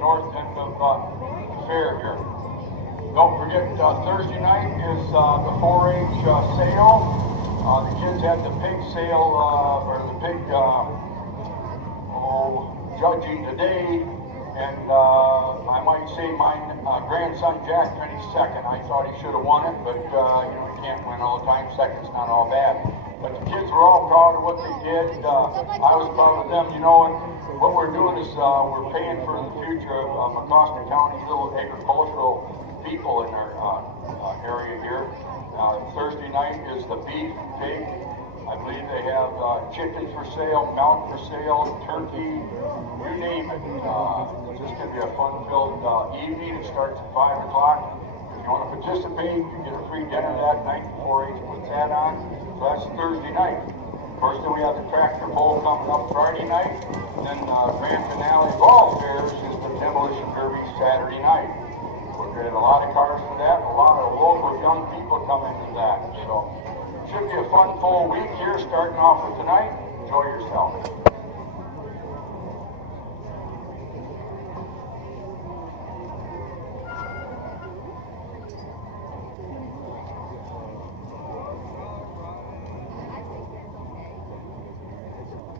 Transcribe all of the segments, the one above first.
north end of the fair here. Don't forget, Thursday night is the 4-H sale. The kids had the pig sale, or the pig judging today, and I might say my grandson Jack finished second. I thought he should have won it, but you know, he can't win all the time. Second's not all bad. But the kids were all proud of what they did. I was proud of them, you know, and what we're doing is we're paying for the future of Mecosta County's little agricultural people in our area here. Thursday night is the beef, pig. I believe they have chickens for sale, milk for sale, turkey, you name it. It's just going to be a fun-filled evening. It starts at 5 o'clock. If you want to participate, you get a free dinner that night. 4-H puts that on. So that's Thursday night. Of course, then we have the tractor pull coming up Friday night. And then Grand Finale of all fairs is the Demolition Derby Saturday night. We're getting a lot of cars for that. A lot of local young people come into that. So should be a fun, full week here, starting off with tonight. Enjoy yourself.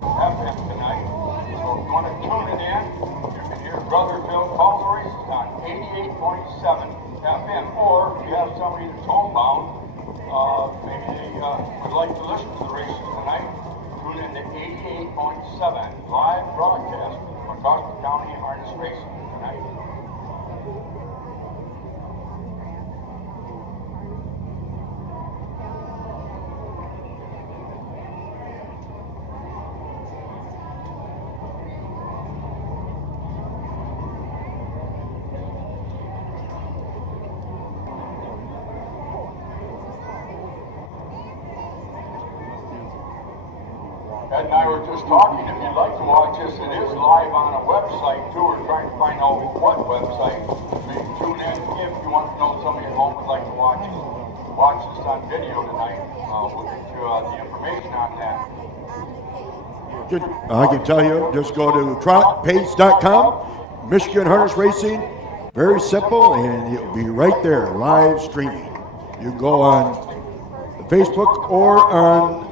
FM tonight. So if you want to tune it in, you can hear Brother Phil call the races on 88.7 FM, or if you have somebody that's homebound, maybe they would like to listen to the races tonight, tune in to 88.7 live broadcast from Mecosta County Harness Racing tonight. Ed and I were just talking. If you'd like to watch this, it is live on a website too. We're trying to find out what website. Maybe tune in if you want to know somebody at home would like to watch this on video tonight. We'll get you the information on that. I can tell you, just go to trotpace.com, Michigan Harness Racing. Very simple, and it'll be right there, live streaming. You can go on Facebook or on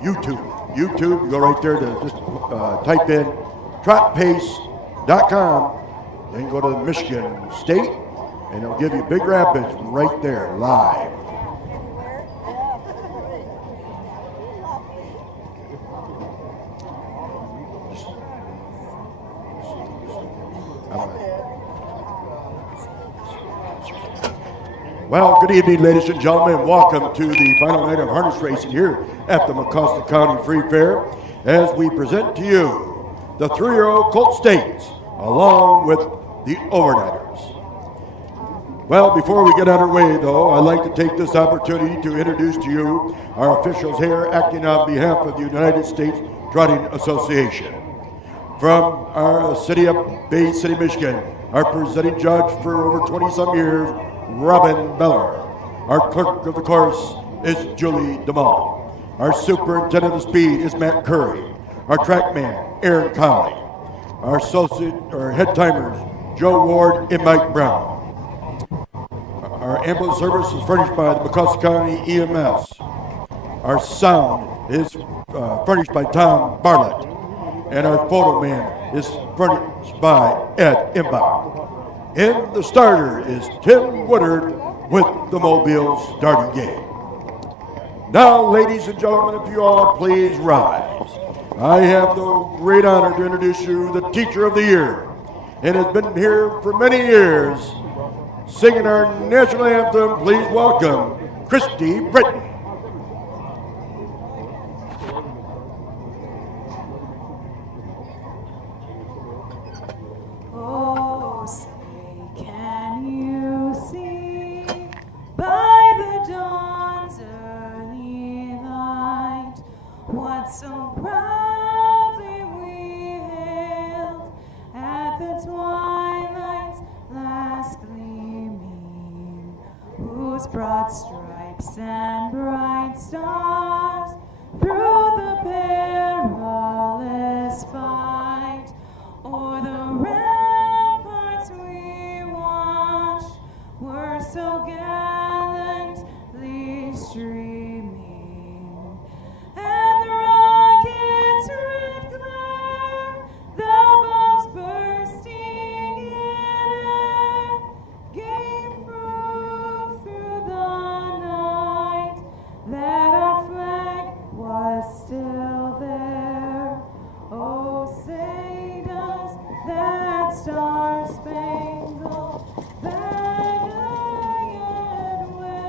YouTube, you go right there to just type in trotpace.com, then go to Michigan State, and it'll give you Big Rapids right there, live. Well, good evening, ladies and gentlemen. Welcome to the final night of harness racing here at the Mecosta County Free Fair, as we present to you the 3-year-old Colt Stakes, along with the Overnighters. Well, before we get underway, though, I'd like to take this opportunity to introduce to you our officials here acting on behalf of the United States Trotting Association. From our city of Bay City, Michigan, our presenting judge for over 20-some years, Robin Beller. Our clerk of the course is Julie DeMall. Our superintendent of speed is Matt Curry. Our track man, Aaron Colley. Our associate or head timers, Joe Ward and Mike Brown. Our ambulance service is furnished by the Mecosta County EMS. Our sound is furnished by Tom Bartlett. And our photo man is furnished by Ed Imbaugh. And the starter is Tim Woodard with the Mobile starting gate. Now, ladies and gentlemen, if you all please rise. I have the great honor to introduce you the Teacher of the Year, and has been here for many years, singing our national anthem. Please welcome Christy Britton. So proudly we hailed at the twilight's last gleaming, whose broad stripes and bright stars through the perilous fight o'er the star-spangled banner yet wave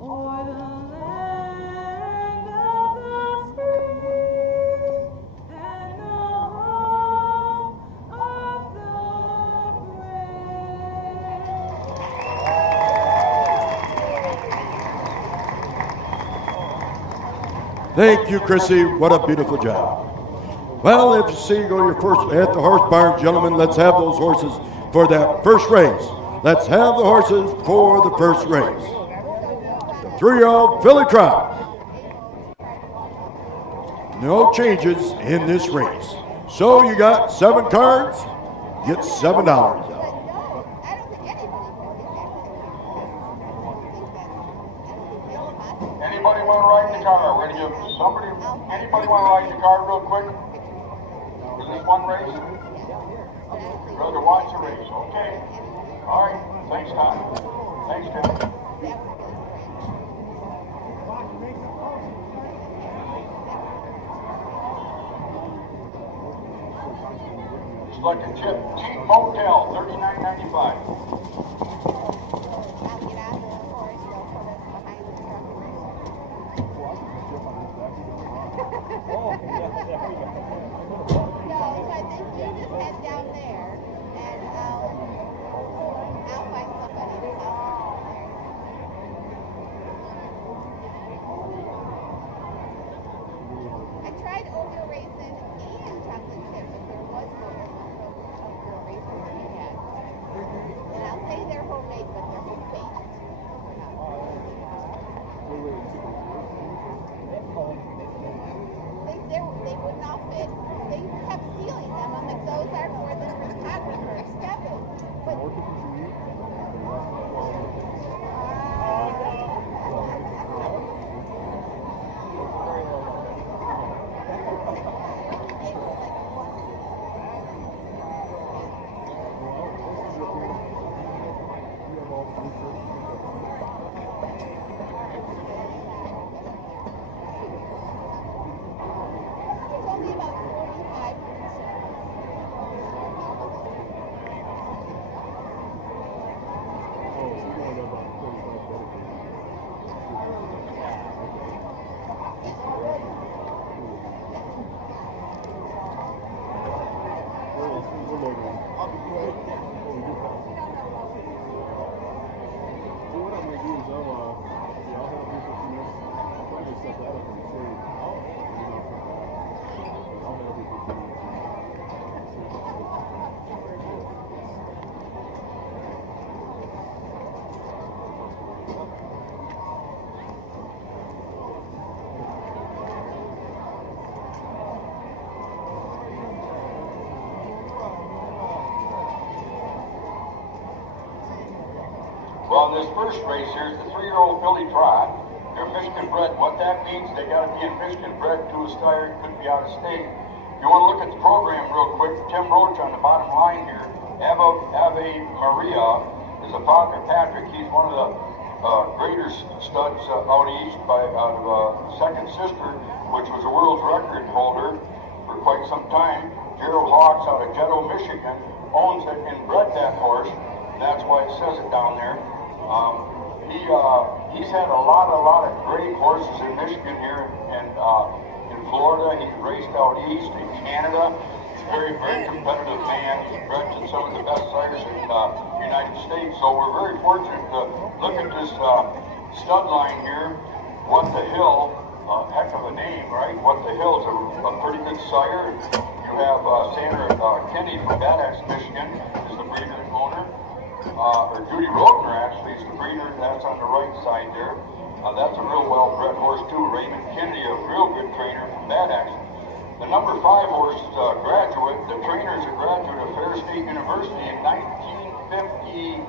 o'er the land of the free and the home of the brave. Thank you, Chrissy. What a beautiful job. Well, if you see you go your first at the horse barn, gentlemen, let's have those horses for that first race. Let's have the horses for the first race. The 3-year-old filly trot. No changes in this race. So you got 7 cards, get $7 out. Anybody want to ride in the car? We're going to give somebody, anybody want to ride in the car real quick? For this one race? Rather watch the race, okay. All right, thanks, Todd. Thanks, Tim. It's like a cheap motel, $39.95. Well, this first race here is the 3-year-old filly trot. They're Michigan bred. What that means, they got to be in Michigan bred to a sire, could be out of state. If you want to look at the program real quick, Tim Roach on the bottom line here. Ave Maria is a father, Patrick. He's one of the greater studs out east out of Second Sister, which was a world record holder for quite some time. Gerald Hawks out of Jeddo, Michigan, owns it and bred that horse. That's why it says it down there. He's had a lot of great horses in Michigan here and in Florida. He's raced out east in Canada. He's a very competitive man. He's bred to some of the best sires in the United States. So we're very fortunate to look at this stud line here. What the Hill, heck of a name, right? What the Hill is a pretty good sire. You have Sandra Kenny from Bad Axe, Michigan, is the breeder owner. Or Judy Rodner actually is the breeder, that's on the right side there. That's a real well-bred horse too. Raymond Kennedy, a real good trainer from Bad Axe. The number 5 horse graduate, the trainer is a graduate of Fair State University in 1950,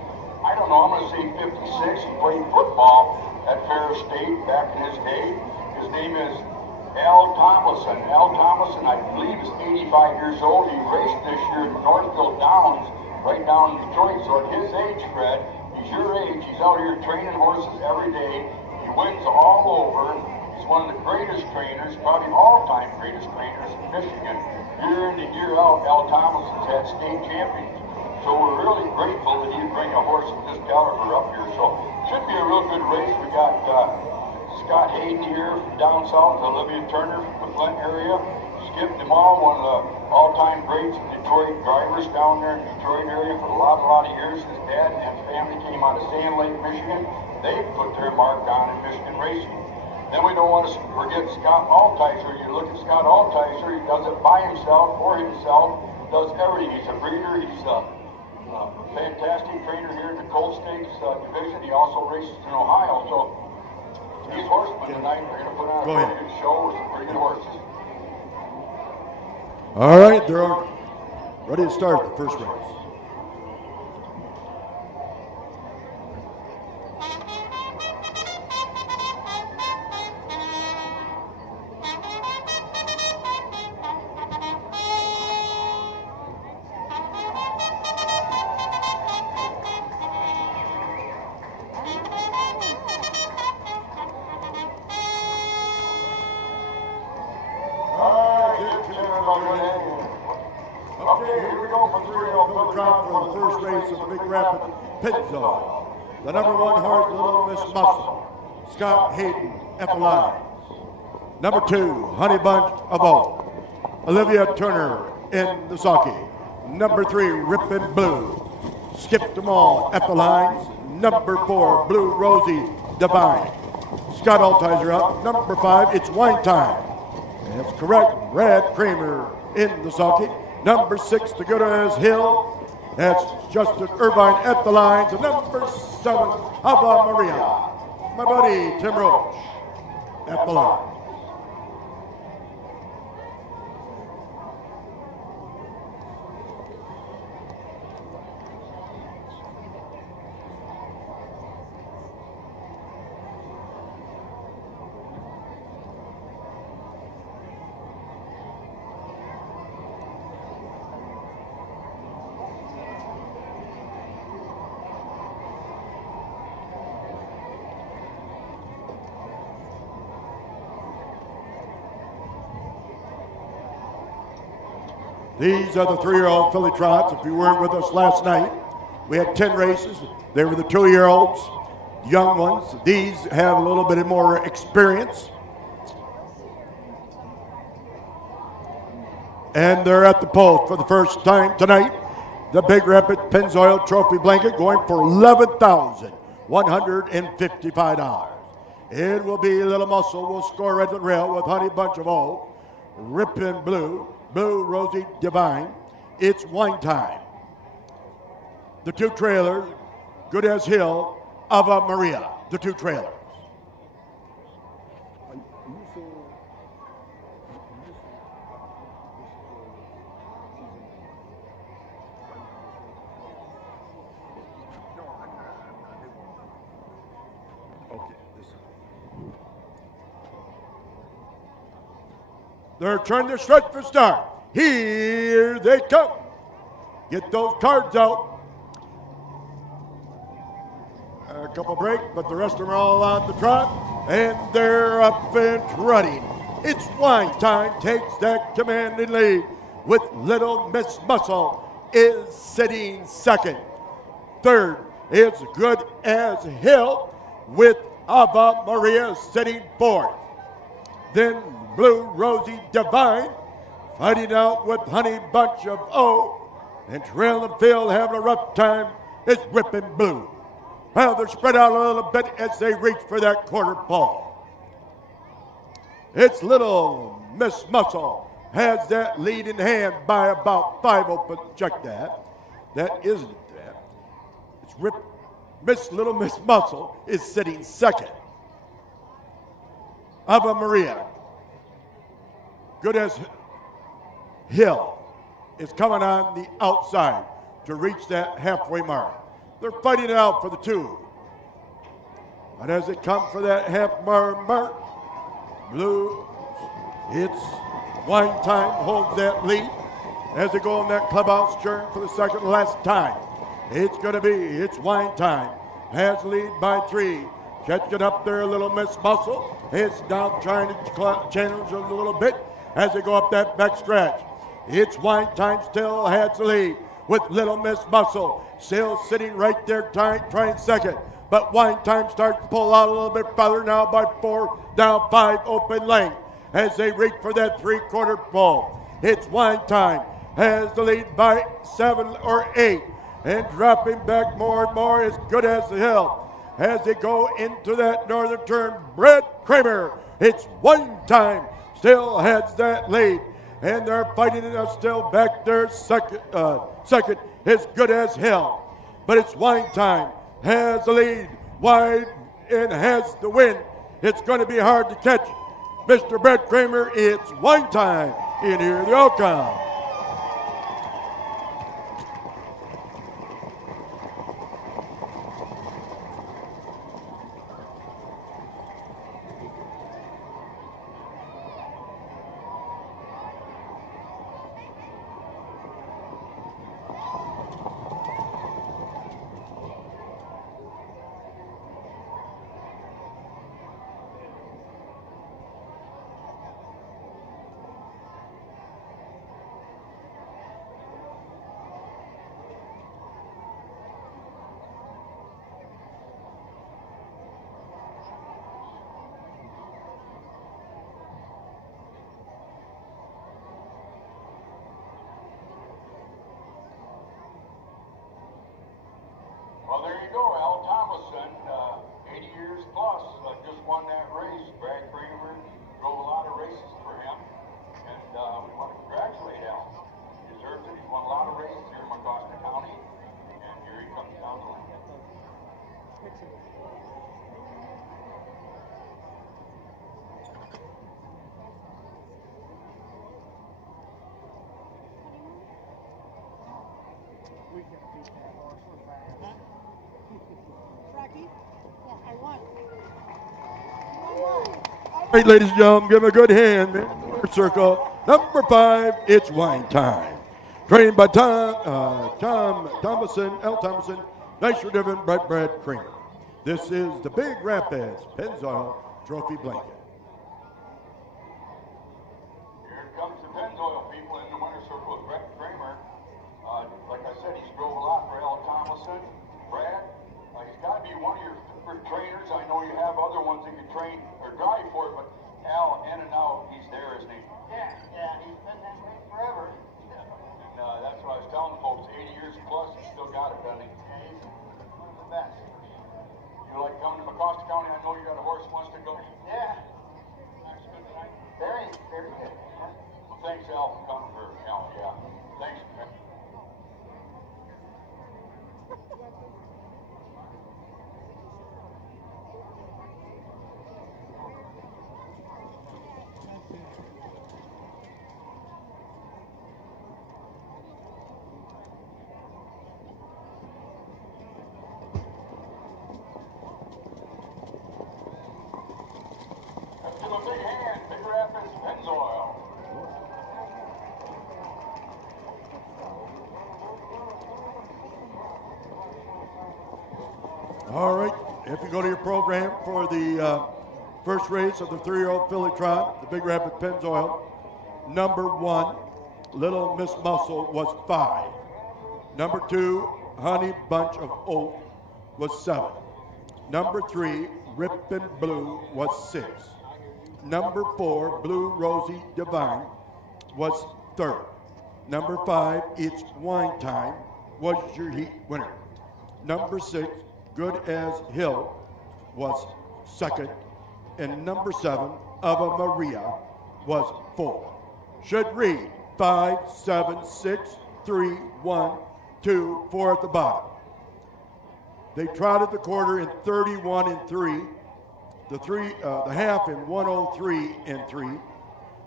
I don't know, I'm going to say 56. He played football at Fair State back in his day. His name is Al Thomason. Al Thomason, I believe, is 85 years old. He raced this year at Northfield Downs, right down in Detroit. So at his age, Fred, he's your age. He's out here training horses every day. He wins all over. He's one of the greatest trainers, probably all-time greatest trainers in Michigan. year in and year out, Al Thomas has had state champions. So we're really grateful that he'd bring a horse of this caliber up here. So should be a real good race. We got Scott Hayden here from down south, Olivia Turner from the Flint area, Skip DeMall, one of the all-time greats in Detroit drivers down there in the Detroit area for a lot of years. His dad and family came out of Sand Lake, Michigan. They put their mark down in Michigan racing. Then we don't want to forget Scott Altizer. You look at Scott Altizer, he does it by himself, for himself, does everything. He's a breeder, he's a fantastic trainer here in the Colt Stakes division. He also races in Ohio. So these horsemen tonight are going to put on a pretty good show with some pretty good horses. All right, they're ready to start the first race. The number 1 horse, Little Miss Muscle, Scott Hayden at the lines. Number 2, Honey Bunch of Oak, Olivia Turner in the sulky. Number 3, Rippin' Blue, Skip DeMall at the lines. Number 4, Blue Rosie Divine. Scott Altizer up. Number 5, It's Wine Time. That's correct, Brad Kramer in the sulky. Number 6, The Good As Hill. That's Justin Irvine at the lines. And number 7, Ava Maria. My buddy, Tim Roach, at the lines. These are the 3-year-old filly trots. If you weren't with us last night, we had 10 races. They were the 2-year-olds, young ones. These have a little bit more experience. And they're at the post for the first time tonight. The Big Rapids Pennzoil Trophy Blanket going for $11,155. It will be Little Muscle will score right at the rail with Honey Bunch of Oak, Rippin' Blue, Blue Rosie Divine. It's Wine Time. The 2 trailers, Good As Hill, Ava Maria, the 2 trailers. They're trying to stretch for start. Here they come. Get those cards out. A couple break, but the rest of them are all on the trot, and they're up and trotting. It's Wine Time takes that commanding lead with Little Miss Muscle is sitting second. Third is Good As Hill with Ava Maria sitting fourth. Then Blue Rosie Divine fighting out with Honey Bunch of Oak, and trailing the field having a rough time is Rippin' Blue. Well, they're spread out a little bit as they reach for that quarter pole. It's Little Miss Muscle has that lead in hand by about 5 open. Check that. That isn't that. It's Little Miss Muscle is sitting second. Ava Maria, Good As Hill, is coming on the outside to reach that halfway mark. They're fighting it out for the 2. But as they come for that half-mile mark, Blue, it's Wine Time holds that lead. As they go on that clubhouse turn for the second and last time, it's going to be, it's Wine Time. Has lead by 3. Catching up there, Little Miss Muscle. It's down trying to challenge a little bit as they go up that back stretch. It's Wine Time still has the lead with Little Miss Muscle still sitting right there trying second. But Wine Time starts to pull out a little bit further now by 4, down 5 open lane as they reach for that 3/4 ball. It's Wine Time has the lead by 7 or 8 and dropping back more and more as good as the hill. As they go into that northern turn, Brett Kramer, it's Wine Time still has that lead. And they're fighting it up still back there second as good as hell. But it's Wine Time has the lead wide and has the win. It's going to be hard to catch Mr. Brett Kramer. It's Wine Time in here the outcome. Well, there you go, Al Thomason, 80 years plus, just won that race. Brad Kramer drove a lot of races for him, and we want to congratulate Al. He deserves it. He's won a lot of races here in Mecosta County, and here he comes down the lane. We can beat that horse with that. Rocky? Yeah, I won. All right, ladies and gentlemen, give him a good hand. Man. Circle number 5, it's Wine Time. Trained by Thomason, L. Thomason, nicer driven by Brad Kramer. This is the Big Rapids Pennzoil Trophy Blanket. Here comes the Pennzoil people in the winner's circle with Brett Kramer. Like I said, he's drove a lot for Al Thomason. Brad, he's got to be one of your favorite trainers. I know you have other ones that you train or drive for, but Al, in and out, he's there, isn't he? Yeah, he's been that way forever. And that's what I was telling folks, 80 years plus, he's still got it, doesn't he? Yeah, he's one of the best. You like coming to Mecosta County? I know you got a horse who wants to go. Yeah, Nice, good tonight. very good. Yeah. Well, thanks, Al, for coming for Al, yeah. Thanks, man. Let's give a big hand, Big Rapids Pennzoil. All right, if you go to your program for the first race of the 3-year-old filly trot, the Big Rapid Pennzoil, number 1, Little Miss Muscle was 5. Number 2, Honey Bunch of Oath was 7. Number 3, Rippin' Blue was 6. Number 4, Blue Rosie Divine was 3rd. Number 5, It's Wine Time was your heat winner. Number 6, Good as Hill was 2nd. And number 7, Ava Maria was 4. Should read 5, 7, 6, 3, 1, 2, 4 at the bottom. They trotted the quarter in 31 and 3, the half in 103 and 3,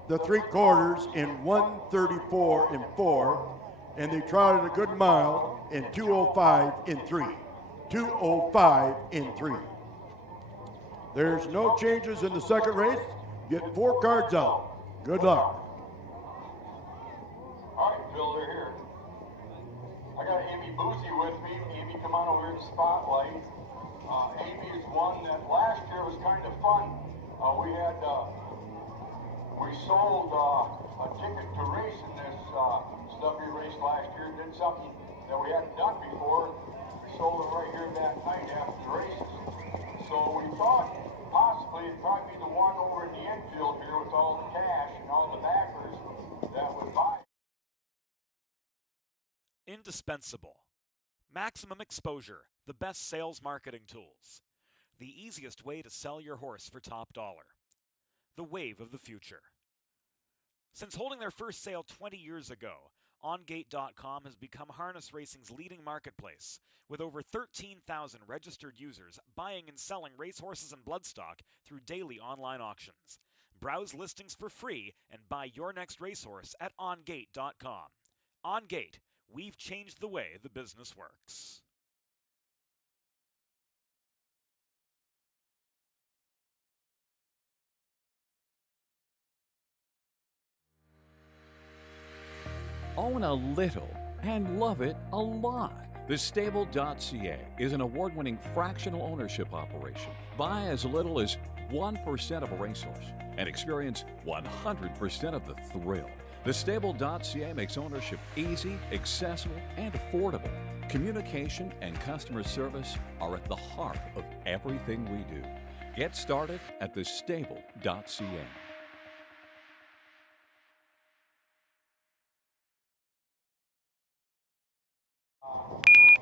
the 3/4 in 134 and 4, and they trotted a good mile in 205 and 3. 205 and 3. There's no changes in the second race. Get 4 cards out. Good luck. All right, Phil, they're here. I got Amy Boozy with me. Amy, come on over here to the spotlight. Amy is one that last year was kind of fun. We sold a ticket to race in this stuff we raced last year. Did something that we hadn't done before. We sold it right here that night after the races. So we thought possibly it'd probably be the one over in the infield here with all the cash and all the backers that would buy. Indispensable. Maximum exposure, the best sales marketing tools. The easiest way to sell your horse for top dollar. The wave of the future. Since holding their first sale 20 years ago, OnGate.com has become harness racing's leading marketplace, with over 13,000 registered users buying and selling racehorses and bloodstock through daily online auctions. Browse listings for free and buy your next racehorse at OnGate.com. OnGate, we've changed the way the business works. Own a little and love it a lot. TheStable.ca is an award-winning fractional ownership operation. Buy as little as 1% of a racehorse and experience 100% of the thrill. TheStable.ca makes ownership easy, accessible, and affordable. Communication and customer service are at the heart of everything we do. Get started at TheStable.ca.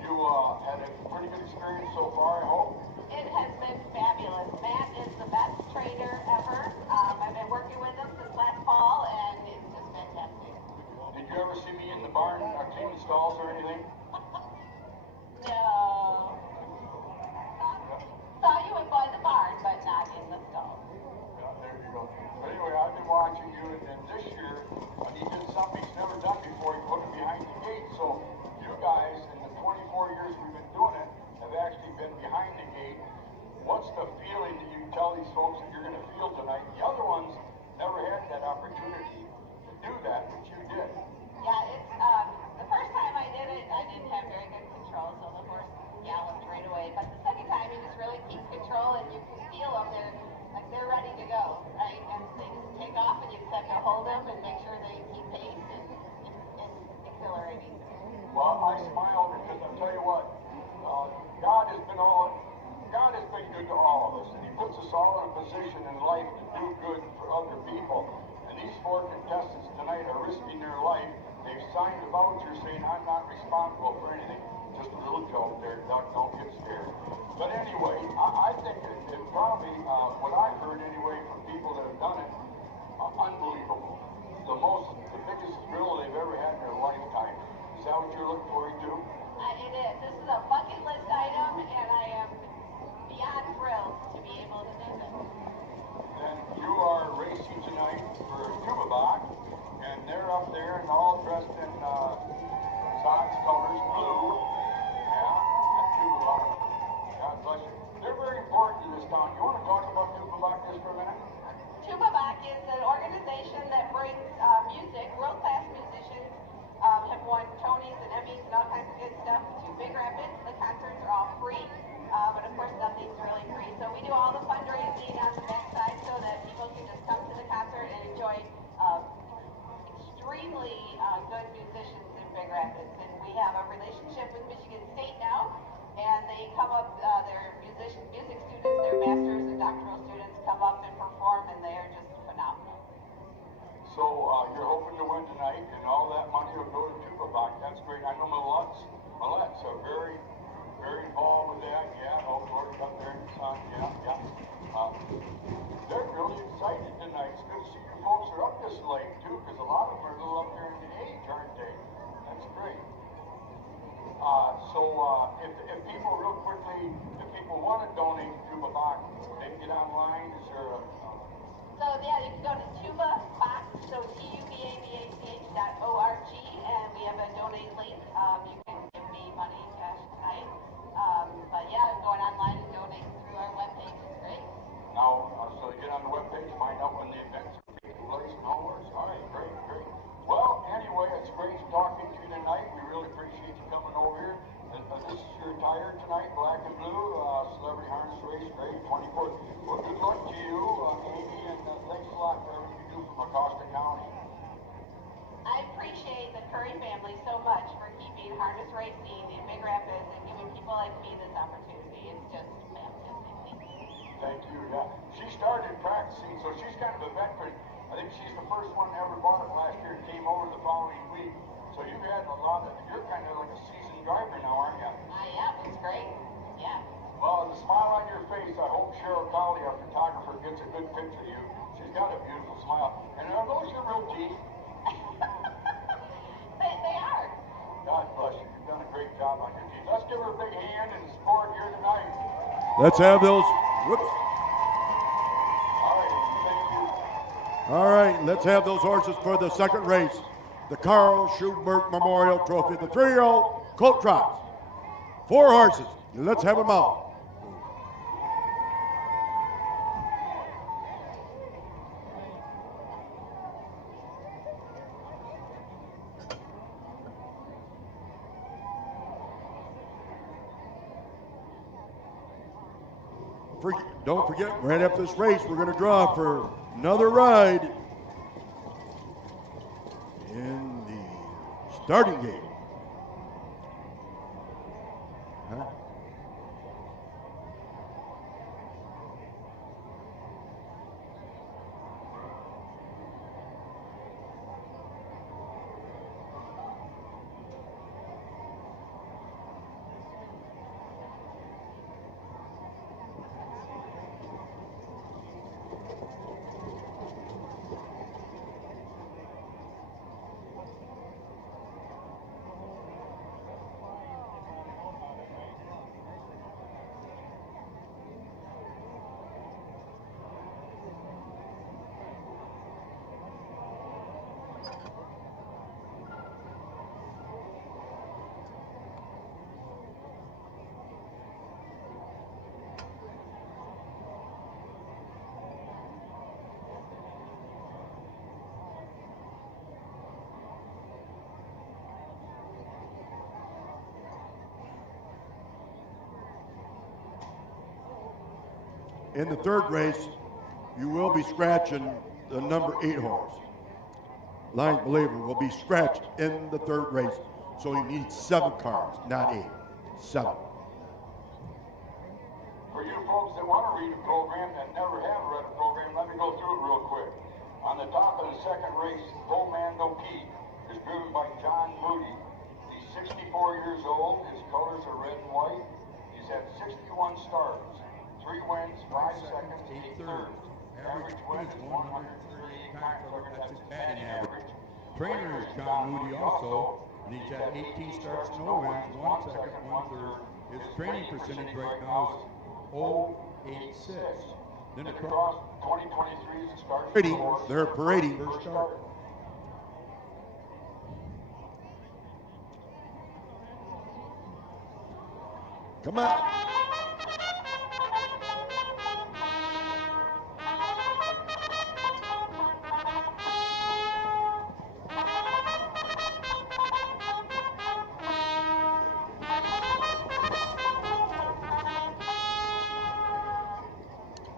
You had a pretty good experience so far, I hope. It has been fabulous. Matt is the best trainer ever. I've been working with him since last fall, and it's just fantastic. Did you ever see me in the barn cleaning stalls or anything? No. Saw you by the barn, but not in the stall. Yeah, there you go. But anyway, I've been watching you, and this year he did something he's never done before. He put it behind the gate. So you guys, in the 24 years we've been doing it, have actually been behind the gate. What's the feeling that you tell these folks that you're going to feel tonight? The other ones never had that opportunity to do that, but you did. Yeah, it's the first time I did it, I didn't have very good control, so the horse galloped right away. But the second time, he just really keeps control, and you can feel them. They're ready to go, right? And they just take off, and you just have to hold them and make sure they keep pace, and it's exhilarating. Well, I smile because I tell you what, God has been good to all of us, and He puts us all in a position in life to do good for other people. And these four contestants tonight are risking their life. They've signed a voucher saying, I'm not responsible for anything. Just a little joke there, Doug, don't get scared. But anyway, I think it probably, what I've heard anyway from people that have done it, unbelievable. The biggest thrill they've ever had in their lifetime. Is that what you're looking for, too? It is. This is a bucket list item, and I am beyond thrilled to be able to do this. And you are racing tonight for Tubabach, and they're up there and all dressed in Sox colors, blue. Yeah, and Tubabach. God bless you. They're very important to this town. You want to talk about Tubabach just for a minute? Tubabach is an organization that brings music, world-class musicians, have won Tonys and Emmys and all kinds of good stuff to Big Rapids. The concerts are all free, but of course nothing's really free. So we do all the fundraising on the backside so that people can just come to the concert and enjoy extremely good musicians in Big Rapids. And we have a relationship with Michigan State now, and they come up, their music students, their master's and doctoral students come up and perform, and they are just phenomenal. So you're hoping to win tonight, and all that money will go to Tubabach. That's great. I know Millett's are very, very involved with that. Yeah, Lord up there in the sun. Yeah. They're really excited tonight. It's good to see you folks are up this late too, because a lot of them are a little up there in age, aren't they? That's great. If people real quickly, if people want to donate to Tubabach, they can get online. Is there a So yeah, you can go to Tubabach, so TUBABACH.org, and we have a donate link. You can give me money, cash tonight. But yeah, going online and donate through our webpage is great. Now, so you get on the webpage, find out when the events are taking place and all that. All right, great. Well, anyway, it's great talking to you tonight. We really appreciate you coming over here. This is your attire tonight, black and blue, Celebrity Harness Race, grade 24. Well, good luck to you, Amy, and thanks a lot for everything you do for Mecosta County. appreciate the Curry family so much for keeping harness racing in Big Rapids and giving people like me this opportunity. It's just fantastic. Thank you. Thank you, yeah. She started practicing, so she's kind of a veteran. I think she's the first one that ever bought it last year and came over the following week. So you've had a lot of, you're kind of like a seasoned driver now, aren't you? I am. It's great. Yeah. Well, the smile on your face, I hope Cheryl Colley, our photographer, gets a good picture of you. She's got a beautiful smile. And are those your real teeth? They are. God bless you. You've done a great job on your teeth. Let's give her a big hand and support here tonight. Let's have those. Whoops. All right, thank you. All right, let's have those horses for the second race. The Carl Schubert Memorial Trophy, the 3-year-old colt trots. 4 horses. Let's have them out. Don't forget, right after this race, we're going to draw for another ride in the starting gate. Huh? In the third race, you will be scratching the number 8 horse. Lions Believer will be scratched in the third race. So you need 7 cards, not 8. 7. For you folks that want to read a program and never have read a program, let me go through it real quick. On the top of the second race, Bomando Key is driven by John Moody. He's 64 years old. His colors are red and white. He's had 61 starts. 3 wins, 5 seconds, 8 thirds. Average win is 138 times. That's his batting average. Trainer is John Moody also, and he's had 18 starts, no wins, 1 second, 1 third. His training percentage right now is 0.86. Then across 2023 is the start. They're parading. First start. Come on.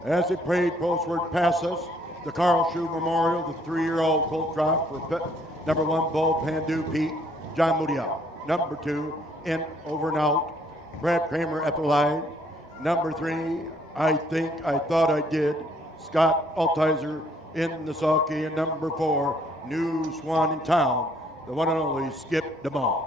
As they parade postward past us, the Carl Shue Memorial, the 3-year-old colt trot for number 1, Bo Pandu Pete, John Moody out. Number 2, in over and out, Brad Kramer at the line. Number 3, I think I thought I did, Scott Altizer in the sulky. And number 4, New Swan in town, the one and only Skip DeMall.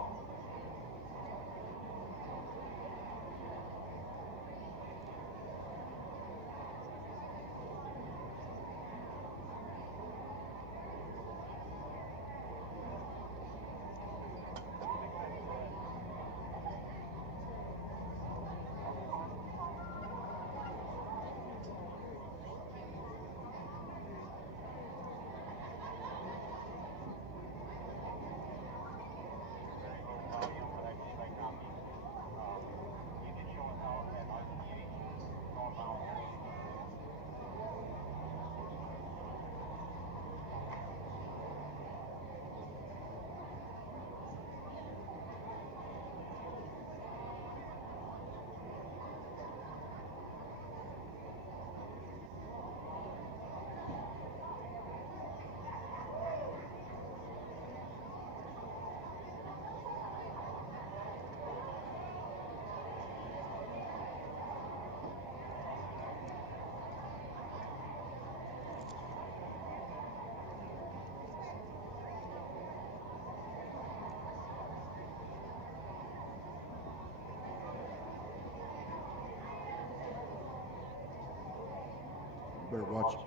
better watch it.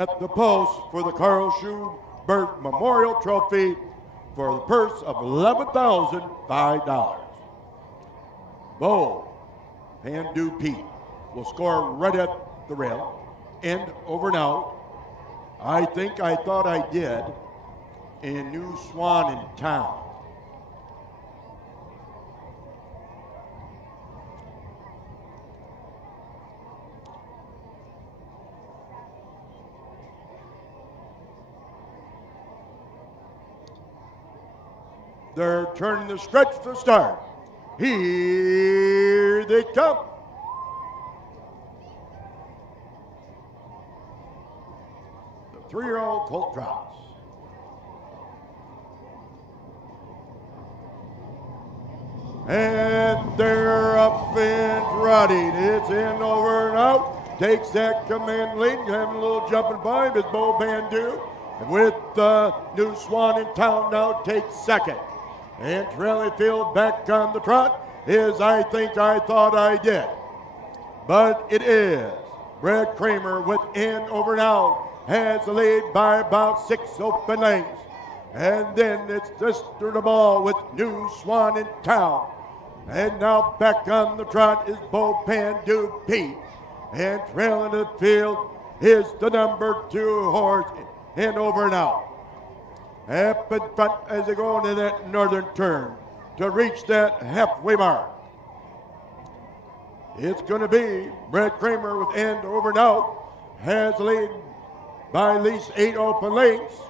At the post for the Carl Schubert Memorial Trophy for the purse of $11,005. Bo Pandu Pete will score right at the rail, end over and out. I think I thought I did in New Swan in town. They're turning the stretch for start. Here they come. The 3-year-old colt drops. And they're up and running. It's in, over, and out. Takes that command lead. Having a little jumping by him is Bo Bandu. And with New Swan in town now takes second. And Trellyfield back on the trot is I Think I Thought I Did. But it is Brad Kramer with in, over, and out. Has the lead by about 6 open lengths. And then it's Mr. the Ball with New Swan in town. And now back on the trot is Bo Pandu Pete. And trailing the field is the number 2 horse in, over, and out. Up in front as they go into that northern turn to reach that halfway mark. It's going to be Brad Kramer with end, over, and out. Has the lead by at least 8 open lengths.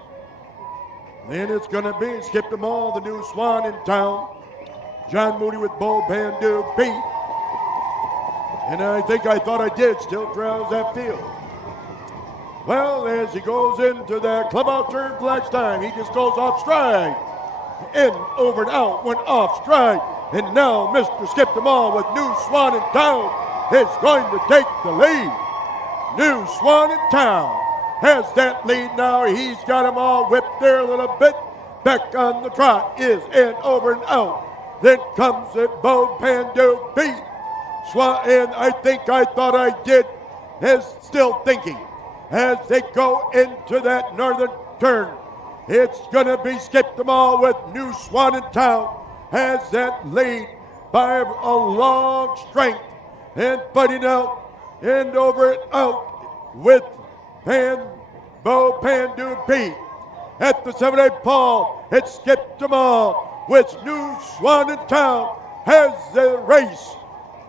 Then it's going to be Skip them all, the New Swan in town. John Moody with Bo Bandu Pete. And I Think I Thought I Did still trails that field. Well, as he goes into that clubhouse turn for last time, he just goes off stride. In, over, and out, went off stride. And now Mr. Skip them all with New Swan in town is going to take the lead. New Swan in town has that lead now. He's got them all whipped there a little bit. Back on the trot is in, over, and out. Then comes it Bo Pandu Pete. Swan, and I Think I Thought I Did is still thinking. As they go into that northern turn, it's going to be Skip them all with New Swan in town. Has that lead by a long strength and fighting out and over and out with Bo Pandu Pete. At the 7-8 Paul, it's Skip them all with New Swan in town. Has the race.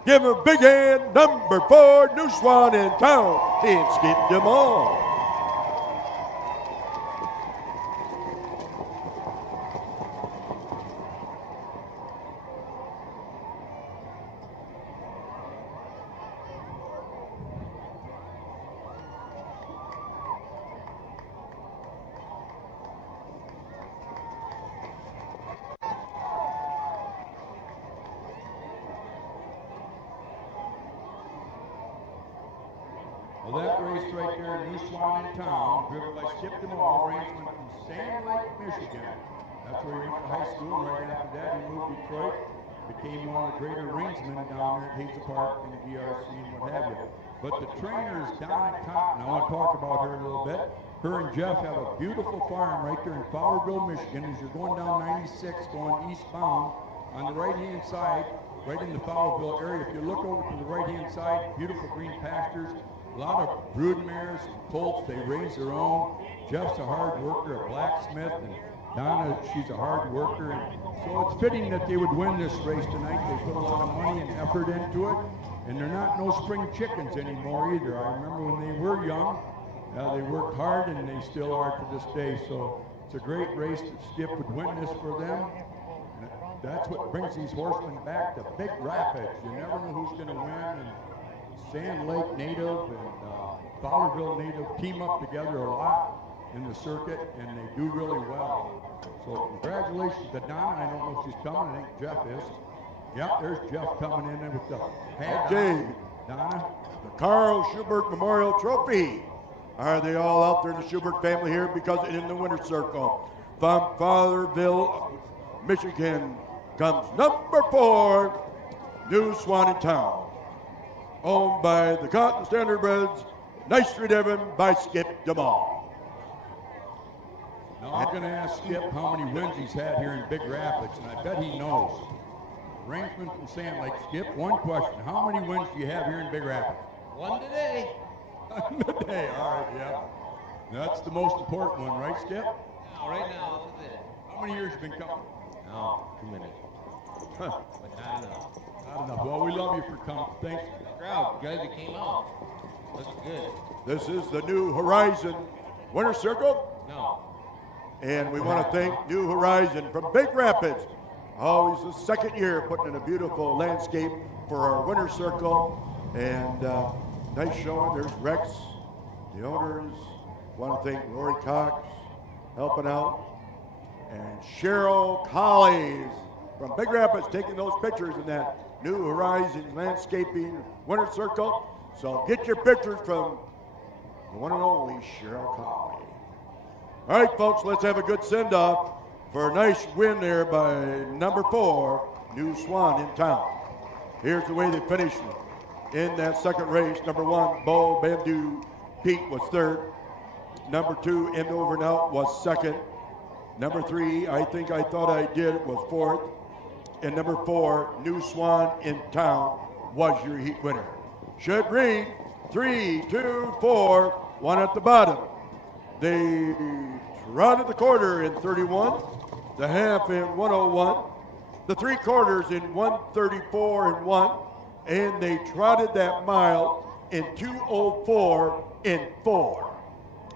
Give him a big hand, number 4, New Swan in town. And Skip them all. Well, that race right there, New Swan in town, driven by Skip DeMall, rangeman from Sand Lake, Michigan. That's where he went to high school. Right after that, he moved to Detroit, became one of the greater rangemen down there at Hazel Park and the DRC and what have you. But the trainer is Donna Cotton. I want to talk about her a little bit. Her and Jeff have a beautiful farm right there in Fowlerville, Michigan. As you're going down 96, going eastbound, on the right-hand side, right in the Fowlerville area, if you look over to the right-hand side, beautiful green pastures. A lot of brood mares, colts, they raise their own. Jeff's a hard worker, a blacksmith, and Donna, she's a hard worker. And so it's fitting that they would win this race tonight. They put a lot of money and effort into it. And they're not no spring chickens anymore either. I remember when they were young, they worked hard and they still are to this day. So it's a great race that Skip would win this for them. And that's what brings these horsemen back to Big Rapids. You never know who's going to win. And Sand Lake native and Fowlerville native team up together a lot in the circuit, and they do really well. So congratulations to Donna. I don't know if she's coming. I think Jeff is. Yep, there's Jeff coming in with the hat. Okay. Donna. The Carl Schubert Memorial Trophy. Are they all out there in the Schubert family here? Because in the winner's circle, from Fatherville, Michigan, comes number 4, New Swan in Town, owned by the Cotton Standardbreds, nicely driven by Skip DeMall. Now I'm going to ask Skip how many wins he's had here in Big Rapids, and I bet he knows. Ranksman from Sand Lake. Skip, one question. How many wins do you have here in Big Rapids? One today. One today, all right, yeah. That's the most important one, right, Skip? Now, right now, this is it. How many years have you been coming? No, too many. Huh. But not enough. Not enough. Well, we love you for coming. Thanks. Crowd, guys that came out. Looks good. This is the New Horizon Winter Circle, No. and we want to thank New Horizon from Big Rapids. Always the second year putting in a beautiful landscape for our Winter Circle, and nice showing. There's Rex, the owners. Want to thank Lori Cox helping out, and Cheryl Collies from Big Rapids taking those pictures in that New Horizons Landscaping Winter Circle. So get your pictures from the one and only Cheryl Collies. All right, folks, let's have a good send-off for a nice win there by number 4, New Swan in Town. Here's the way they finished in that second race. Number 1, Bo Bandu Pete was 3rd. Number 2, End Over and Out was 2nd. Number 3, I Think I Thought I Did was 4th. And number 4, New Swan in Town was your heat winner. Should read 3, 2, 4, 1 at the bottom. They trotted the quarter in 31, the half in 101, the 3 quarters in 134 and 1, and they trotted that mile in 204 and 4.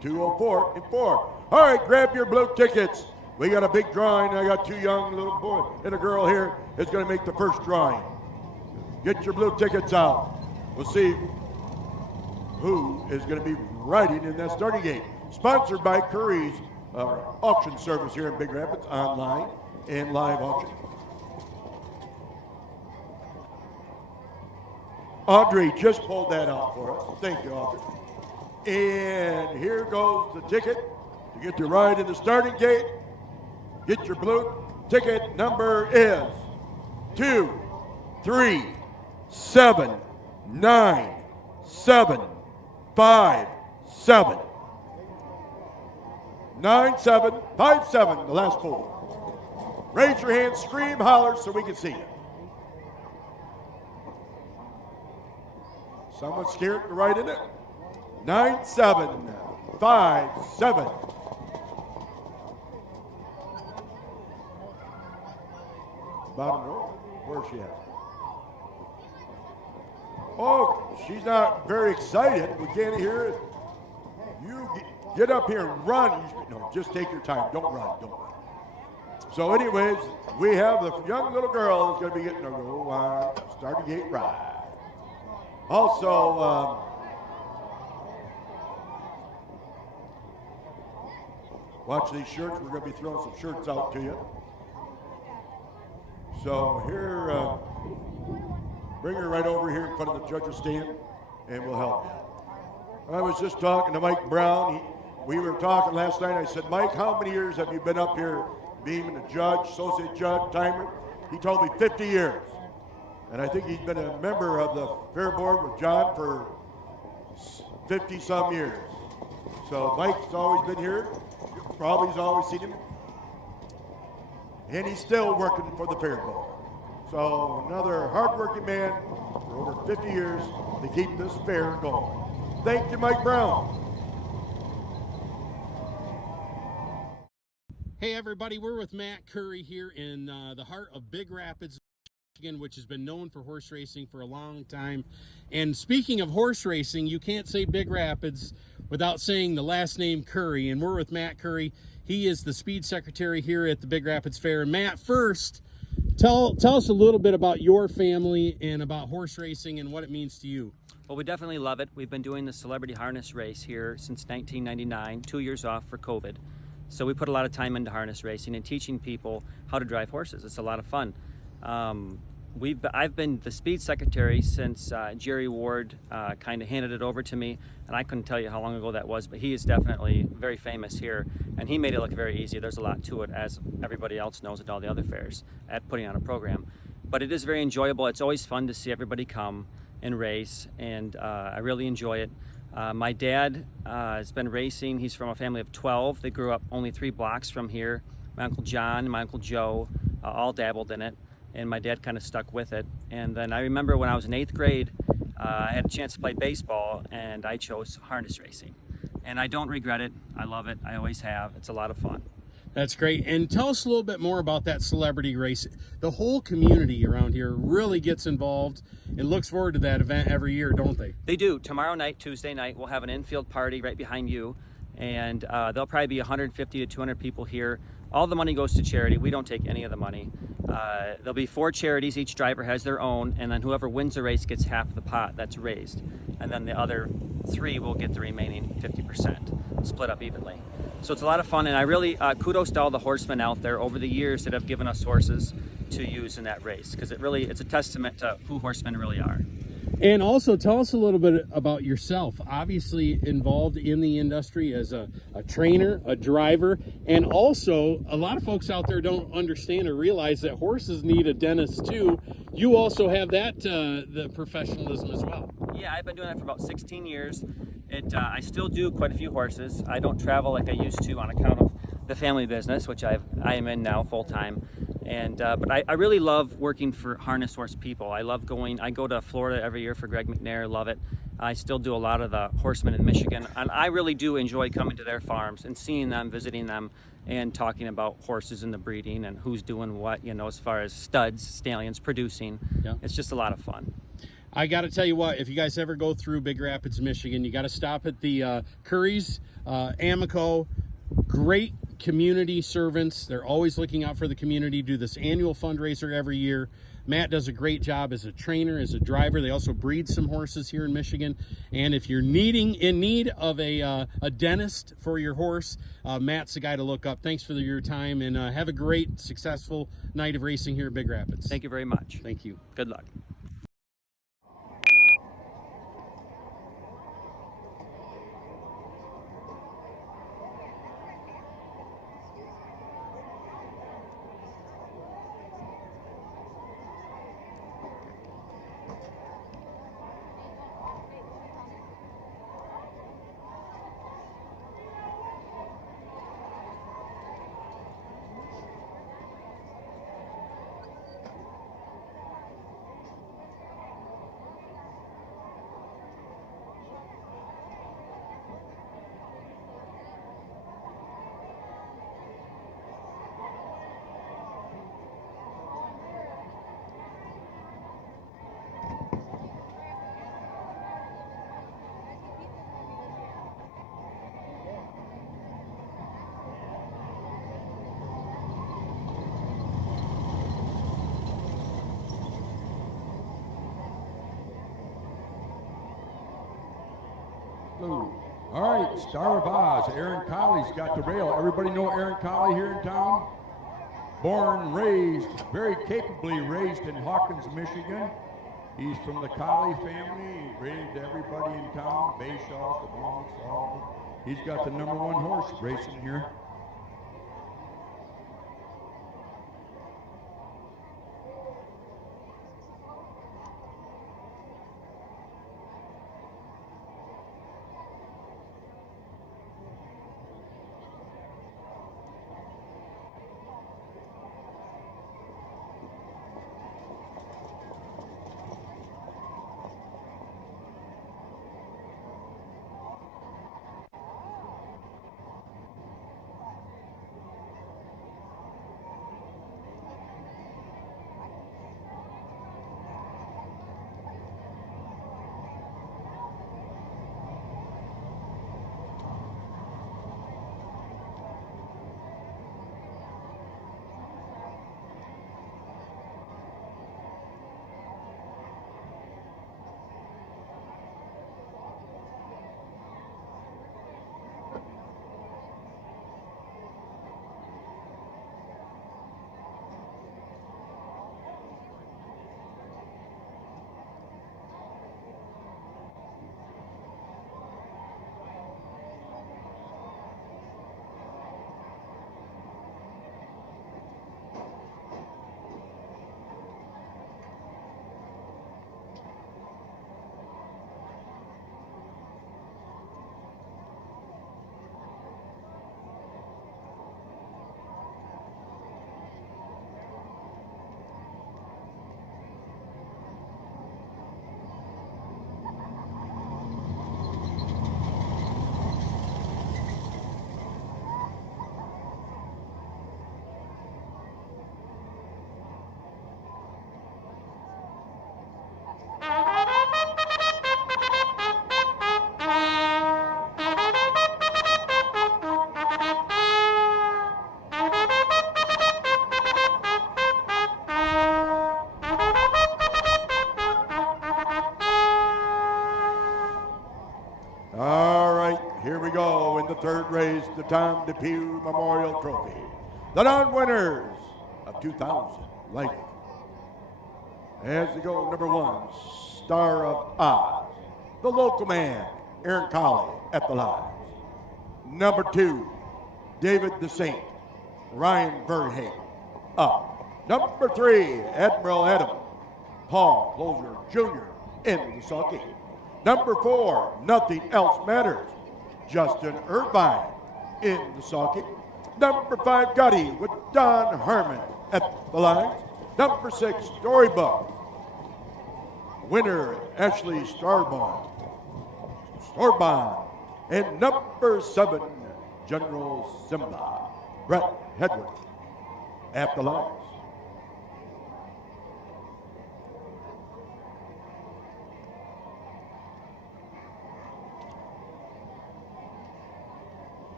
204 and 4. All right, grab your blue tickets. We got a big drawing. I got 2 young little boys and a girl here that's going to make the first drawing. Get your blue tickets out. We'll see who is going to be riding in that starting gate. Sponsored by Curry's auction service here in Big Rapids, online and live auction. Audrey just pulled that out for us. Thank you, Audrey. And here goes the ticket to get your ride in the starting gate. Get your blue ticket. Number is 2, 3, 7, 9, 7, 5, 7. 9, 7, 5, 7, the last 4. Raise your hand, scream, holler so we can see you. Someone scared to write in it? 9, 7, 5, 7. Bottom row? Where's she at? Oh, she's not very excited. We can't hear it. You get up here and run. No, just take your time. Don't run. Don't run. So anyways, we have the young little girl that's going to be getting a row on starting gate ride. Also, watch these shirts. We're going to be throwing some shirts out to you. So here, bring her right over here in front of the judges' stand, and we'll help you. I was just talking to Mike Brown. We were talking last night. I said, Mike, how many years have you been up here being a judge, associate judge, timer? He told me 50 years. And I think he's been a member of the Fair Board with John for 50-some years. So Mike's always been here. Probably's always seen him. And he's still working for the Fair Board. So another hard-working man for over 50 years to keep this fair going. Thank you, Mike Brown. Hey everybody, we're with Matt Curry here in the heart of Big Rapids, Michigan, which has been known for horse racing for a long time. And speaking of horse racing, you can't say Big Rapids without saying the last name Curry. And we're with Matt Curry. He is the speed secretary here at the Big Rapids Fair. And Matt, first, tell us a little bit about your family and about horse racing and what it means to you. Well, we definitely love it. We've been doing the celebrity harness race here since 1999, 2 years off for COVID. So we put a lot of time into harness racing and teaching people how to drive horses. It's a lot of fun. I've been the speed secretary since Jerry Ward kind of handed it over to me, and I couldn't tell you how long ago that was, but he is definitely very famous here, and he made it look very easy. There's a lot to it, as everybody else knows at all the other fairs, at putting on a program. But it is very enjoyable. It's always fun to see everybody come and race, and I really enjoy it. My dad has been racing. He's from a family of 12. They grew up only 3 blocks from here. My Uncle John, my Uncle Joe, all dabbled in it, and my dad kind of stuck with it. And then I remember when I was in 8th grade, I had a chance to play baseball, and I chose harness racing. And I don't regret it. I love it. I always have. It's a lot of fun. That's great. And tell us a little bit more about that celebrity race. The whole community around here really gets involved and looks forward to that event every year, don't they? They do. Tomorrow night, Tuesday night, we'll have an infield party right behind you, and there'll probably be 150 to 200 people here. All the money goes to charity. We don't take any of the money. There'll be 4 charities. Each driver has their own, and then whoever wins the race gets half the pot that's raised. And then the other 3 will get the remaining 50%, split up evenly. So it's a lot of fun, and I really kudos to all the horsemen out there over the years that have given us horses to use in that race, because it's a testament to who horsemen really are. And also tell us a little bit about yourself. Obviously involved in the industry as a trainer, a driver, and also a lot of folks out there don't understand or realize that horses need a dentist too. You also have that the professionalism as well. Yeah, I've been doing that for about 16 years. I still do quite a few horses. I don't travel like I used to on account of the family business, which I am in now full time. And but I really love working for harness horse people. I love going. I go to Florida every year for Greg McNair. Love it. I still do a lot of the horsemen in Michigan, and I really do enjoy coming to their farms and seeing them, visiting them, and talking about horses and the breeding and who's doing what. As far as studs, stallions, producing. Yeah. It's just a lot of fun. I got to tell you what, if you guys ever go through Big Rapids, Michigan, you got to stop at the Curry's, Amoco. Great community servants. They're always looking out for the community, do this annual fundraiser every year. Matt does a great job as a trainer, as a driver. They also breed some horses here in Michigan. And if you're in need of a dentist for your horse, Matt's the guy to look up. Thanks for your time, and have a great, successful night of racing here at Big Rapids. Thank you very much. Thank you. Good luck. All right, Star of Oz, Aaron Colley's got the rail. Everybody know Aaron Colley here in town? Born, raised, very capably raised in Hawkins, Michigan. He's from the Colley family. He raised everybody in town, Bayshaws, the Monks, all of them. He's got the #1 horse racing here. All right, here we go in the third race, the Tom Depew Memorial Trophy. The non-winners of 2000 Life. As they go, number 1, Star of Oz, the local man, Aaron Colley at the lines. Number 2, David the Saint, Ryan Verhey up. Number 3, Admiral Adam, Paul Closer Jr. in the sulky. Number 4, Nothing Else Matters, Justin Irvine in the sulky. Number 5, Gutty with Don Harmon at the lines. Number 6, Storybook, winner Ashley Starbond. And number 7, General Simba, Brett Hedworth at the lines.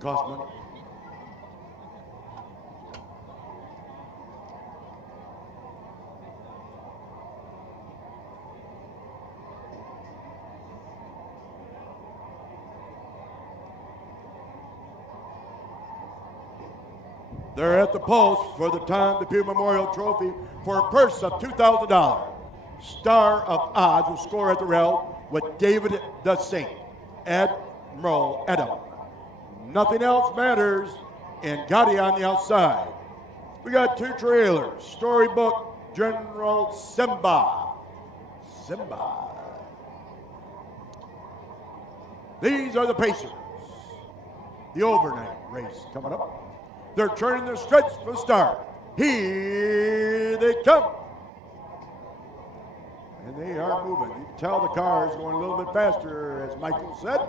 Cost money. They're at the post for the Tom Depew Memorial Trophy for a purse of $2,000. Star of Oz will score at the rail with David the Saint, Admiral Adam. Nothing Else Matters, and Gotti on the outside. We got 2 trailers, Storybook, General Simba. These are the Pacers. The overnight race coming up. They're turning their stretch for the start. Here they come. And they are moving. You can tell the car is going a little bit faster, as Michael said.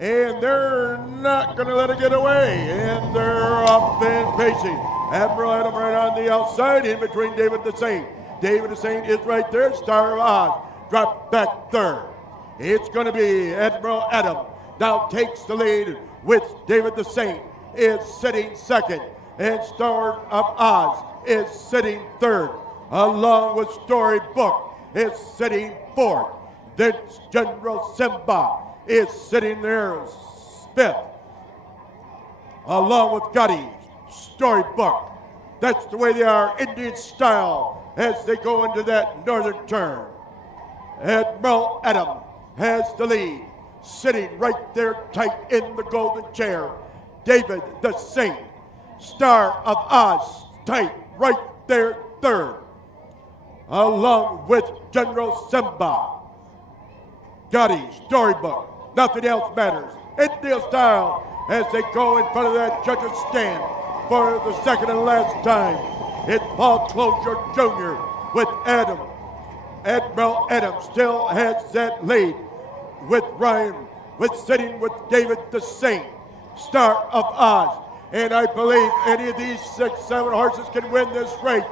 And they're not going to let it get away. And they're up and pacing. Admiral Adam right on the outside, in between David the Saint. David the Saint is right there. Star of Oz drop back third. It's going to be Admiral Adam now takes the lead with David the Saint is sitting second. And Star of Oz is sitting third. Along with Storybook is sitting fourth. Then General Simba is sitting there fifth, along with Gotti, Storybook. That's the way they are, Indian style, as they go into that northern turn. Admiral Adam has the lead, sitting right there tight in the golden chair. David the Saint, Star of Oz, tight right there third, along with General Simba. Gotti, Storybook, Nothing Else Matters, Indian style, as they go in front of that judge's stand for the second and last time. It's Paul Closer Jr. with Adam. Admiral Adam still has that lead with Ryan, with sitting with David the Saint, Star of Oz. And I believe any of these 6, 7 horses can win this race,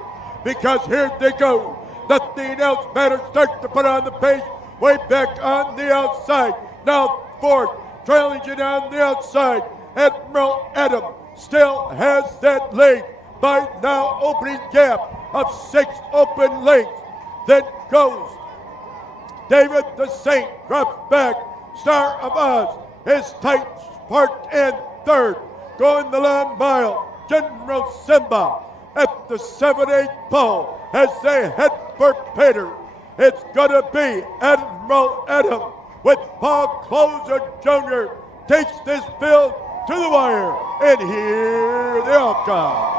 because here they go. Nothing Else Matters starts to put on the pace. Way back on the outside. Now fourth, trailing you down the outside. Admiral Adam still has that lead by now opening gap of 6 open lengths. Then goes David the Saint, drops back. Star of Oz is tight, parked in third. Going the long mile, General Simba at the 7-8 pole as they head for Peter. It's gonna be Admiral Adam with Paul Closer Jr. takes this field to the wire, and here they all come.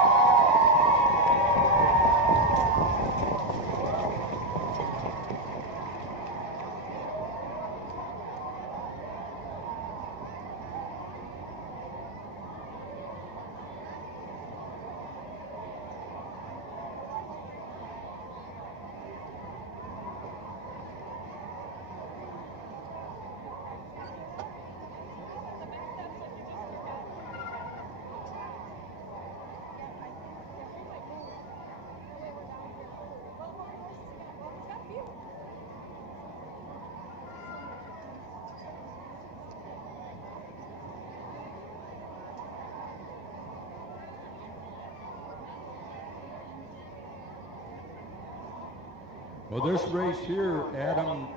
Well, this race here, Admiral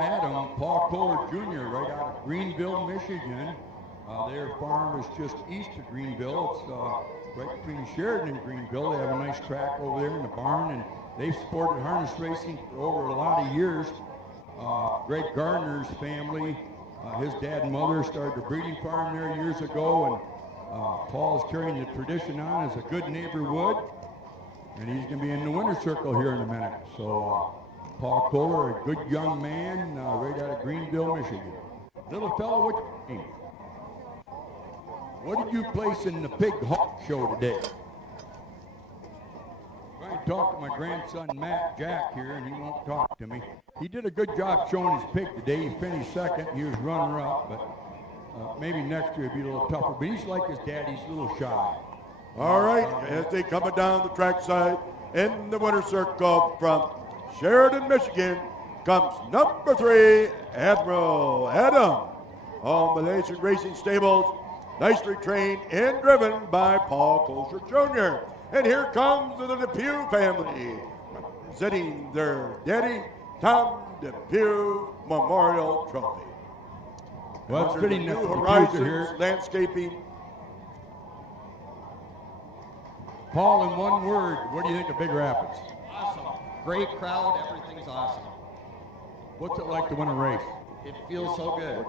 Adam, Paul Kohler Jr., right out of Greenville, Michigan. Their farm is just east of Greenville. It's right between Sheridan and Greenville. They have a nice track over there in the barn, and they've supported harness racing for over a lot of years. Greg Gardner's family, his dad and mother started a breeding farm there years ago, and Paul's carrying the tradition on as a good neighbor would, and he's going to be in the winner's circle here in a minute. So Paul Kohler, a good young man, right out of Greenville, Michigan. Little fellow, what's your name? What did you place in the Pig Hawk show today? I talked to my grandson Matt Jack here, and he won't talk to me. He did a good job showing his pig today. He finished second. He was runner-up, but maybe next year he'll be a little tougher. But he's like his dad. He's a little shy. All right, as they coming down the trackside in the winner's circle from Sheridan, Michigan, comes number 3, Admiral Adam, on Malaysian Racing Stables, nicely trained and driven by Paul Kohler Jr. And here comes the Depew family, presenting their daddy, Tom Depew Memorial Trophy. Well, it's fitting New that the Horizons here. Landscaping. Paul, in one word, what do you think of Big Rapids? Awesome. Great crowd. Everything's awesome. What's it like to win a race? It feels so good.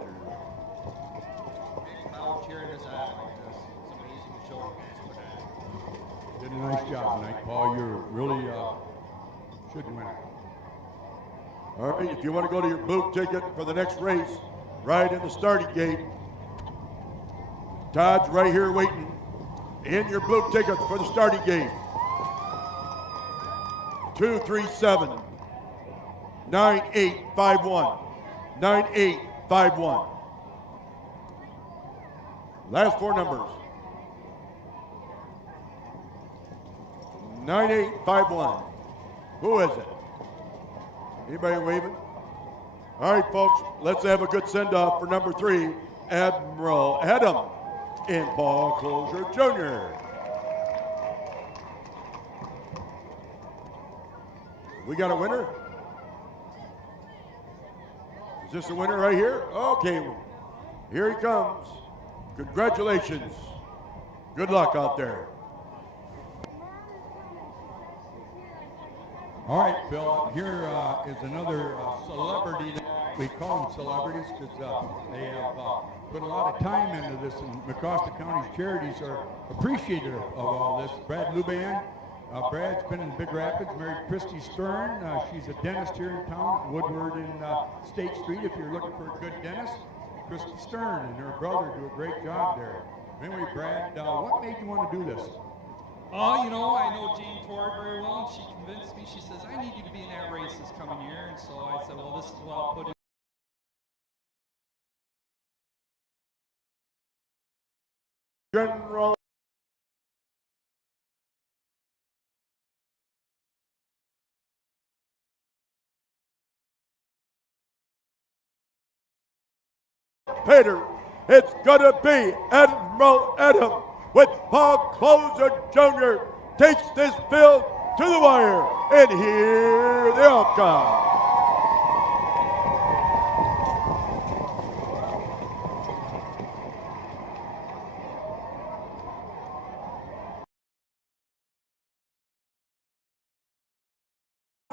Big crowd cheering us on like this. It's amazing to show you guys for that. Did a nice job tonight, Paul. You're really should win it. All right, if you want to go to your booth ticket for the next race, right in the starting gate, Todd's right here waiting in your booth ticket for the starting gate. 237 9851 9851. Last 4 numbers. 9851. Who is it? Anybody waving? All right, folks, let's have a good send-off for number 3, Admiral Adam and Paul Kohler Jr. We got a winner? Is this a winner right here? Okay, here he comes. Congratulations. Good luck out there. All right, Phil, here is another celebrity. We call them celebrities because they have put a lot of time into this, and Mecosta County's charities are appreciative of all this. Brad Luban. Brad's been in Big Rapids, married Christy Stern. She's a dentist here in town at Woodward and State Street. If you're looking for a good dentist, Christy Stern and her brother do a great job there. Anyway, Brad, what made you want to do this? You know, I know Jane Ford very well, and she convinced me. She says, I need you to be in that race this coming year. And so I said, well, this is what I'll put in. General Peter, it's gonna be Admiral Adam with Paul Kohler Jr. takes this field to the wire, and here they all come.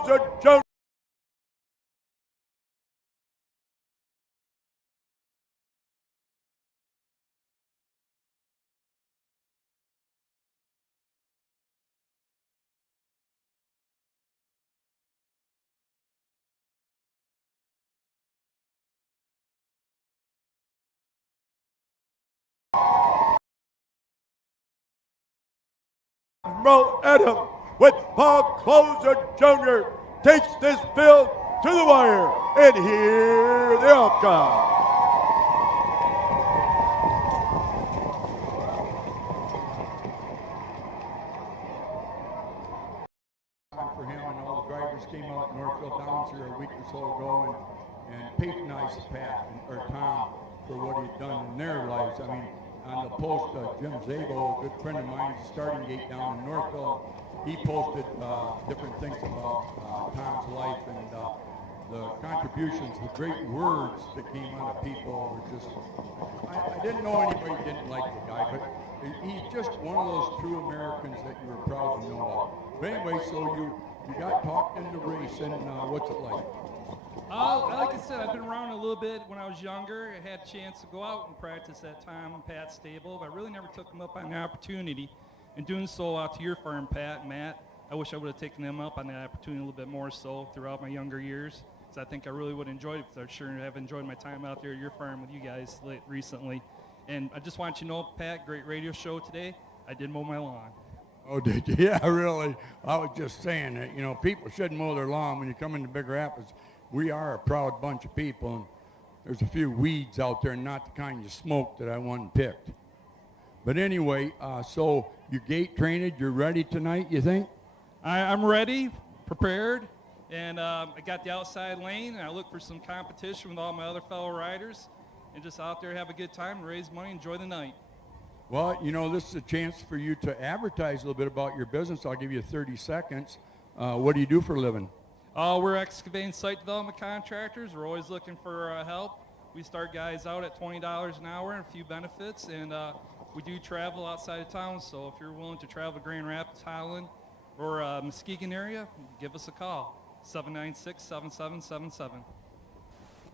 Jr. Admiral Adam with Paul Kohler Jr. takes this field to the wire, and here they all come. For him, and all the drivers came out at Northfield Downs here a week or so ago and patronized Pat or Tom for what he'd done in their lives. I mean, on the post, Jim Zabel, a good friend of mine, starting gate down in Northville. He posted different things about Tom's life and the contributions, the great words that came out of people were just, I didn't know anybody didn't like the guy, but he's just one of those true Americans that you were proud to know of. But anyway, so you got talked into racing. What's it like? Like I said, I've been around a little bit when I was younger. I had a chance to go out and practice at Tom and Pat's stable, but I really never took them up on the opportunity. And doing so out to your farm, Pat and Matt, I wish I would have taken them up on that opportunity a little bit more so throughout my younger years. Because I think I really would have enjoyed it, because I sure have enjoyed my time out there at your farm with you guys recently. And I just want you to know, Pat, great radio show today. I did mow my lawn. Oh, did you? Yeah, really. I was just saying that, you know, people shouldn't mow their lawn when you come into Big Rapids. We are a proud bunch of people, and there's a few weeds out there, not the kind you smoke that I won picked. But anyway, so you gate trained, you're ready tonight, you think? I'm ready, prepared, and I got the outside lane, and I look for some competition with all my other fellow riders, and just out there have a good time, raise money, enjoy the night. Well, you know, this is a chance for you to advertise a little bit about your business. I'll give you 30 seconds. What do you do for a living? We're excavating site development contractors. We're always looking for help. We start guys out at $20 an hour and a few benefits, and we do travel outside of town, so if you're willing to travel to Grand Rapids, Highland, or Muskegon area, give us a call, 796-7777.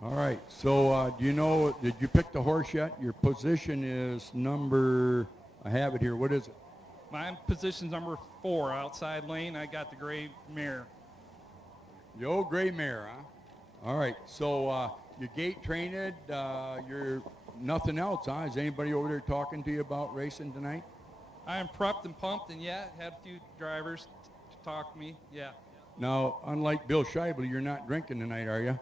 All right, so do you know, did you pick the horse yet? Your position is number, I have it here, what is it? My position's number 4, outside lane. I got the gray mare. The old gray mare, huh? All right, so you gate trained, you're nothing else, huh? Is anybody over there talking to you about racing tonight? I am prepped and pumped, and yeah, had a few drivers to talk to me, yeah. Now, unlike Bill Scheibel, you're not drinking tonight, are you?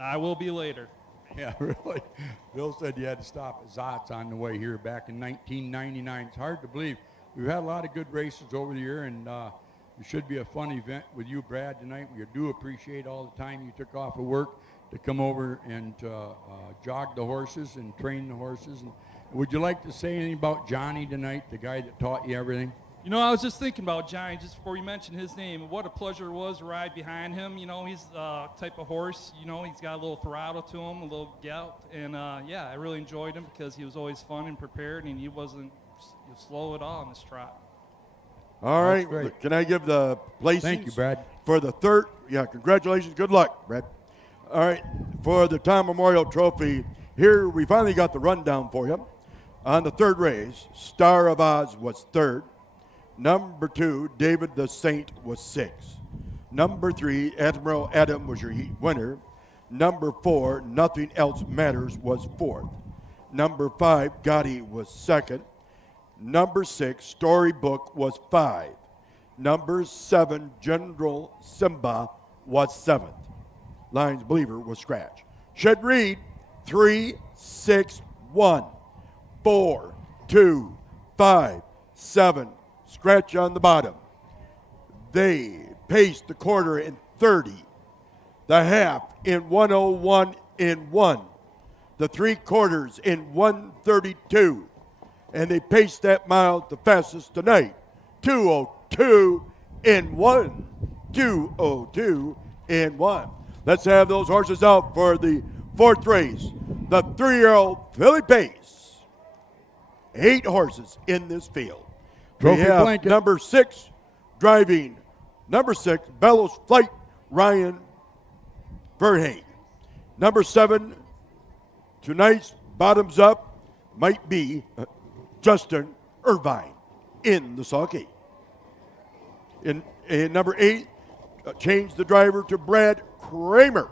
I will be later. Yeah, really. Bill said you had to stop at Zot's on the way here back in 1999. It's hard to believe. We've had a lot of good races over the year, and it should be a fun event with you, Brad, tonight. We do appreciate all the time you took off of work to come over and jog the horses and train the horses. And would you like to say anything about Johnny tonight, the guy that taught you everything? You know, I was just thinking about Johnny just before you mentioned his name. What a pleasure it was to ride behind him. You know, he's the type of horse, you know, he's got a little throttle to him, a little gout. And, yeah, I really enjoyed him because he was always fun and prepared, and he wasn't slow at all in this trot. All right. Can I give the placings? Thank you, Brad. For the third, yeah, congratulations. Good luck, Brad. All right. For the Tom Memorial Trophy, here we finally got the rundown for you. On the third race, Star of Oz was third. Number 2, David the Saint was 6th. Number 3, Admiral Adam was your heat winner. Number 4, Nothing Else Matters was 4th. Number 5, Gotti was 2nd. Number 6, Storybook was 5. Number 7, General Simba was 7th. Lions Believer was scratch. Should read 3, 6, 1, 4, 2, 5, 7. Scratch on the bottom. They paced the quarter in 30, the half in 101 in 1, the 3/4 in 132, and they paced that mile the fastest tonight, 2:02 in 1, 2:02 in 1. Let's have those horses out for the fourth race. The 3-year-old Philly Pace. 8 horses in this field. Trophy we have blanket. number 6 driving. Number 6, Bellows Flight, Ryan Verhey. Number 7, tonight's bottoms up might be Justin Irvine in the sulky. In number 8, change the driver to Brad Kramer.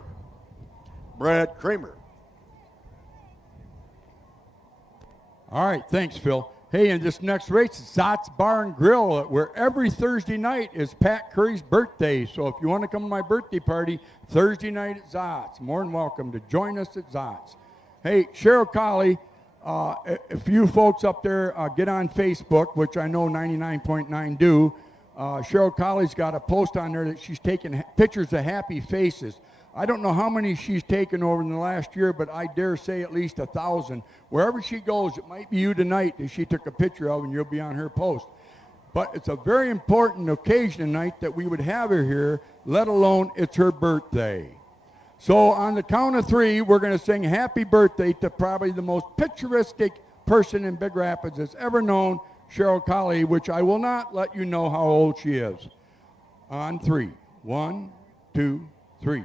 Brad Kramer. All right, thanks, Phil. Hey, in this next race, Zot's Bar and Grill, where every Thursday night is Pat Curry's birthday. So if you want to come to my birthday party, Thursday night at Zot's, more than welcome to join us at Zot's. Hey, Cheryl Colley, if you folks up there get on Facebook, which I know 99.9 do, Cheryl Colley's got a post on there that she's taking pictures of happy faces. I don't know how many she's taken over in the last year, but I dare say at least 1,000. Wherever she goes, it might be you tonight that she took a picture of, and you'll be on her post. But it's a very important occasion tonight that we would have her here, let alone it's her birthday. So on the count of 3, we're going to sing happy birthday to probably the most picturesque person in Big Rapids that's ever known, Cheryl Colley, which I will not let you know how old she is. On 3. 1, 2, 3.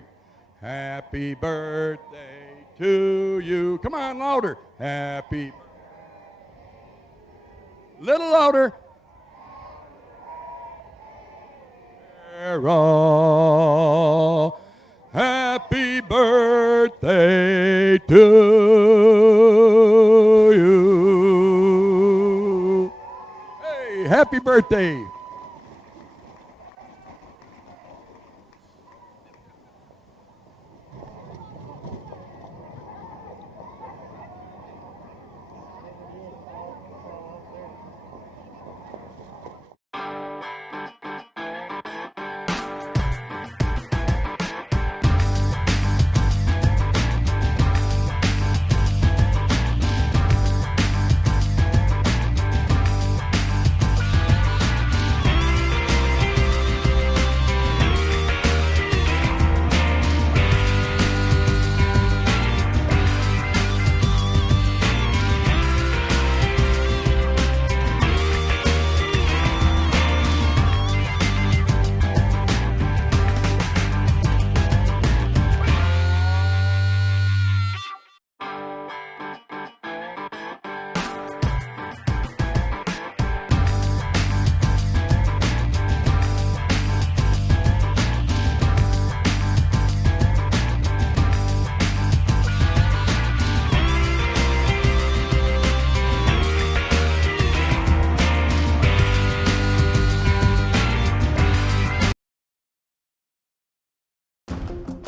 Happy birthday to you. Come on, louder. Happy. Little louder. Cheryl, happy birthday to you. Hey, happy birthday.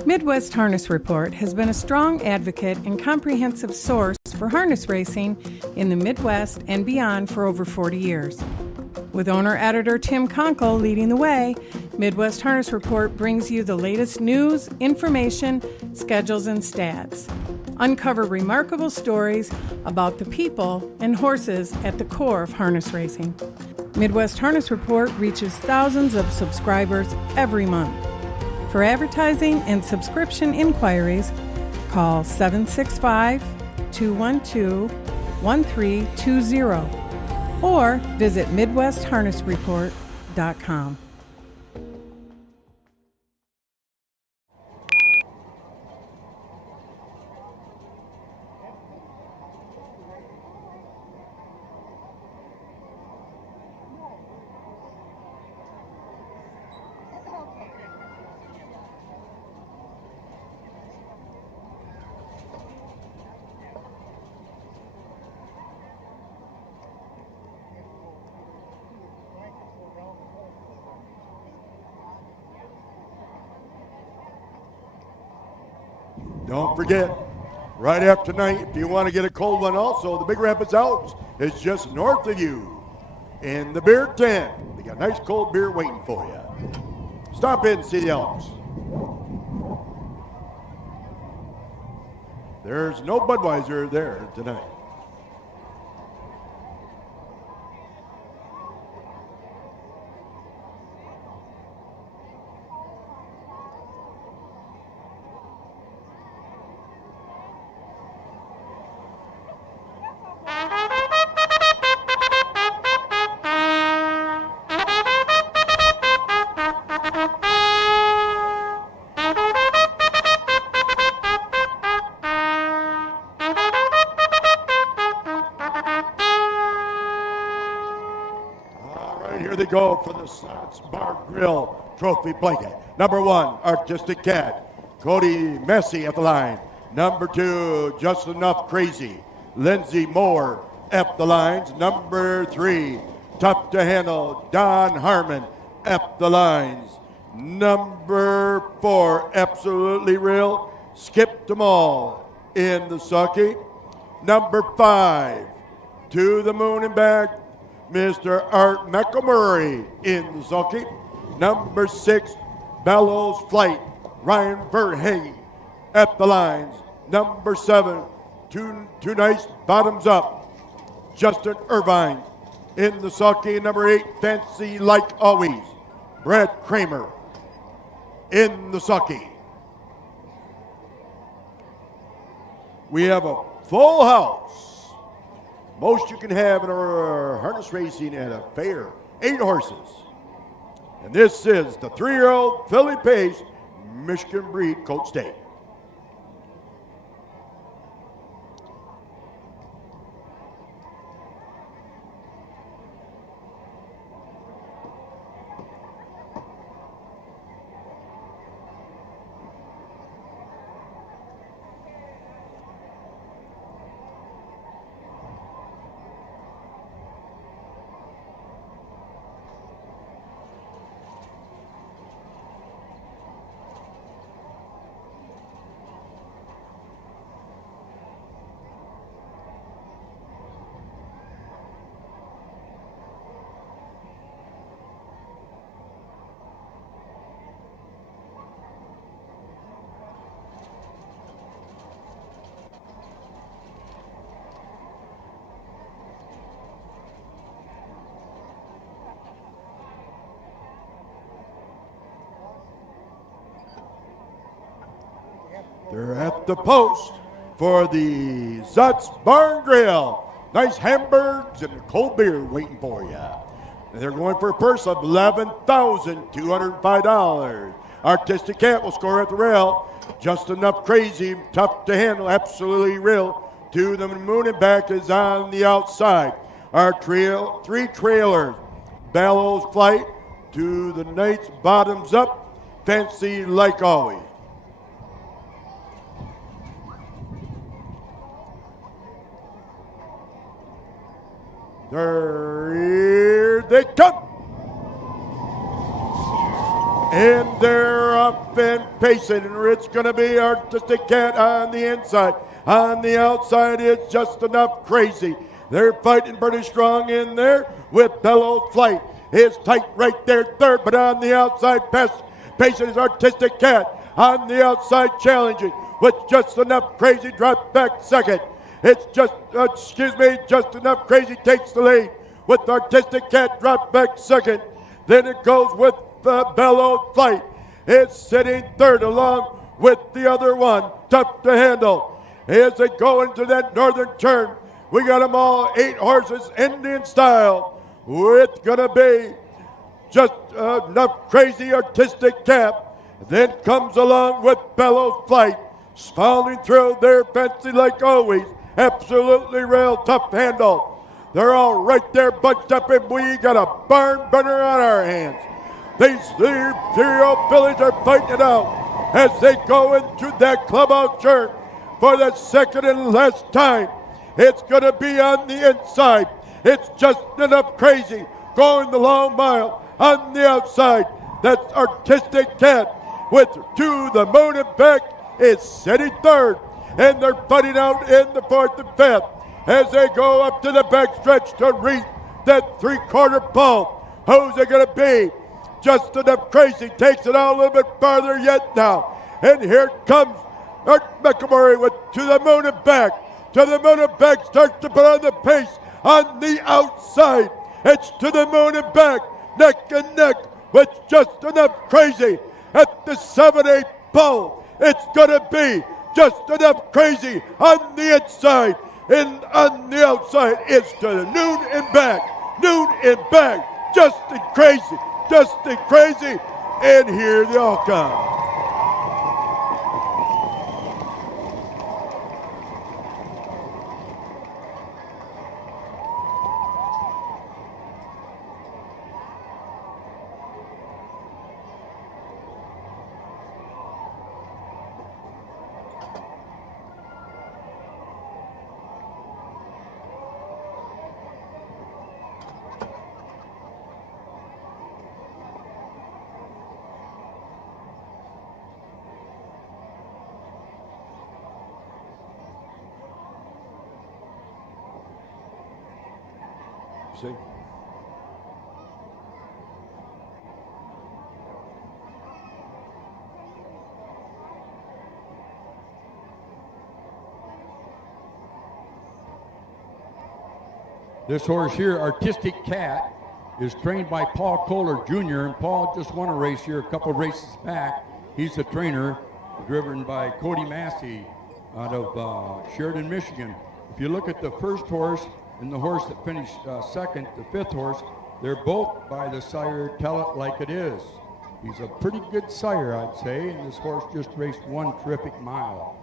Midwest Harness Report has been a strong advocate and comprehensive source for harness racing in the Midwest and beyond for over 40 years. With owner-editor Tim Conkle leading the way, Midwest Harness Report brings you the latest news, information, schedules, and stats. Uncover remarkable stories about the people and horses at the core of harness racing. Midwest Harness Report reaches thousands of subscribers every month. For advertising and subscription inquiries, call 765-212-1320 or visit MidwestHarnessReport.com. Don't forget, right after tonight, if you want to get a cold one also, the Big Rapids Alps is just north of you in the beer tent. They got nice cold beer waiting for you. Stop in and see the Alps. There's no Budweiser there tonight. Here they go for the Sots Bar Grill Trophy Blanket. Number 1, Artistic Cat, Cody Messi at the line. Number 2, Just Enough Crazy, Lindsey Moore at the lines. Number 3, Tough to Handle, Don Harmon at the lines. Number 4, Absolutely Real, Skip them all in the sulky. Number 5, To the Moon and Back, Mr. Art McElmurray in the sulky. Number 6, Bellows Flight, Ryan Verhage at the lines. Number 7, two nice bottoms up. Justin Irvine in the sulky. Number 8, Fancy Like Always. Brad Kramer in the sulky. We have a full house. Most you can have in our harness racing at a fair. 8 horses. And this is the 3-year-old Philly Pace Michigan breed Colt State. They're at the post for the Zutz Barn Grill. Nice hamburgers and a cold beer waiting for you. They're going for a purse of $11,205. Artistic Cat will score at the rail. Just enough crazy, tough to handle, absolutely real. To the moon and back is on the outside. Our trail, 3 trailers. Bellows Flight to the Knights bottoms up. Fancy Like Always. Here they come. And they're up and pacing, and it's going to be Artistic Cat on the inside. On the outside, it's just enough crazy. They're fighting pretty strong in there with Bellows Flight. It's tight right there, third, but on the outside, pacing is Artistic Cat. On the outside, challenging with just enough crazy, drop back second. It's just, just enough crazy takes the lead with Artistic Cat drop back second. Then it goes with Bellows Flight. It's sitting third along with the other one, tough to handle. As they go into that northern turn, we got them all 8 horses Indian style. It's gonna be just enough crazy Artistic Cat. Then comes along with Bellows Flight, following through their Fancy Like Always. Absolutely real tough handle. They're all right there bunched up, and we got a barn burner on our hands. These 3-year-old fillies are fighting it out as they go into that clubhouse turn for the second and last time. It's going to be on the inside. It's just enough crazy going the long mile on the outside. That's Artistic Cat with To the Moon and Back is sitting third. And they're fighting out in the 4th and 5th as they go up to the backstretch to reach that 3/4 pole. Who's it going to be? Just enough crazy takes it out a little bit farther yet now. And here comes Art McElmurray with To the Moon and Back. To the Moon and Back starts to put on the pace on the outside. It's To the Moon and Back, neck and neck with just enough crazy at the 7-8 pole. It's going to be just enough crazy on the inside, and on the outside it's to the Noon and Back, just and crazy, and here they all come. See? This horse here, Artistic Cat, is trained by Paul Kohler Jr., and Paul just won a race here a couple races back. He's the trainer, driven by Cody Massey out of Sheridan, Michigan. If you look at the first horse and the horse that finished second, the fifth horse, they're both by the sire Tell It Like It Is. He's a pretty good sire, I'd say, and this horse just raced one terrific mile.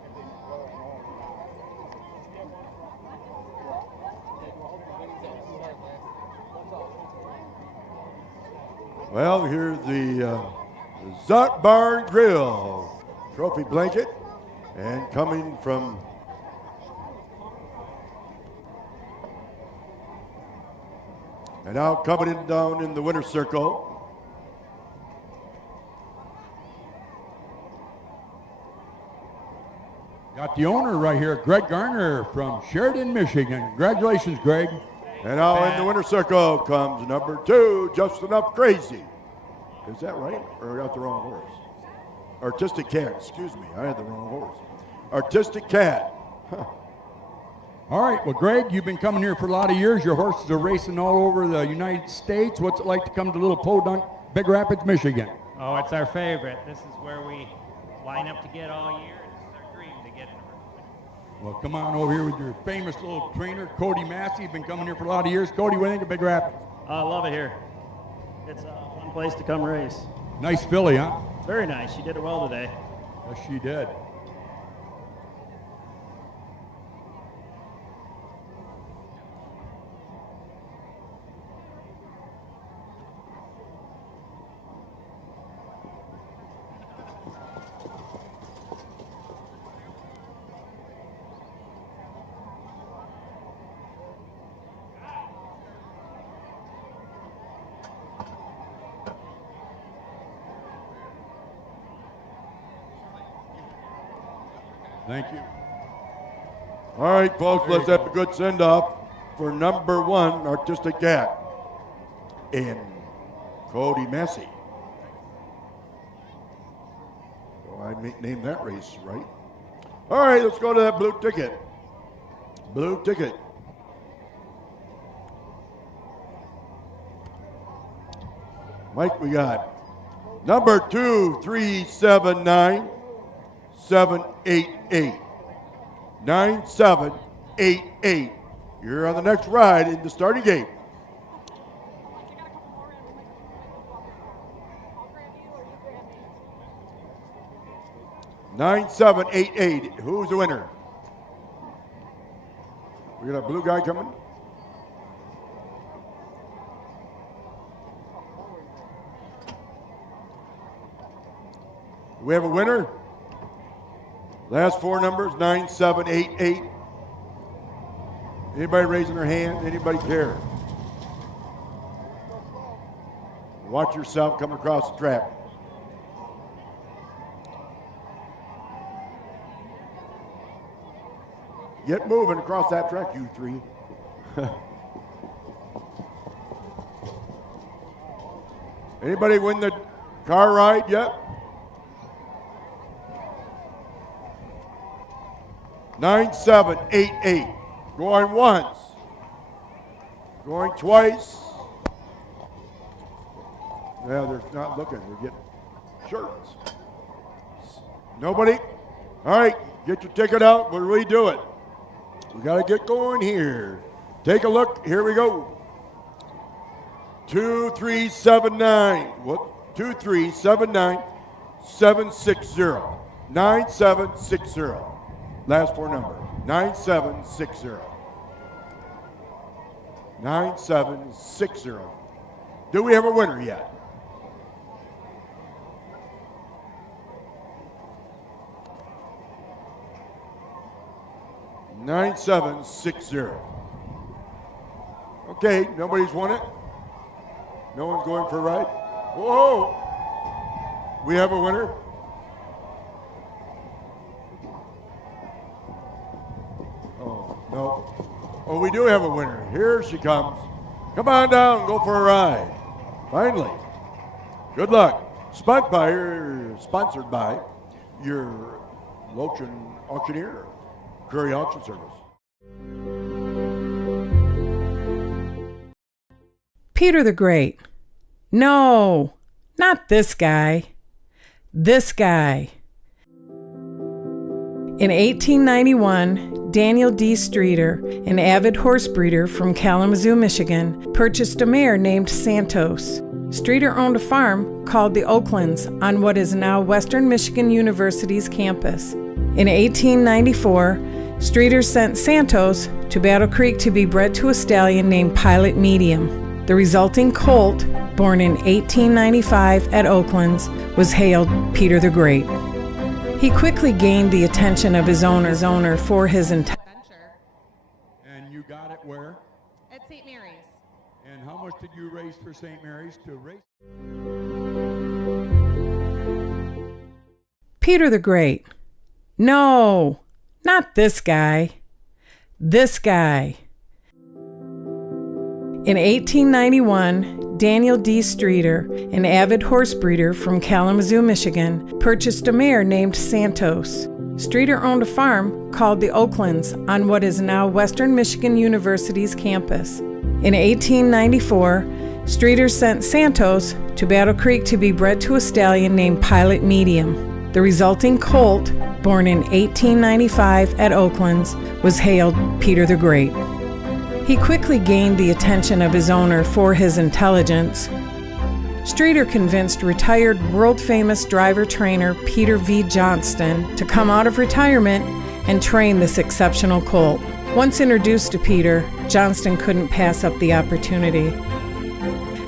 Well, here's the Zott Barn Grill trophy blanket, and coming from and now coming in down in the winner's circle. Got the owner right here, Greg Garner from Sheridan, Michigan. Congratulations, Greg. And now in the winner's circle comes number 2, Just Enough Crazy. Is that right? Or I got the wrong horse? Artistic Cat, excuse me, I had the wrong horse. Artistic Cat. Huh. All right, well, Greg, you've been coming here for a lot of years. Your horses are racing all over the United States. What's it like to come to little Podunk, Big Rapids, Michigan? Oh, it's our favorite. This is where we line up to get all year. This is our dream to get in. Well, come on over here with your famous little trainer, Cody Massey. You've been coming here for a lot of years. Cody, what do you think of Big Rapids? I love it here. It's a fun place to come race. Nice filly, huh? Very nice. She did it well today. Yes, she did. Thank you. All right, folks, let's have a good send-off for number 1, Artistic Cat, and Cody Massey. Oh, I named that race right. All right, let's go to that blue ticket. Blue ticket. Mike, we got number 2379. 788 9788. You're on the next ride in the starting gate. $9,788. Who's the winner? We got a blue guy coming. Do we have a winner? Last 4 numbers, 9788. Anybody raising their hand? Anybody care? Watch yourself coming across the track. Get moving across that track, you 3. Anybody win the car ride yet? 9788. Going once. Going twice. Yeah, they're not looking. They're getting shirts. Nobody? All right, get your ticket out. We'll redo it. We got to get going here. Take a look. Here we go. 2379. What? 2379 760 9760. Last 4 numbers, 9760. 9760. Do we have a winner yet? $9,760. Okay, nobody's won it. No one's going for a ride. Whoa! We have a winner. No. Oh, we do have a winner. Here she comes. Come on down, go for a ride. Finally. Good luck. Sponsored by your auctioneer, Curry Auction Service. Peter the Great. No, not this guy. This guy. In 1891, Daniel D. Streeter, an avid horse breeder from Kalamazoo, Michigan, purchased a mare named Santos. Streeter owned a farm called the Oaklands on what is now Western Michigan University's campus. In 1894, Streeter sent Santos to Battle Creek to be bred to a stallion named Pilot Medium. The resulting colt, born in 1895 at Oaklands, was hailed Peter the Great. He quickly gained the attention of his owner for his And you got it where? At St. Mary's. And how much did you raise for St. Mary's to race? Peter the Great. No, not this guy. This guy. In 1891, Daniel D. Streeter, an avid horse breeder from Kalamazoo, Michigan, purchased a mare named Santos. Streeter owned a farm called the Oaklands on what is now Western Michigan University's campus. In 1894, Streeter sent Santos to Battle Creek to be bred to a stallion named Pilot Medium. The resulting colt, born in 1895 at Oaklands, was hailed Peter the Great. He quickly gained the attention of his owner for his intelligence. Streeter convinced retired world-famous driver-trainer Peter V. Johnston to come out of retirement and train this exceptional colt. Once introduced to Peter, Johnston couldn't pass up the opportunity.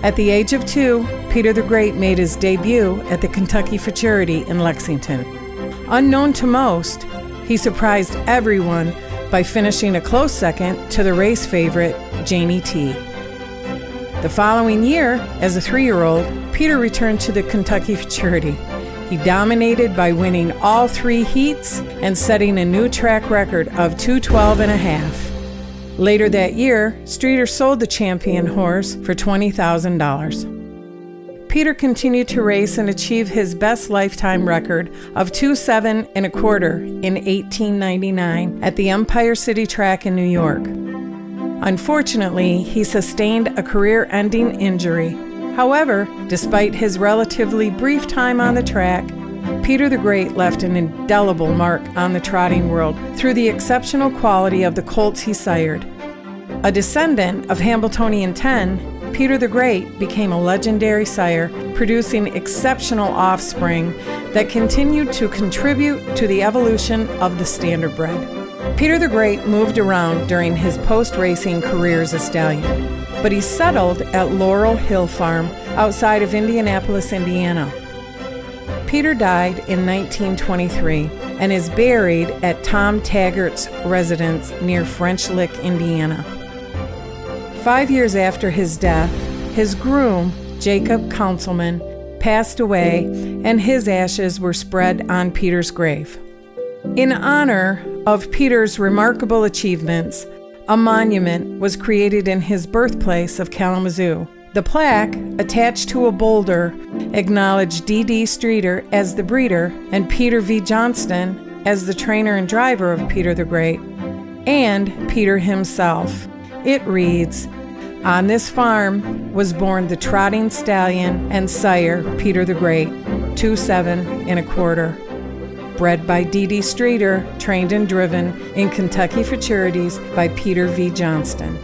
At the age of 2, Peter the Great made his debut at the Kentucky Futurity in Lexington. Unknown to most, he surprised everyone by finishing a close second to the race favorite, Janie T. The following year, as a 3-year-old, Peter returned to the Kentucky Futurity. He dominated by winning all 3 heats and setting a new track record of 2:12 and a half. Later that year, Streeter sold the champion horse for $20,000. Peter continued to race and achieve his best lifetime record of 2:07 and a quarter in 1899 at the Empire City Track in New York. Unfortunately, he sustained a career-ending injury. However, despite his relatively brief time on the track, Peter the Great left an indelible mark on the trotting world through the exceptional quality of the colts he sired. A descendant of Hambletonian 10, Peter the Great became a legendary sire, producing exceptional offspring that continued to contribute to the evolution of the standardbred. Peter the Great moved around during his post-racing career as a stallion, but he settled at Laurel Hill Farm outside of Indianapolis, Indiana. Peter died in 1923 and is buried at Tom Taggart's residence near French Lick, Indiana. 5 years after his death, his groom, Jacob Councilman, passed away and his ashes were spread on Peter's grave. In honor of Peter's remarkable achievements, a monument was created in his birthplace of Kalamazoo. The plaque, attached to a boulder, acknowledged D.D. Streeter as the breeder and Peter V. Johnston as the trainer and driver of Peter the Great, and Peter himself. It reads, "On this farm was born the trotting stallion and sire Peter the Great, 2:07 and a quarter. Bred by D.D. Streeter, trained and driven in Kentucky Futurities by Peter V. Johnston."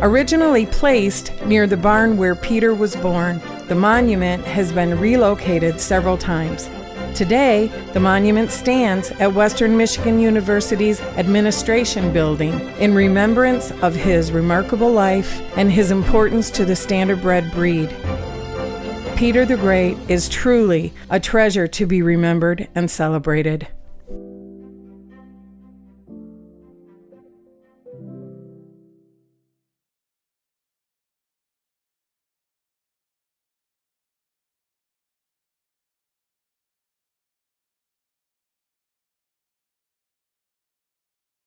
Originally placed near the barn where Peter was born, the monument has been relocated several times. Today, the monument stands at Western Michigan University's Administration Building in remembrance of his remarkable life and his importance to the standardbred breed. Peter the Great is truly a treasure to be remembered and celebrated.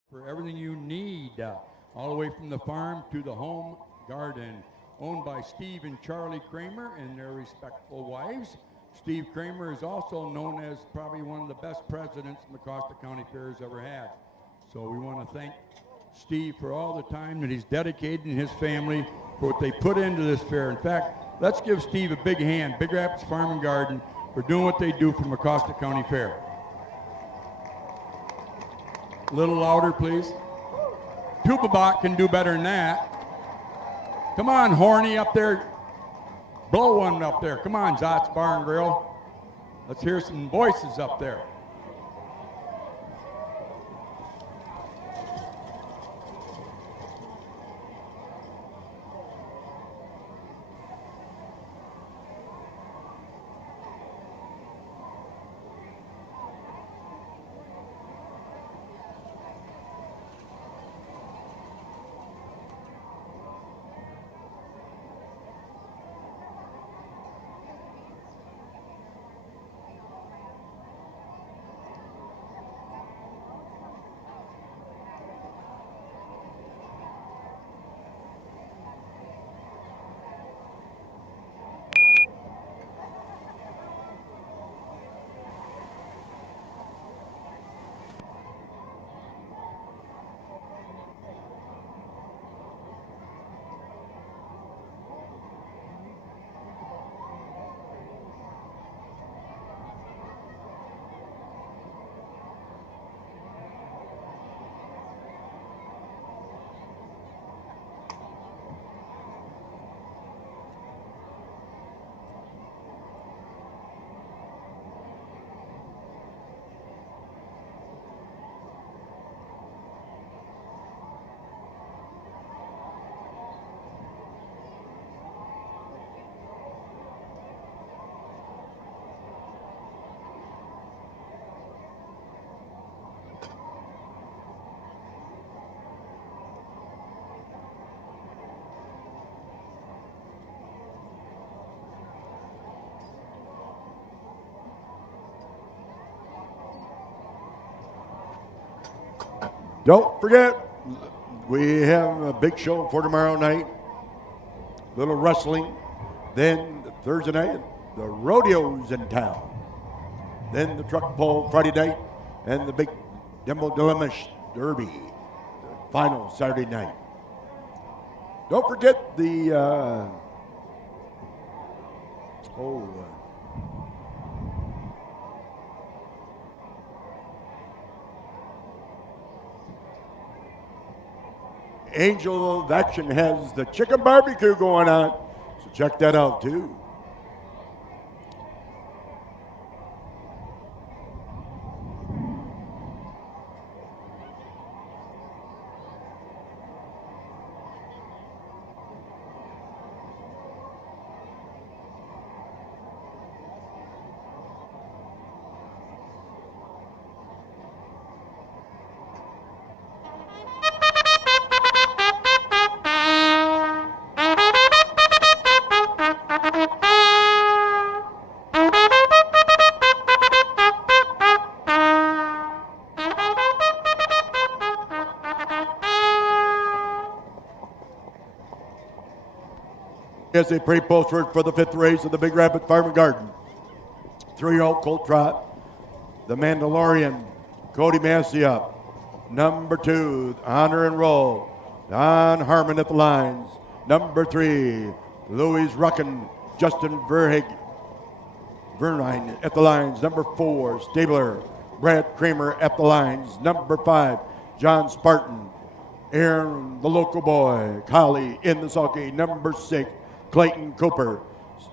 For everything you need, all the way from the farm to the home garden, owned by Steve and Charlie Kramer and their respectful wives. Steve Kramer is also known as probably one of the best presidents Mecosta County Fair has ever had. So we want to thank Steve for all the time that he's dedicated and his family for what they put into this fair. In fact, let's give Steve a big hand, Big Rapids Farm and Garden, for doing what they do for Mecosta County Fair. A little louder, please. Tubabot can do better than that. Come on, Horny up there. Blow one up there. Come on, Zotz Bar and Grill. Let's hear some voices up there. Don't forget, we have a big show for tomorrow night. Little wrestling. Then Thursday night, the rodeo's in town. Then the truck pull Friday night, and the big Demo Dilemma Derby, the final Saturday night. Don't forget the Angel of Action has the chicken barbecue going on, so check that out too. As a pre-poster for the 5th race of the Big Rapids Farm and Garden. 3-year-old Colt Trot, the Mandalorian, Cody Massey up. Number 2, Honor and Roll, Don Harmon at the lines. Number 3, Louis Rucken, Justin Verhage, Vernine at the lines. Number 4, Stabler, Brad Kramer at the lines. Number 5, John Spartan, Aaron the Local Boy, Collie in the sulky. Number 6, Clayton Cooper,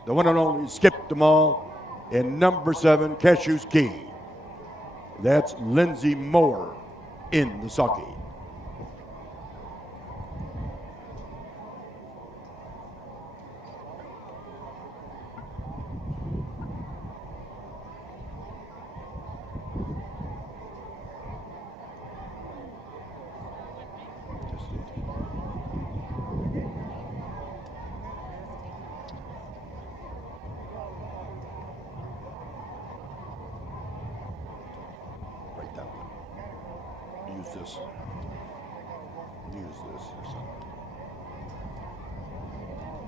the one and only Skip them all, and number 7, Cashew's Key. That's Lindsey Moore in the sulky.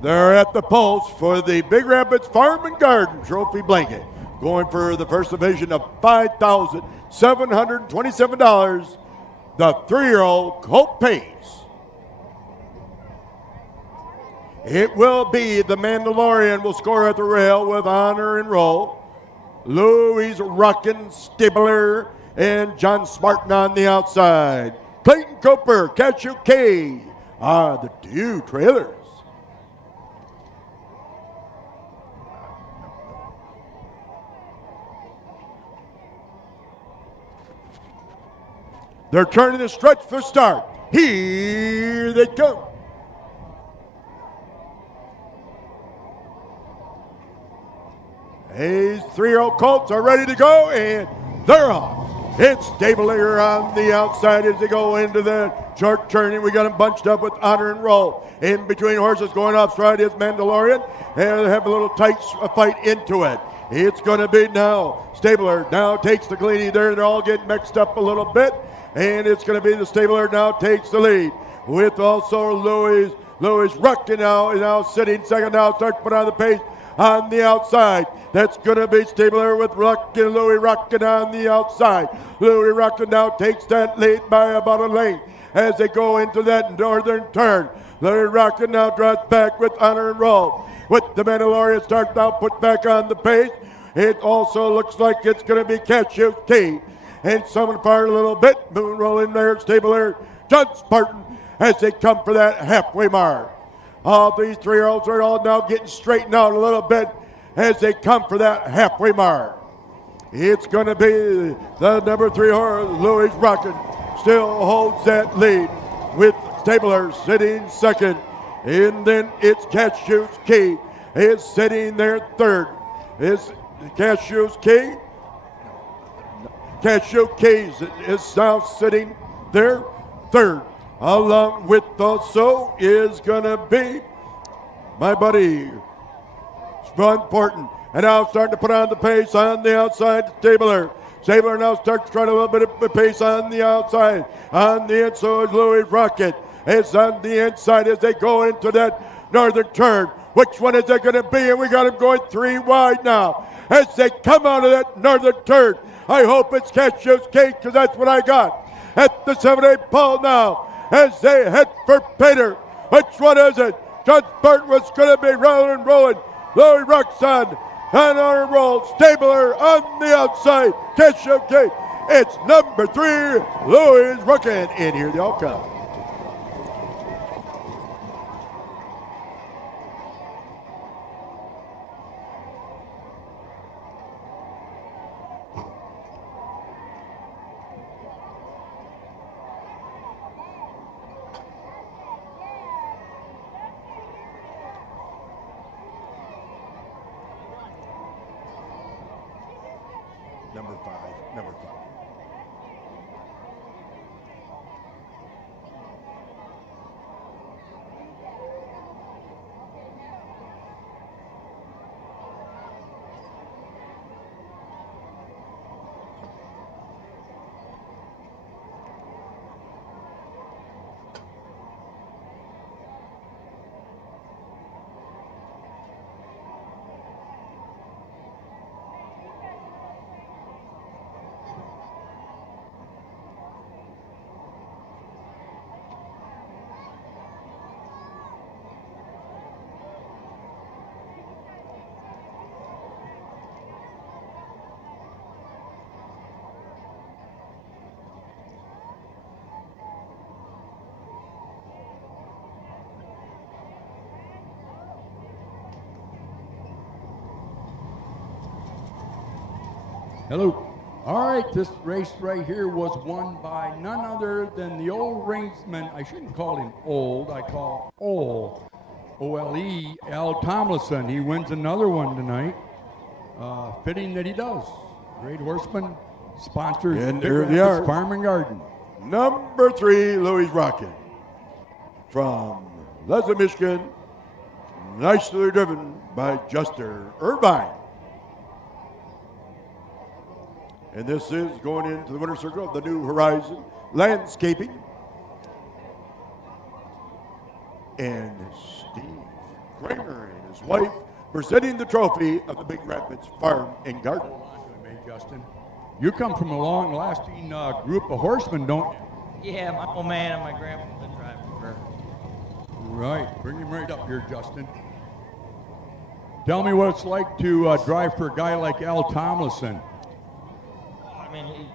They're at the post for the Big Rapids Farm and Garden Trophy Blanket, going for the first division of $5,727. the 3-year-old Colt Pace. It will be the Mandalorian will score at the rail with honor and roll. Louis Ruckin, Stabler, and John Spartan on the outside. Clayton Cooper, Cashew K are the two trailers. They're turning the stretch for start. Here they come. These 3-year-old colts are ready to go, and they're off. It's Stabler on the outside as they go into the short turning. We got them bunched up with honor and roll. In between horses going off stride is Mandalorian, and they have a little tight fight into it. It's going to be now. Stabler now takes the lead there. They're all getting mixed up a little bit, and it's going to be the Stabler now takes the lead with also Louis Ruckin now sitting second now, starts to put on the pace on the outside. That's going to be Stabler with Ruckin, Louis Ruckin on the outside. Louis Ruckin now takes that lead by about a length as they go into that northern turn. Louis Ruckin now draws back with honor and roll. With the Mandalorian starts now put back on the pace. It also looks like it's going to be Cashew Key. And someone apart a little bit. Moon rolling there, Stabler, John Spartan as they come for that halfway mark. All these 3-year-olds are all now getting straightened out a little bit as they come for that halfway mark. It's going to be the number 3 horse, Louis Ruckin, still holds that lead with Stabler sitting second. And then it's Cashew's Key is sitting there third. Is Cashew's Key? Cashew Key is now sitting there third. Along with also is going to be my buddy, Ron Porton. And now starting to put on the pace on the outside, Stabler. Stabler now starts trying a little bit of pace on the outside. On the inside is Louis Rocket. It's on the inside as they go into that northern turn. Which one is it going to be? And we got him going 3 wide now. As they come out of that northern turn, I hope it's Cashew's Cake because that's what I got. At the 7-8 pole now as they head for Peter. Which one is it? John Spartan was going to be rolling. Louis Roxon on our roll. Stabler on the outside. Cashew Cake. It's number 3, Louis Ruckin. And here they all come. Number 5. Hello. All right, this race right here was won by none other than the old ringsman. I shouldn't call him old. I call Ole, O-L-E, Al Tomlinson. He wins another one tonight. Fitting that he does. Great horseman, sponsors And Big there they Rapids are. Farm and Garden. Number 3, Louis Rocket. From Leslie, Michigan, nicely driven by Juster Irvine. And this is going into the winner's circle of the New Horizon Landscaping. And Steve Kramer and his wife presenting the trophy of the Big Rapids Farm and Garden. Hold on to him, Justin. You come from a long-lasting group of horsemen, don't you? Yeah, my old man and my grandpa been driving for. Right, bring him right up here, Justin. Tell me what it's like to drive for a guy like Al Tomlinson. I mean, he's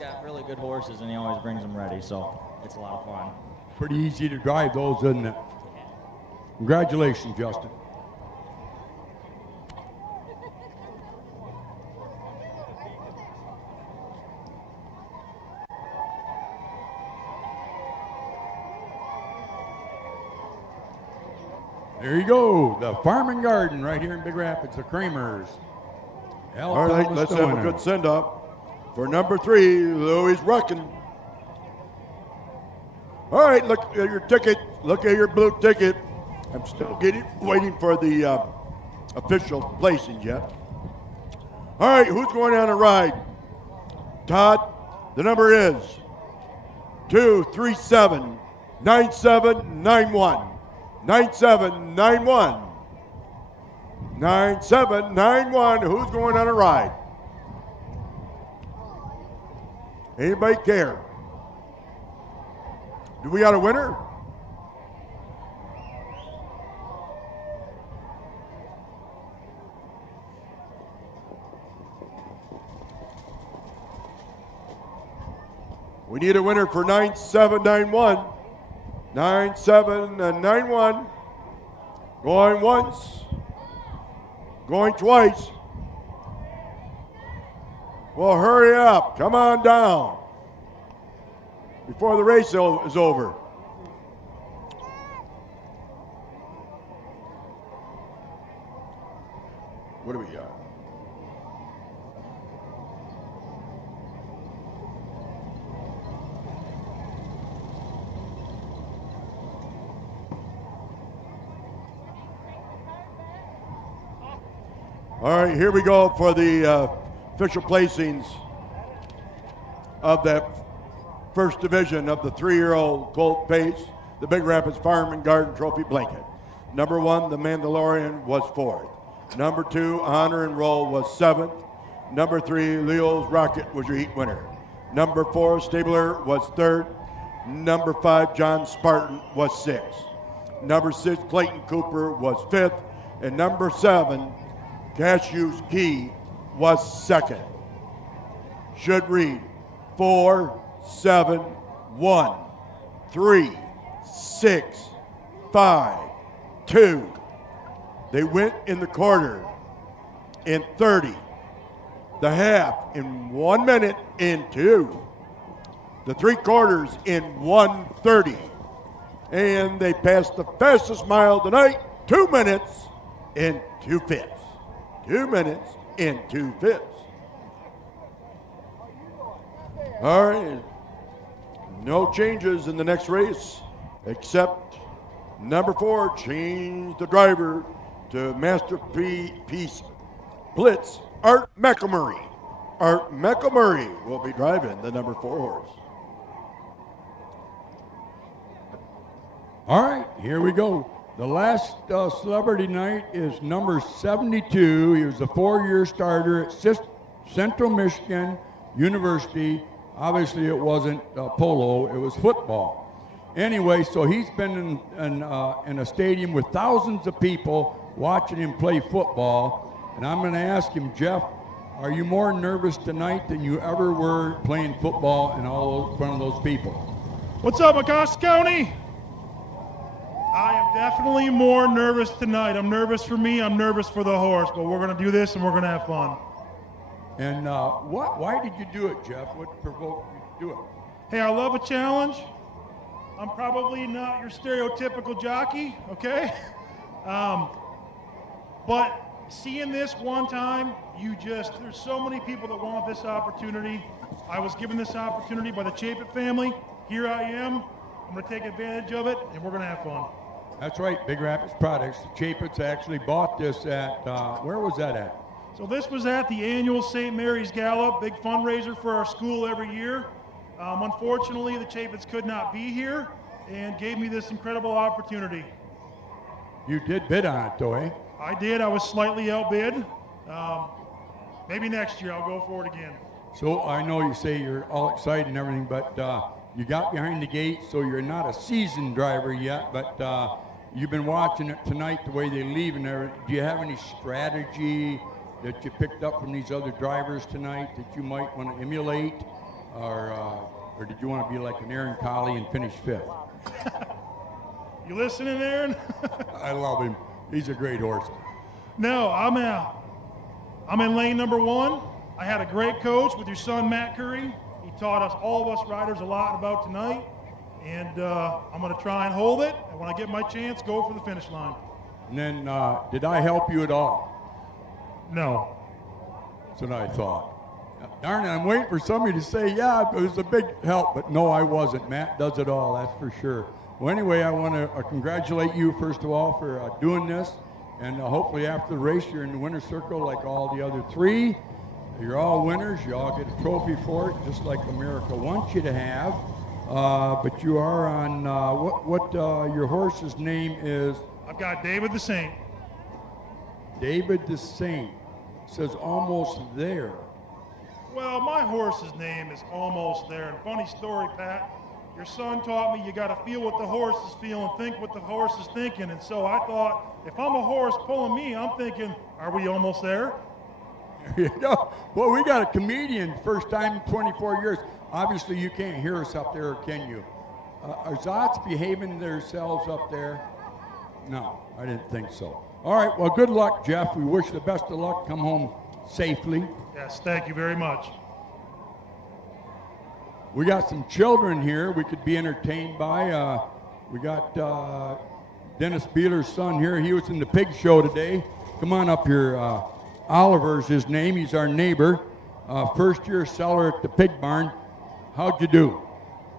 got really good horses, and he always brings them ready, so it's a lot of fun. Pretty easy to drive those, isn't it? Congratulations, Justin. There you go, the Farm and Garden right here in Big Rapids, the Kramers. All right, let's have a good send-off for number 3, Louis Ruckin. All right, look at your ticket. Look at your blue ticket. I'm still waiting for the official placings yet. All right, who's going on a ride? Todd, the number is 237-9791. 9791. 9791. Who's going on a ride? Anybody care? Do we got a winner? We need a winner for 9791. 9791. Going once. Going twice. Well, hurry up. Come on down before the race is over. What do we got? All right, here we go for the official placings of that first division of the 3-year-old Colt Pace, the Big Rapids Farm and Garden Trophy Blanket. Number 1, the Mandalorian, was 4th. Number 2, Honor and Roll, was 7th. Number 3, Leo's Rocket, was your heat winner. Number 4, Stabler, was 3rd. Number 5, John Spartan, was 6th. Number 6, Clayton Cooper, was 5th. And number 7, Cashew's Key, was 2nd. Should read 4, 7, 1, 3, 6, 5, 2. They went in the quarter in 30. The half in 1 minute in 2. The 3 quarters in 1:30. And they passed the fastest mile tonight, 2 minutes and 2/5. 2 minutes and 2/5. All right. No changes in the next race, except number 4 changed the driver to Masterpiece Blitz. Art McElmurray. Art McElmurray will be driving the number 4 horse. All right, here we go. The last celebrity night is number 72. He was a 4-year starter at Central Michigan University. Obviously, it wasn't polo, it was football. Anyway, so he's been in a stadium with thousands of people watching him play football. And I'm going to ask him, Jeff, are you more nervous tonight than you ever were playing football in front of those people? What's up, Mecosta County? I am definitely more nervous tonight. I'm nervous for me, I'm nervous for the horse, but we're going to do this and we're going to have fun. And why did you do it, Jeff? What provoked you to do it? Hey, I love a challenge. I'm probably not your stereotypical jockey, okay? But seeing this one time, there's so many people that want this opportunity. I was given this opportunity by the Chapin family. Here I am. I'm going to take advantage of it, and we're going to have fun. That's right, Big Rapids Products. The Chapins actually bought this at, where was that at? So this was at the annual St. Mary's Gala, big fundraiser for our school every year. Unfortunately, the Chapins could not be here and gave me this incredible opportunity. You did bid on it, though, eh? I did. I was slightly outbid. Maybe next year I'll go for it again. So I know you say you're all excited and everything, but You got behind the gate, so you're not a seasoned driver yet, but you've been watching it tonight, the way they leave and everything. Do you have any strategy that you picked up from these other drivers tonight that you might want to emulate? Or did you want to be like an Aaron Colley and finish 5th? You listening, Aaron? I love him. He's a great horse. No, I'm in lane number 1. I had a great coach with your son, Matt Curry. He taught us, all of us riders, a lot about tonight. And I'm going to try and hold it. And when I get my chance, go for the finish line. And then, did I help you at all? No. That's what I thought. Darn it, I'm waiting for somebody to say, yeah, it was a big help. But no, I wasn't. Matt does it all, that's for sure. Well, anyway, I want to congratulate you, first of all, for doing this. And hopefully after the race, you're in the winner's circle like all the other 3. You're all winners. You all get a trophy for it, just like America wants you to have. But you are on, what your horse's name is? I've got David the Saint. David the Saint. It says almost there. Well, my horse's name is Almost There. And funny story, Pat, your son taught me you got to feel what the horse is feeling, think what the horse is thinking. And so I thought, if I'm a horse pulling me, I'm thinking, are we almost there? There you go. Well, we got a comedian, first time in 24 years. Obviously, you can't hear us up there, can you? Are Zots behaving themselves up there? No, I didn't think so. All right, well, good luck, Jeff. We wish you the best of luck. Come home safely. Yes, thank you very much. We got some children here we could be entertained by. We got Dennis Beeler's son here. He was in the pig show today. Come on up here. Oliver's his name. He's our neighbor. First year seller at the pig barn. How'd you do?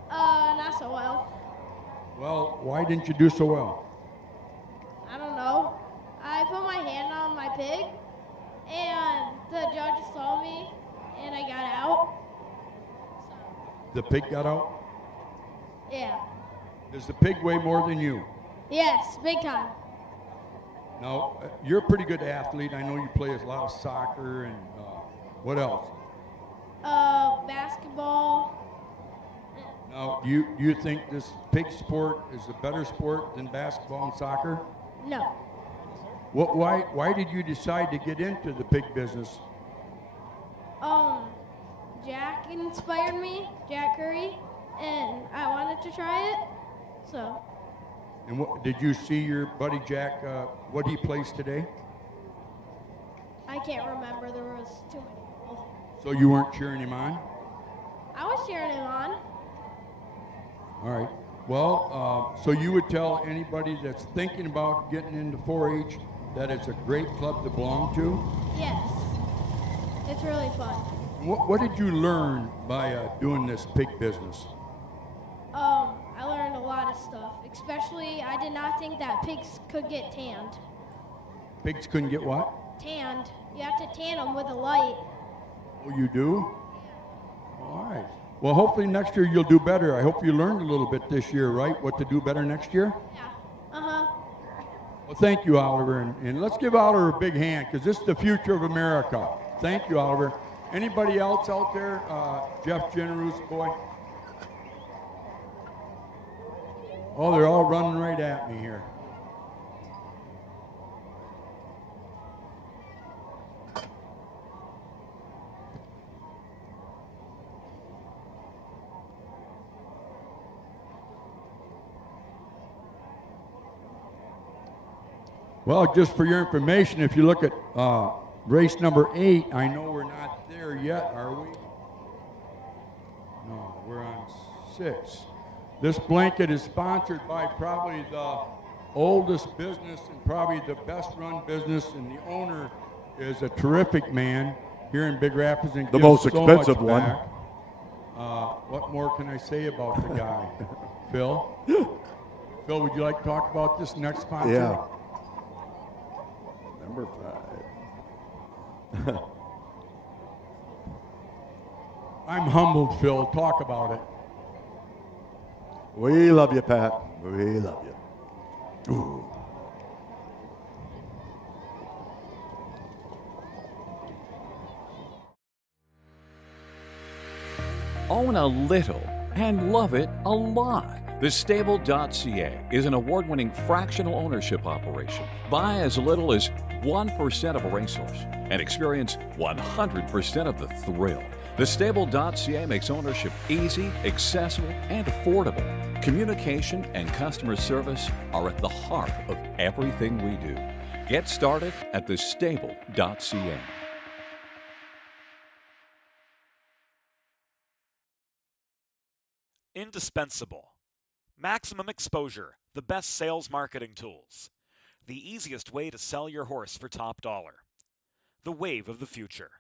Not so well. Well, why didn't you do so well? I don't know. I put my hand on my pig, and the judge saw me, and I got out. The pig got out? Yeah. Does the pig weigh more than you? Yes, big time. Now, you're a pretty good athlete. I know you play a lot of soccer and what else? Basketball. Now, do you think this pig sport is a better sport than basketball and soccer? No. Why did you decide to get into the pig business? Jack inspired me, Jack Curry, and I wanted to try it, so. And what did you see your buddy Jack, what he placed today? I can't remember, there was too many people. So you weren't cheering him on? I was cheering him on. All right. Well, so you would tell anybody that's thinking about getting into 4-H that it's a great club to belong to? Yes. It's really fun. What did you learn by doing this pig business? I learned a lot of stuff. Especially, I did not think that pigs could get tanned. Pigs couldn't get what? Tanned. You have to tan them with a light. Oh, you do? All right. Well, hopefully next year you'll do better. I hope you learned a little bit this year, right? What to do better next year? Yeah. Uh-huh. Well, thank you, Oliver. And let's give Oliver a big hand because this is the future of America. Thank you, Oliver. Anybody else out there? Jeff Generous, boy? Oh, they're all running right at me here. Well, just for your information, if you look at race number 8, I know we're not there yet, are we? No, we're on 6. This blanket is sponsored by probably the oldest business and probably the best run business, and the owner is a terrific man here in Big Rapids. And the gives most so expensive much one. back. What more can I say about the guy? Phil? Phil, would you like to talk about this next sponsor? Yeah. Number 5. I'm humbled, Phil. Talk about it. We love you, Pat. We love you. Ooh. Own a little and love it a lot. TheStable.ca is an award-winning fractional ownership operation. Buy as little as 1% of a racehorse and experience 100% of the thrill. TheStable.ca makes ownership easy, accessible, and affordable. Communication and customer service are at the heart of everything we do. Get started at TheStable.ca. Indispensable. Maximum exposure, the best sales marketing tools. The easiest way to sell your horse for top dollar. The wave of the future.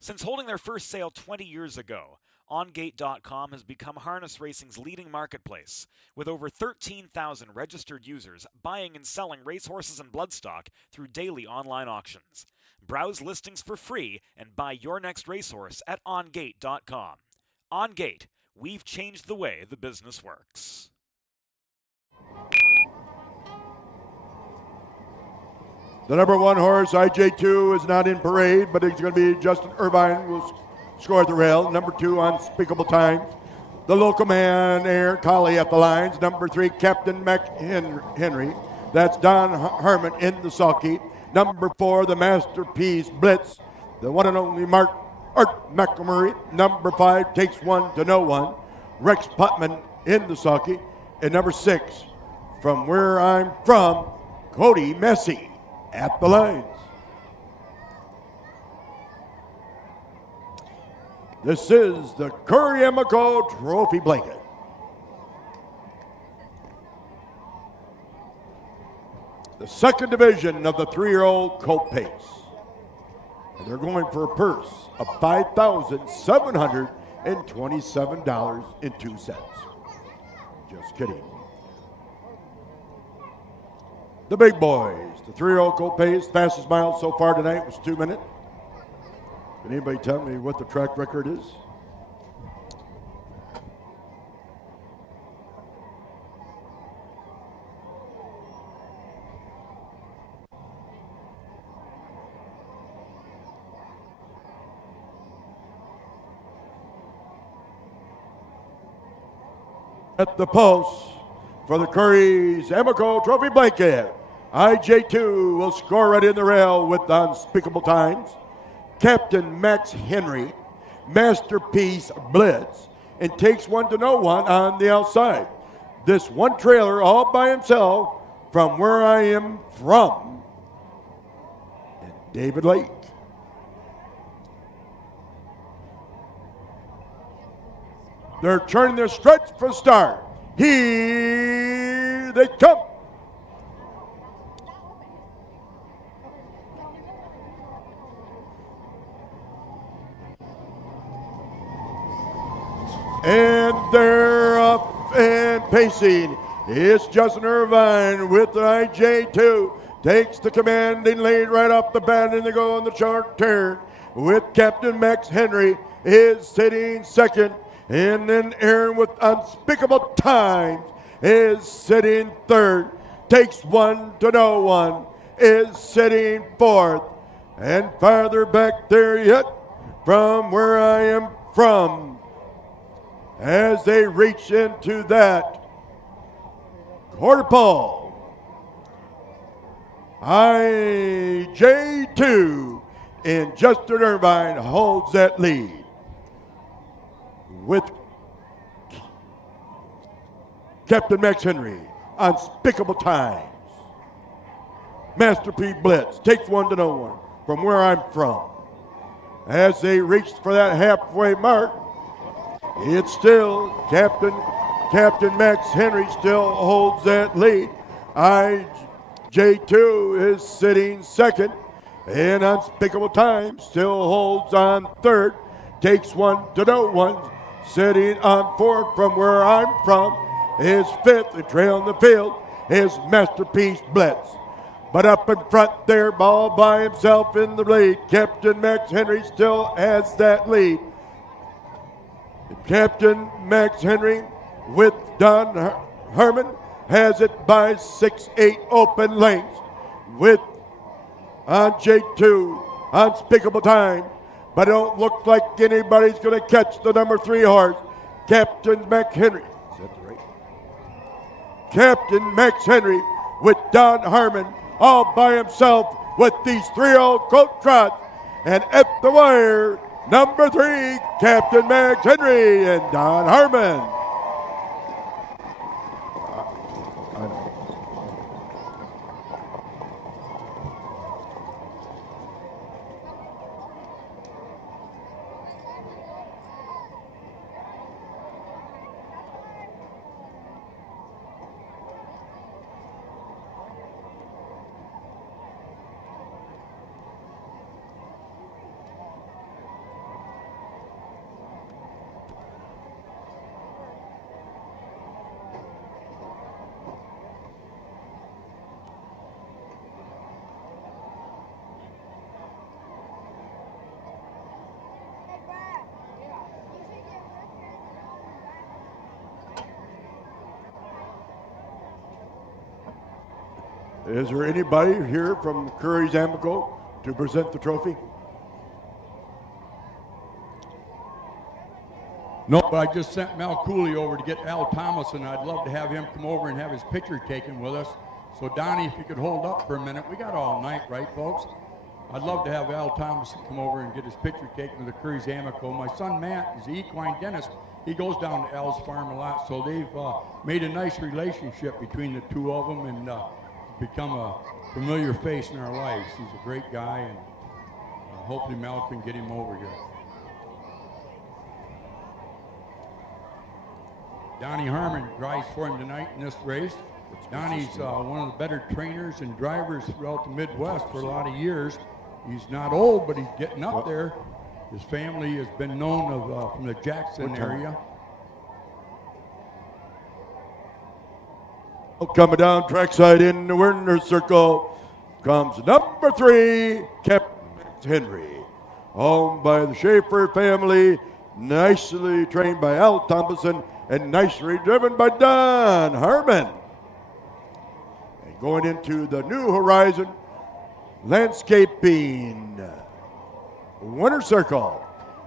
Since holding their first sale 20 years ago, OnGate.com has become harness racing's leading marketplace, with over 13,000 registered users buying and selling racehorses and bloodstock through daily online auctions. Browse listings for free and buy your next racehorse at OnGate.com. OnGate, we've changed the way the business works. The number 1 horse, IJ2, is not in parade, but it's going to be Justin Irvine who will score at the rail. Number 2, Unspeakable Times. The local man, Aaron Colley at the lines. Number 3, Captain Henry. That's Don Herman in the sulky. Number 4, the Masterpiece Blitz. The one and only Art McElmurray. Number 5, Takes One to No One. Rex Putman in the sulky. And number 6, From Where I'm From, Cody Messi at the lines. This is the Curry Emico Trophy Blanket. The second division of the 3-year-old colt pace. And they're going for a purse of $5,727.02. Just kidding. The big boys, the 3-year-old colt pace, fastest mile so far tonight was 2 minutes. Can anybody tell me what the track record is? At the post for the Curry's Emico Trophy Blanket, IJ2 will score right in the rail with Unspeakable Times. Captain Max Henry, Masterpiece Blitz, and Takes One to No One on the outside. This one trailer all by himself, From Where I Am From, and David Lake. They're turning their stretch for start. Here they come. And they're up and pacing. It's Justin Irvine with the IJ2. Takes the commanding lead right off the bat, and they go on the short turn with Captain Max Henry is sitting second. And then Aaron with Unspeakable Times is sitting third. Takes One to No One is sitting fourth. And farther back there yet, From Where I Am From, as they reach into that quarter pole. IJ2 and Justin Irvine holds that lead with Captain Max Henry, Unspeakable Times, Masterpiece Blitz, Takes One to No One, From Where I'm From. As they reach for that halfway mark, it's still Captain Max Henry still holds that lead. IJ2 is sitting second, and Unspeakable Time still holds on third. Takes One to No One sitting on fourth. From Where I'm From is fifth, and trailing the field is Masterpiece Blitz. But up in front there, all by himself in the lead, Captain Max Henry still has that lead. Captain Max Henry with Don Herman has it by 6-8 open lengths with IJ2, Unspeakable Time. But it don't look like anybody's going to catch the number 3 horse, Captain Max Henry. Is that the right? Captain Max Henry with Don Harmon all by himself with these 3-0 Colt trots. And at the wire, number 3, Captain Max Henry and Don Harmon. Is there anybody here from Curry's Amico to present the trophy? No, but I just sent Mel Cooley over to get Al Thomas, and I'd love to have him come over and have his picture taken with us. So Donnie, if you could hold up for a minute. We got all night, right, folks? I'd love to have Al Thomas come over and get his picture taken with the Curry's Amico. My son Matt is the equine dentist. He goes down to Al's farm a lot, so they've made a nice relationship between the two of them, and become a familiar face in our lives. He's a great guy, and hopefully Mel can get him over here. Donnie Harmon drives for him tonight in this race. Donnie's one of the better trainers and drivers throughout the Midwest for a lot of years. He's not old, but he's getting up there. His family has been known from the Jackson area. Coming down trackside in the winner's circle comes number 3, Captain Max Henry. Owned by the Schaefer family, nicely trained by Al Thompson, and nicely driven by Don Harmon. And going into the New Horizon Landscaping winner's circle.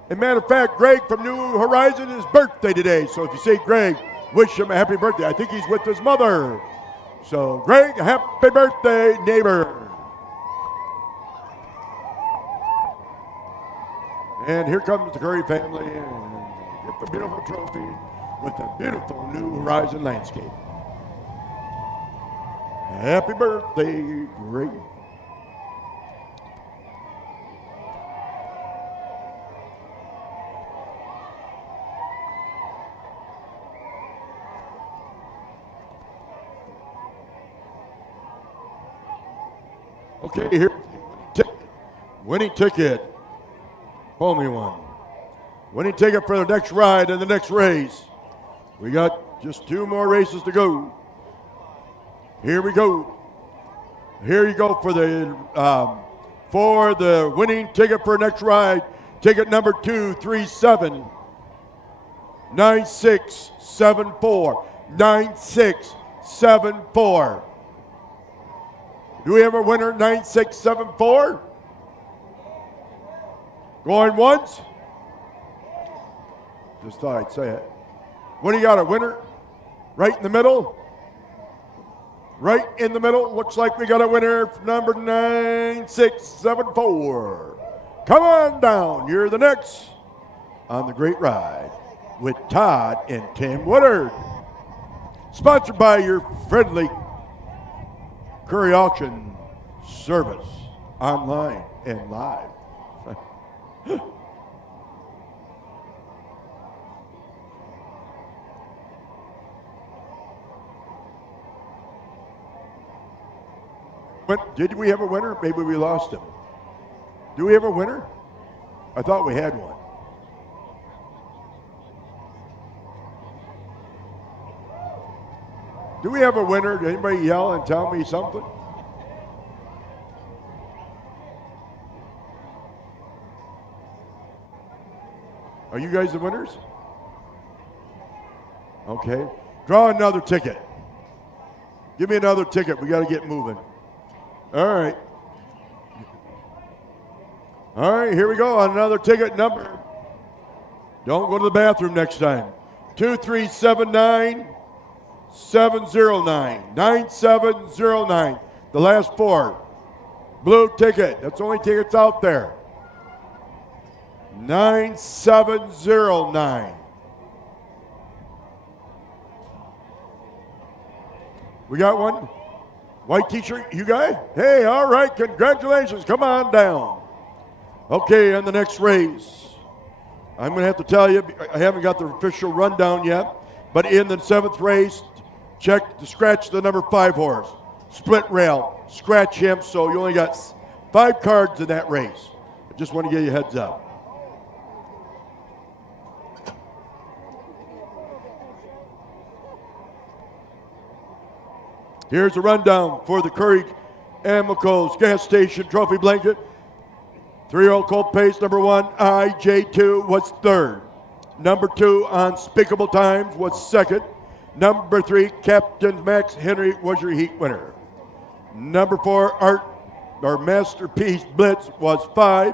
As a matter of fact, Greg from New Horizon is birthday today. So if you say Greg, wish him a happy birthday. I think he's with his mother. So Greg, happy birthday, neighbor. And here comes the Curry family and get the beautiful trophy with the beautiful New Horizon landscape. Happy birthday, Greg. Okay, here, winning ticket. Pull me one. Winning ticket for the next ride and the next race. We got just 2 more races to go. Here we go. Here you go for the winning ticket for next ride. Ticket number 237 9674 9674. Do we have a winner, 9674? Going once? Just thought I'd say it. What do you got, a winner? Right in the middle? Right in the middle. Looks like we got a winner, number 9674. Come on down. You're the next on the great ride with Todd and Tim Woodard. Sponsored by your friendly Curry Auction Service, online and live. Did we have a winner? Maybe we lost him. Do we have a winner? I thought we had one. Do we have a winner? Did anybody yell and tell me something? Are you guys the winners? Okay. Draw another ticket. Give me another ticket. We got to get moving. All right. All right, here we go on another ticket number. Don't go to the bathroom next time. 2379 709 9709. The last four. Blue ticket. That's the only tickets out there. 9709. We got one. White t-shirt, you guy? Hey, all right, congratulations. Come on down. Okay, and the next race. I'm going to have to tell you, I haven't got the official rundown yet, but in the 7th race, check to scratch the number 5 horse. Split rail, scratch him, so you only got 5 cards in that race. I just want to give you a heads up. Here's a rundown for the Curry and Mecosta gas station trophy blanket. 3-year-old Colt Pace, number 1, IJ2 was 3rd. Number 2, Unspeakable Times was 2nd. Number 3, Captain Max Henry was your heat winner. Number 4, Art or Masterpiece Blitz was 5.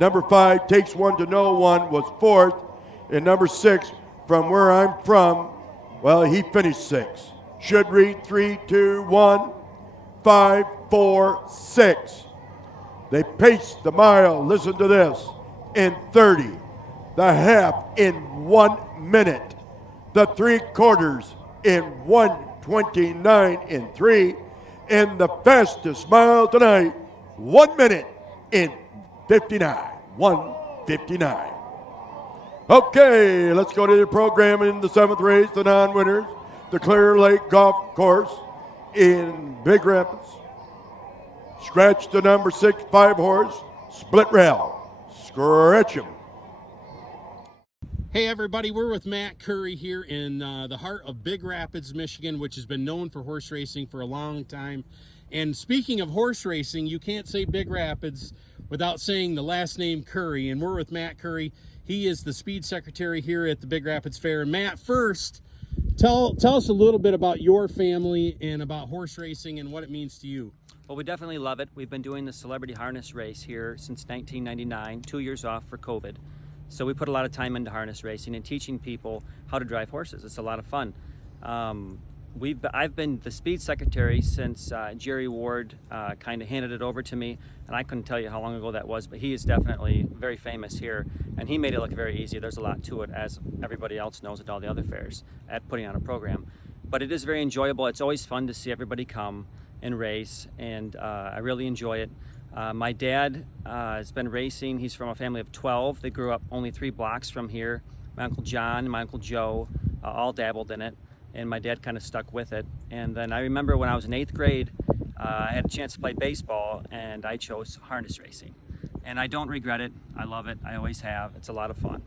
Number 5, Takes One to Know One was 4th. And number 6, From Where I'm From, well, he finished 6th. Should read 3, 2, 1, 5, 4, 6. They paced the mile, listen to this, in 30. The half in 1 minute. The 3/4 in 1:29 in 3. And the fastest mile tonight, 1 minute in 59. 1:59. Okay, let's go to the program in the 7th race, the non-winners. The Clear Lake Golf Course in Big Rapids. Scratch the number 6 5 horse, split rail. Scratch him. Hey everybody, we're with Matt Curry here in the heart of Big Rapids, Michigan, which has been known for horse racing for a long time. And speaking of horse racing, you can't say Big Rapids without saying the last name Curry. And we're with Matt Curry. He is the speed secretary here at the Big Rapids Fair. And Matt, first, tell us a little bit about your family and about horse racing and what it means to you. Well, we definitely love it. We've been doing the celebrity harness race here since 1999, 2 years off for COVID. So we put a lot of time into harness racing and teaching people how to drive horses. It's a lot of fun. I've been the speed secretary since Jerry Ward kind of handed it over to me, and I couldn't tell you how long ago that was, but he is definitely very famous here, and he made it look very easy. There's a lot to it, as everybody else knows at all the other fairs, at putting on a program. But it is very enjoyable. It's always fun to see everybody come and race, and I really enjoy it. My dad has been racing. He's from a family of 12. They grew up only 3 blocks from here. My Uncle John and my Uncle Joe all dabbled in it, and my dad kind of stuck with it. And then I remember when I was in 8th grade, I had a chance to play baseball, and I chose harness racing. And I don't regret it. I love it. I always have. It's a lot of fun.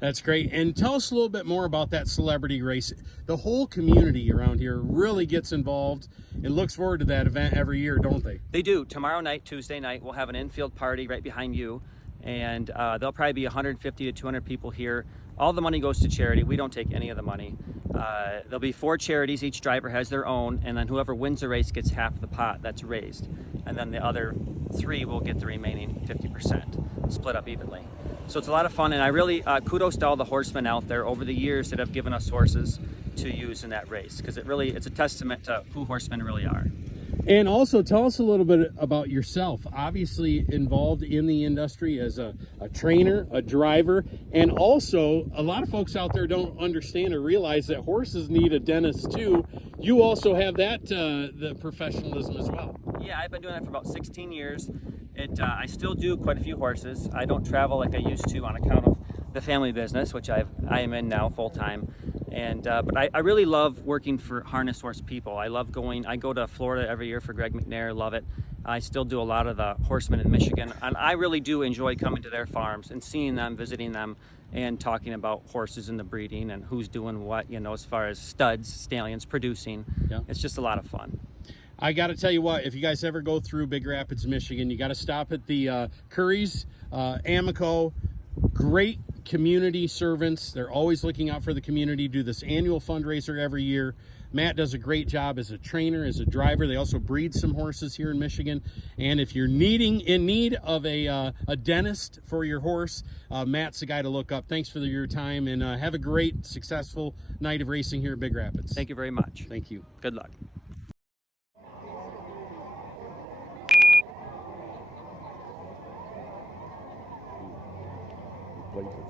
That's great. And tell us a little bit more about that celebrity race. The whole community around here really gets involved and looks forward to that event every year, don't they? They do. Tomorrow night, Tuesday night, we'll have an infield party right behind you, and there'll probably be 150 to 200 people here. All the money goes to charity. We don't take any of the money. There'll be 4 charities. Each driver has their own, and then whoever wins the race gets half the pot that's raised. And then the other 3 will get the remaining 50%, split up evenly. So it's a lot of fun, and I really kudos to all the horsemen out there over the years that have given us horses to use in that race, because it's a testament to who horsemen really are. And also tell us a little bit about yourself. Obviously involved in the industry as a trainer, a driver, and also a lot of folks out there don't understand or realize that horses need a dentist too. You also have that the professionalism as well. Yeah, I've been doing that for about 16 years. I still do quite a few horses. I don't travel like I used to on account of the family business, which I am in now full time. But I really love working for harness horse people. I love going. I go to Florida every year for Greg McNair. Love it. I still do a lot of the horsemen in Michigan, and I really do enjoy coming to their farms and seeing them, visiting them, and talking about horses and the breeding and who's doing what. As far as studs, stallions, producing. Yeah. It's just a lot of fun. I got to tell you what, if you guys ever go through Big Rapids, Michigan, you got to stop at the Curry's, Amico. Great community servants. They're always looking out for the community, do this annual fundraiser every year. Matt does a great job as a trainer, as a driver. They also breed some horses here in Michigan. And if you're in need of a dentist for your horse, Matt's the guy to look up. Thanks for your time, and have a great, successful night of racing here at Big Rapids. Thank you very much. Thank you. Good luck. Played with these.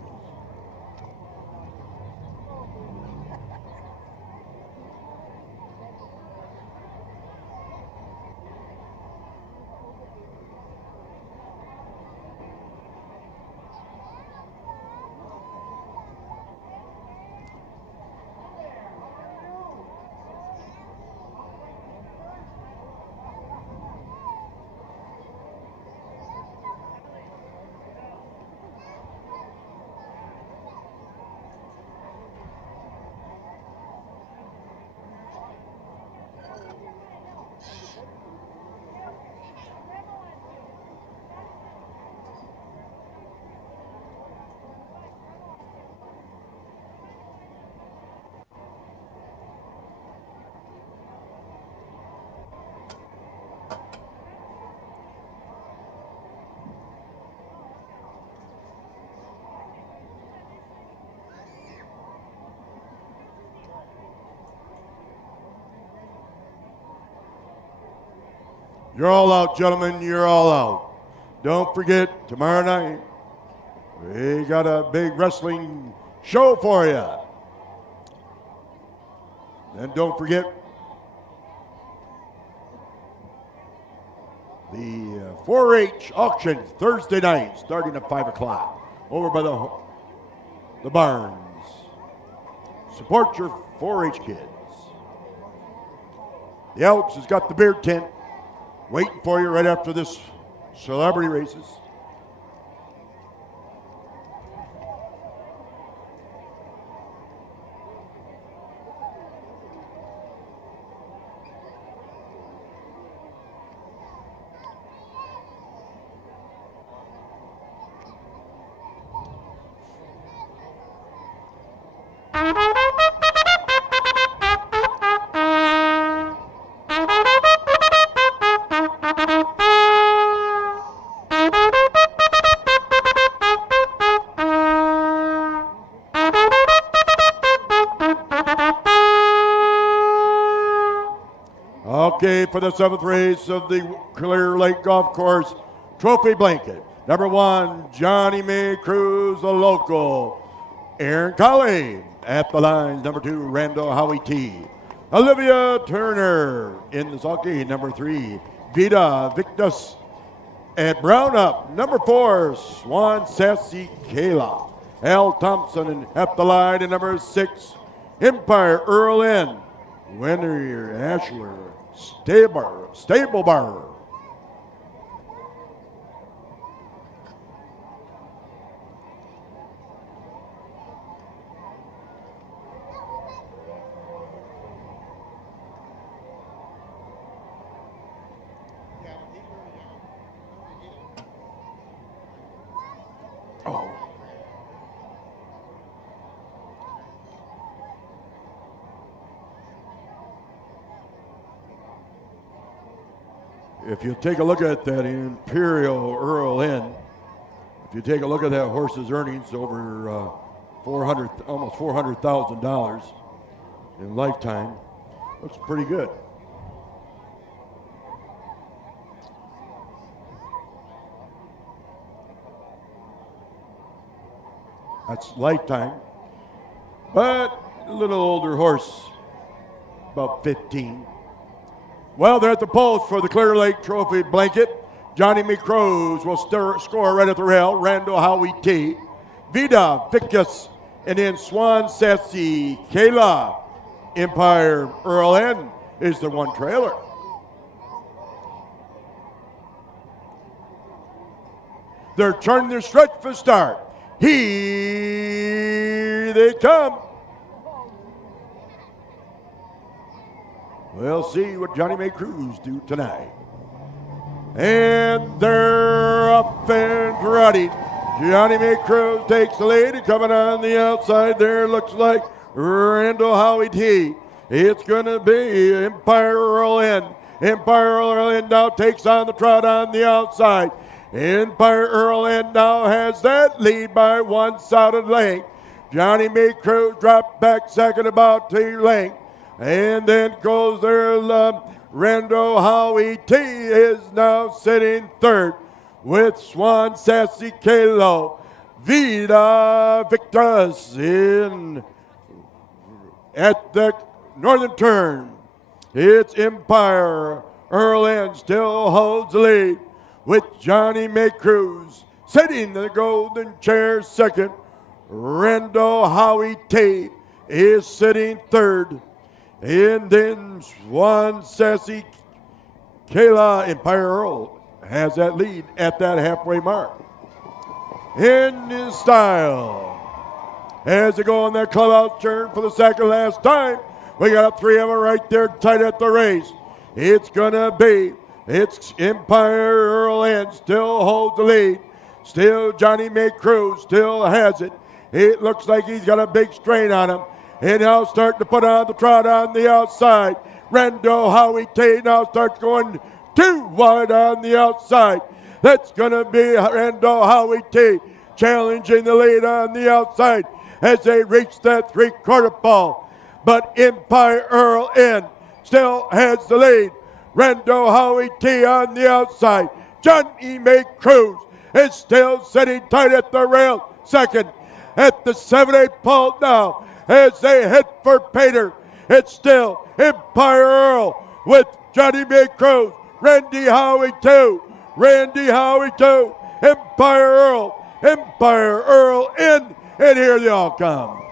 You're all out, gentlemen. You're all out. Don't forget, tomorrow night, we got a big wrestling show for you. And don't forget, the 4-H auction Thursday night, starting at 5 o'clock, over by the barns. Support your 4-H kids. The Elks has got the beer tent waiting for you right after this celebrity races. Okay, for the 7th race of the Clear Lake Golf Course Trophy Blanket. Number 1, Johnny May Cruz, the local. Aaron Colley at the lines. Number 2, Randall Howie T. Olivia Turner in the sulky. Number 3, Vida Victus at Brown Up. Number 4, Swan Sassy Kayla. Al Thompson at the line. And number 6, Empire Earl N. Winner Ashler Stable Bar. Oh. If you take a look at that Imperial Earl Inn, if you take a look at that horse's earnings over almost $400,000 in lifetime, looks pretty good. That's lifetime, but a little older horse, about 15. Well, they're at the post for the Clear Lake Trophy Blanket. Johnny McCrose will score right at the rail. Randall Howie T. Vida Vicus, and then Swan Sassy Kayla. Empire Earl N is the one trailer. They're turning their stretch for start. Here they come. We'll see what Johnny May Cruz do tonight. And they're up and ready. Johnny May Cruz takes the lead. Coming on the outside there, looks like Randall Howie T. It's going to be Empire Earl N. Empire Earl N now takes on the trot on the outside. Empire Earl N now has that lead by 1 solid length. Johnny May Cruz dropped back second about 2 lengths. And then goes there, Randall Howie T is now sitting third with Swan Sassy Kalo. Vida Victus in at the northern turn. It's Empire Earl N still holds the lead with Johnny May Cruz sitting the golden chair second. Randall Howie T is sitting third. And then Swan Sassy Kayla Empire Earl has that lead at that halfway mark. In his style, as they go on that clubhouse turn for the second last time, we got 3 of them right there tight at the race. It's Empire Earl N still holds the lead. Still Johnny May Cruz still has it. It looks like he's got a big strain on him. And now starting to put on the trot on the outside. Randall Howie T now starts going too wide on the outside. That's going to be Randall Howie T challenging the lead on the outside as they reach that 3/4 pole. But Empire Earl N still has the lead. Randall Howie T on the outside. Johnny May Cruz is still sitting tight at the rail second. At the 7/8 pole now as they head for Pater. It's still Empire Earl with Johnny May Cruz. Randy Howie 2. Randy Howie 2. Empire Earl. Empire Earl in. And here they all come.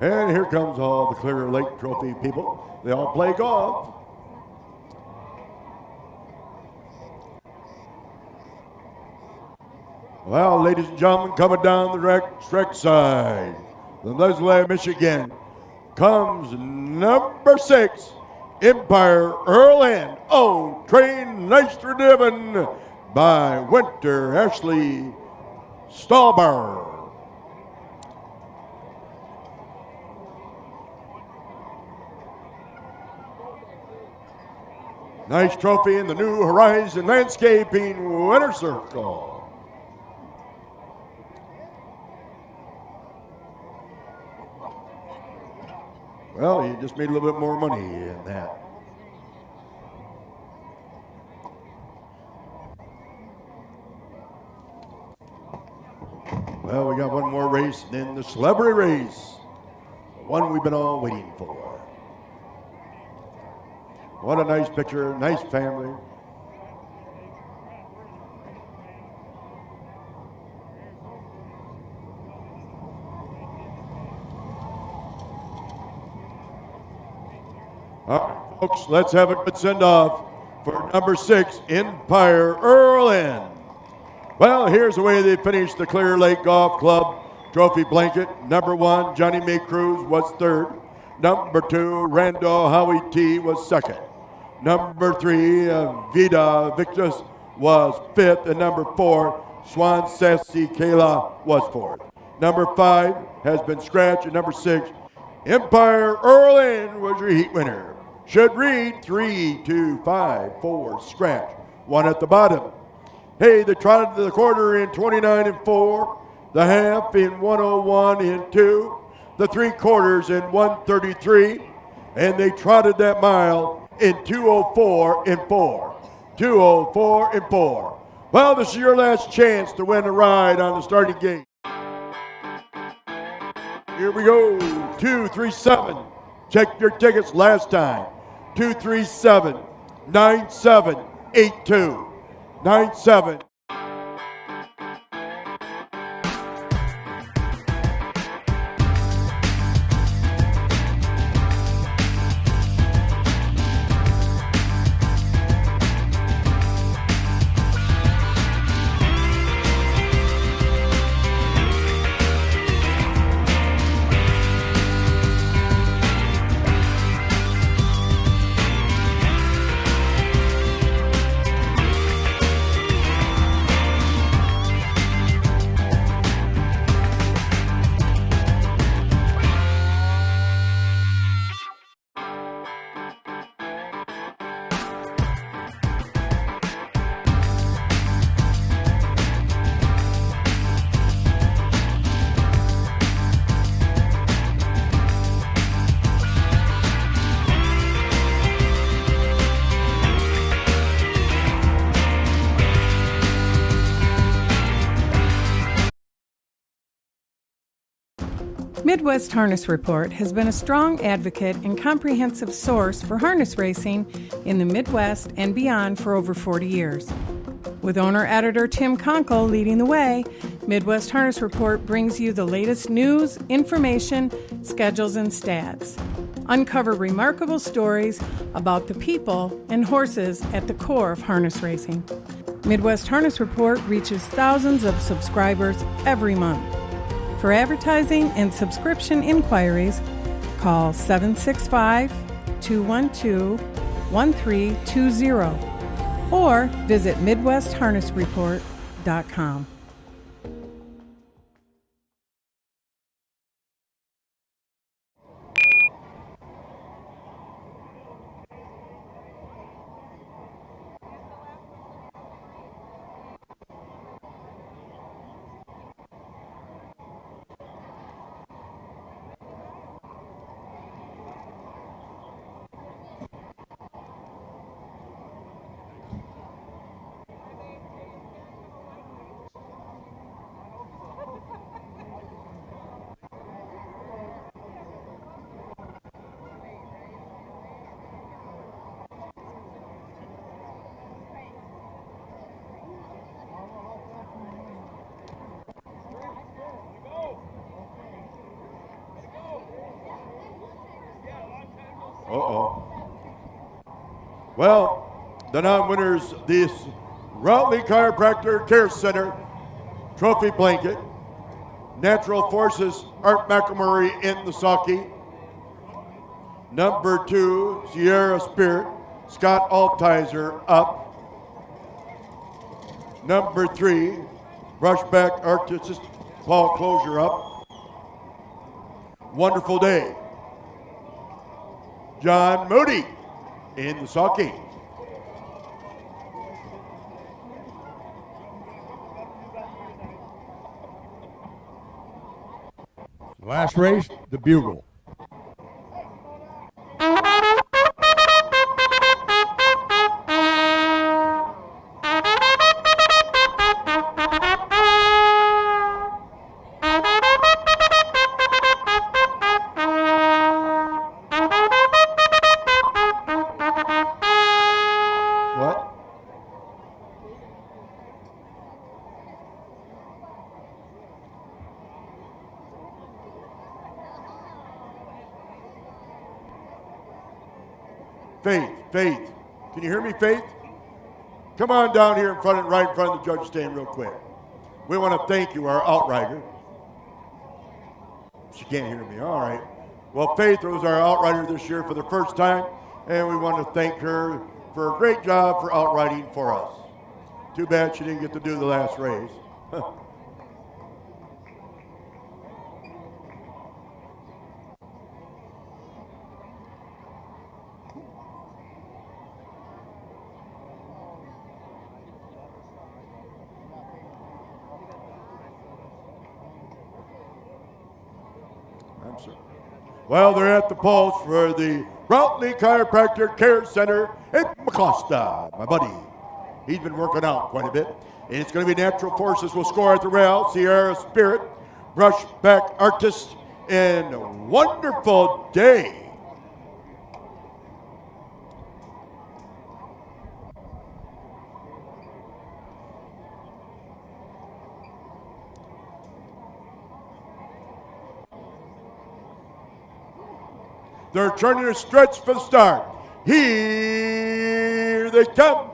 And here comes all the Clear Lake Trophy people. They all play golf. Well, ladies and gentlemen, coming down the track side, from Leslie, Michigan, comes number 6, Empire Earl N. owned, trained, nicely driven by Winter Ashley Stallbar. Nice trophy in the New Horizon Landscaping winner circle. Well, you just made a little bit more money in that. Well, we got one more race, then the celebrity race. The one we've been all waiting for. What a nice picture, nice family. All right, folks, let's have a good send-off for number 6, Empire Earl N. Well, here's the way they finished the Clear Lake Golf Club trophy blanket. Number 1, Johnny May Cruz was 3rd. Number 2, Randall Howie T was 2nd. Number 3, Vida Victus was 5th. And number 4, Swan Sassy Kayla was 4th. Number 5 has been scratched. And number 6, Empire Earl N was your heat winner. Should read 3, 2, 5, 4, scratch. one at the bottom. Hey, they trotted the quarter in 29-4, the half in 101-2, the 3/4 in 133, and they trotted that mile in 204-4. 204-4. Well, this is your last chance to win a ride on the starting gate. Here we go, 237. Check your tickets last time. 237-9782. 97. Midwest Harness Report has been a strong advocate and comprehensive source for harness racing in the Midwest and beyond for over 40 years. With owner-editor Tim Conkle leading the way, Midwest Harness Report brings you the latest news, information, schedules, and stats. Uncover remarkable stories about the people and horses at the core of harness racing. Midwest Harness Report reaches thousands of subscribers every month. For advertising and subscription inquiries, call 765-212-1320 or visit MidwestHarnessReport.com. Well, the non-winners, this Routley Chiropractor Care Center trophy blanket, Natural Forces Art McElmurray in the sulky, number 2 Sierra Spirit Scott Altizer up, number 3 Brushback Artist Paul Closure up, Wonderful Day John Moody in the sulky. Last race, the Bugle. Faith, can you hear me, Faith? Come on down here in front, right in front of the judge stand real quick. We want to thank you, our outrider. She can't hear me, all right. Well, Faith was our outrider this year for the first time, and we want to thank her for a great job for outriding for us. Too bad she didn't get to do the last race. sir. Well, they're at the post for the Routley Chiropractor Care Center in Mecosta, my buddy. He's been working out quite a bit. And it's going to be Natural Forces will score at the rail. Sierra Spirit, Brushback Artist, and Wonderful Day. They're turning a stretch for the start. Here they come.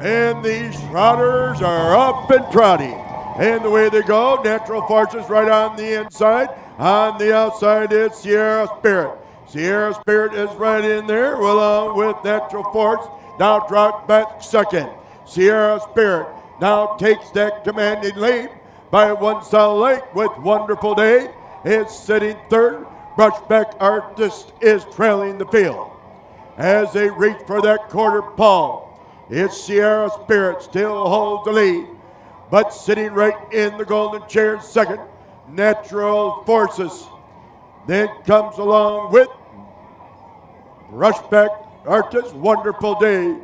And these trotters are up and trotting. And the way they go, Natural Forces right on the inside. On the outside is Sierra Spirit. Sierra Spirit is right in there along with Natural Force. Now dropped back second. Sierra Spirit now takes that commanding lead by 1 solid length with Wonderful Day. Is sitting third. Brushback Artist is trailing the field. As they reach for that quarter pole, it's Sierra Spirit still holds the lead, but sitting right in the golden chair second, Natural Forces. Then comes along with Brushback Artist, Wonderful Day,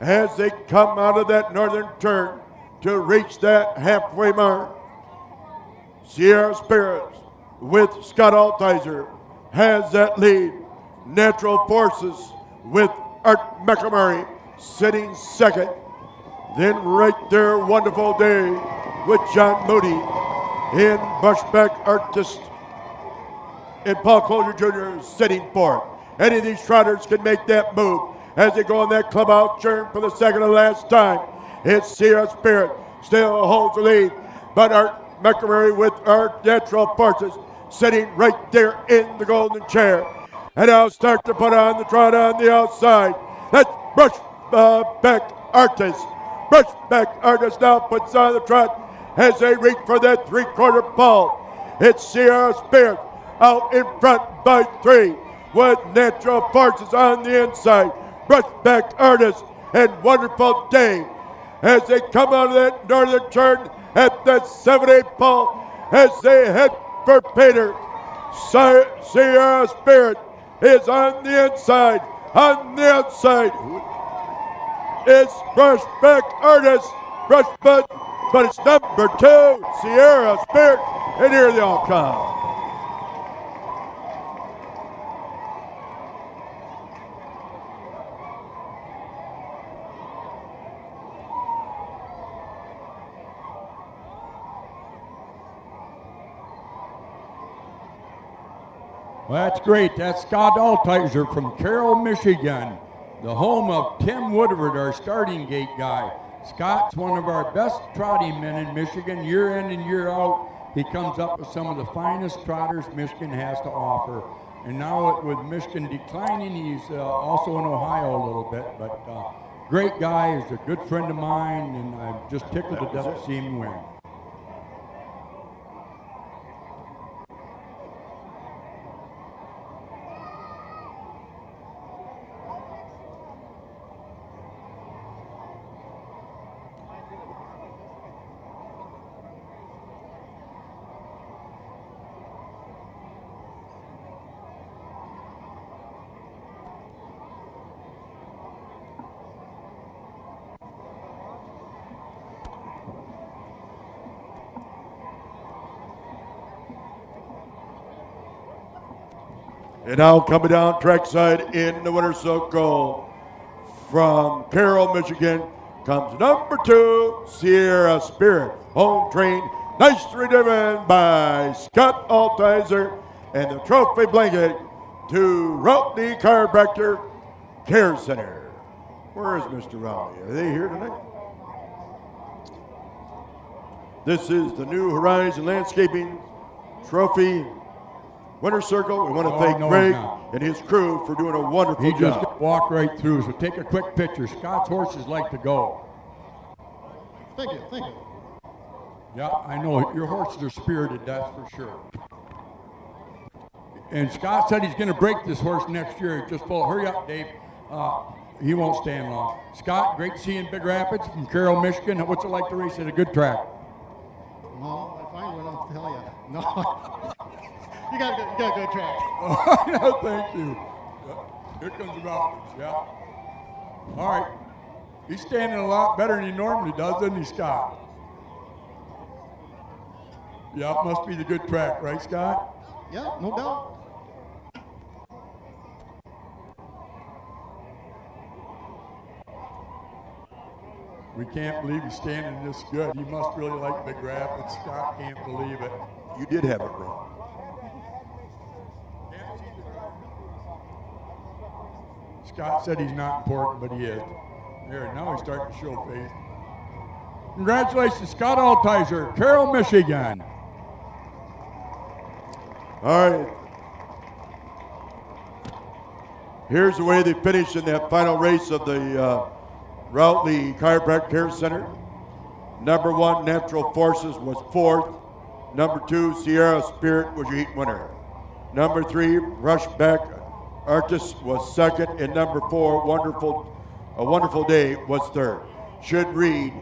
as they come out of that northern turn to reach that halfway mark. Sierra Spirit with Scott Altizer has that lead. Natural Forces with Art McElmurray sitting second. Then right there, Wonderful Day with John Moody in Brushback Artist and Paul Closure Jr. sitting fourth. Any of these trotters can make that move as they go on that clubhouse turn for the second and last time. It's Sierra Spirit still holds the lead, but Art McElmurray with our Natural Forces sitting right there in the golden chair. And now start to put on the trot on the outside. That's Brushback Artist. Brushback Artist now puts on the trot as they reach for that three-quarter pole. It's Sierra Spirit out in front by 3 with Natural Forces on the inside. Brushback Artist and Wonderful Day as they come out of that northern turn at that 7-8 pole as they head for Peter. Sierra Spirit is on the inside. On the outside, it's Brushback Artist. Brushback, but it's number 2, Sierra Spirit, and here they all come. Well, that's great. That's Scott Altizer from Carroll, Michigan, the home of Tim Woodward, our starting gate guy. Scott's one of our best trotting men in Michigan. Year in and year out, he comes up with some of the finest trotters Michigan has to offer. And now with Michigan declining, he's also in Ohio a little bit. But great guy, he's a good friend of mine, and I'm just tickled to death to see him win. And now coming down trackside in the winner's circle from Carroll, Michigan, comes number 2, Sierra Spirit. Home train, nicely driven by Scott Altizer, and the trophy blanket to Routley Chiropractor Care Center. Where is Mr. Rowley? Are they here tonight? This is the New Horizon Landscaping Trophy Winner Circle. We want to thank Greg and his crew for doing a wonderful job. He just walked right through, so take a quick picture. Scott's horses like to go. Thank you, thank you. Yeah, I know. Your horses are spirited, that's for sure. And Scott said he's going to break this horse next year. Just hurry up, Dave. he won't stand long. Scott, great to see you in Big Rapids from Carroll, Michigan. What's it like to race at a good track? Well, if I find one, I'll tell you. No. you got a good track. No, thank you. Here comes the mountains, yeah. All right. He's standing a lot better than he normally does, doesn't he, Scott? Yeah, it must be the good track, right, Scott? Yeah, no doubt. We can't believe he's standing this good. He must really like Big Rapids. Scott can't believe it. You did have it wrong. Scott said he's not important, but he is. There, now he's starting to show faith. Congratulations, Scott Altizer, Carroll, Michigan. All right. Here's the way they finished in that final race of the Routley Chiropractic Care Center. Number 1, Natural Forces, was 4th. Number 2, Sierra Spirit was your heat winner. Number 3, Rushback Artis was 2nd, and number 4, A Wonderful Day was 3rd. Should read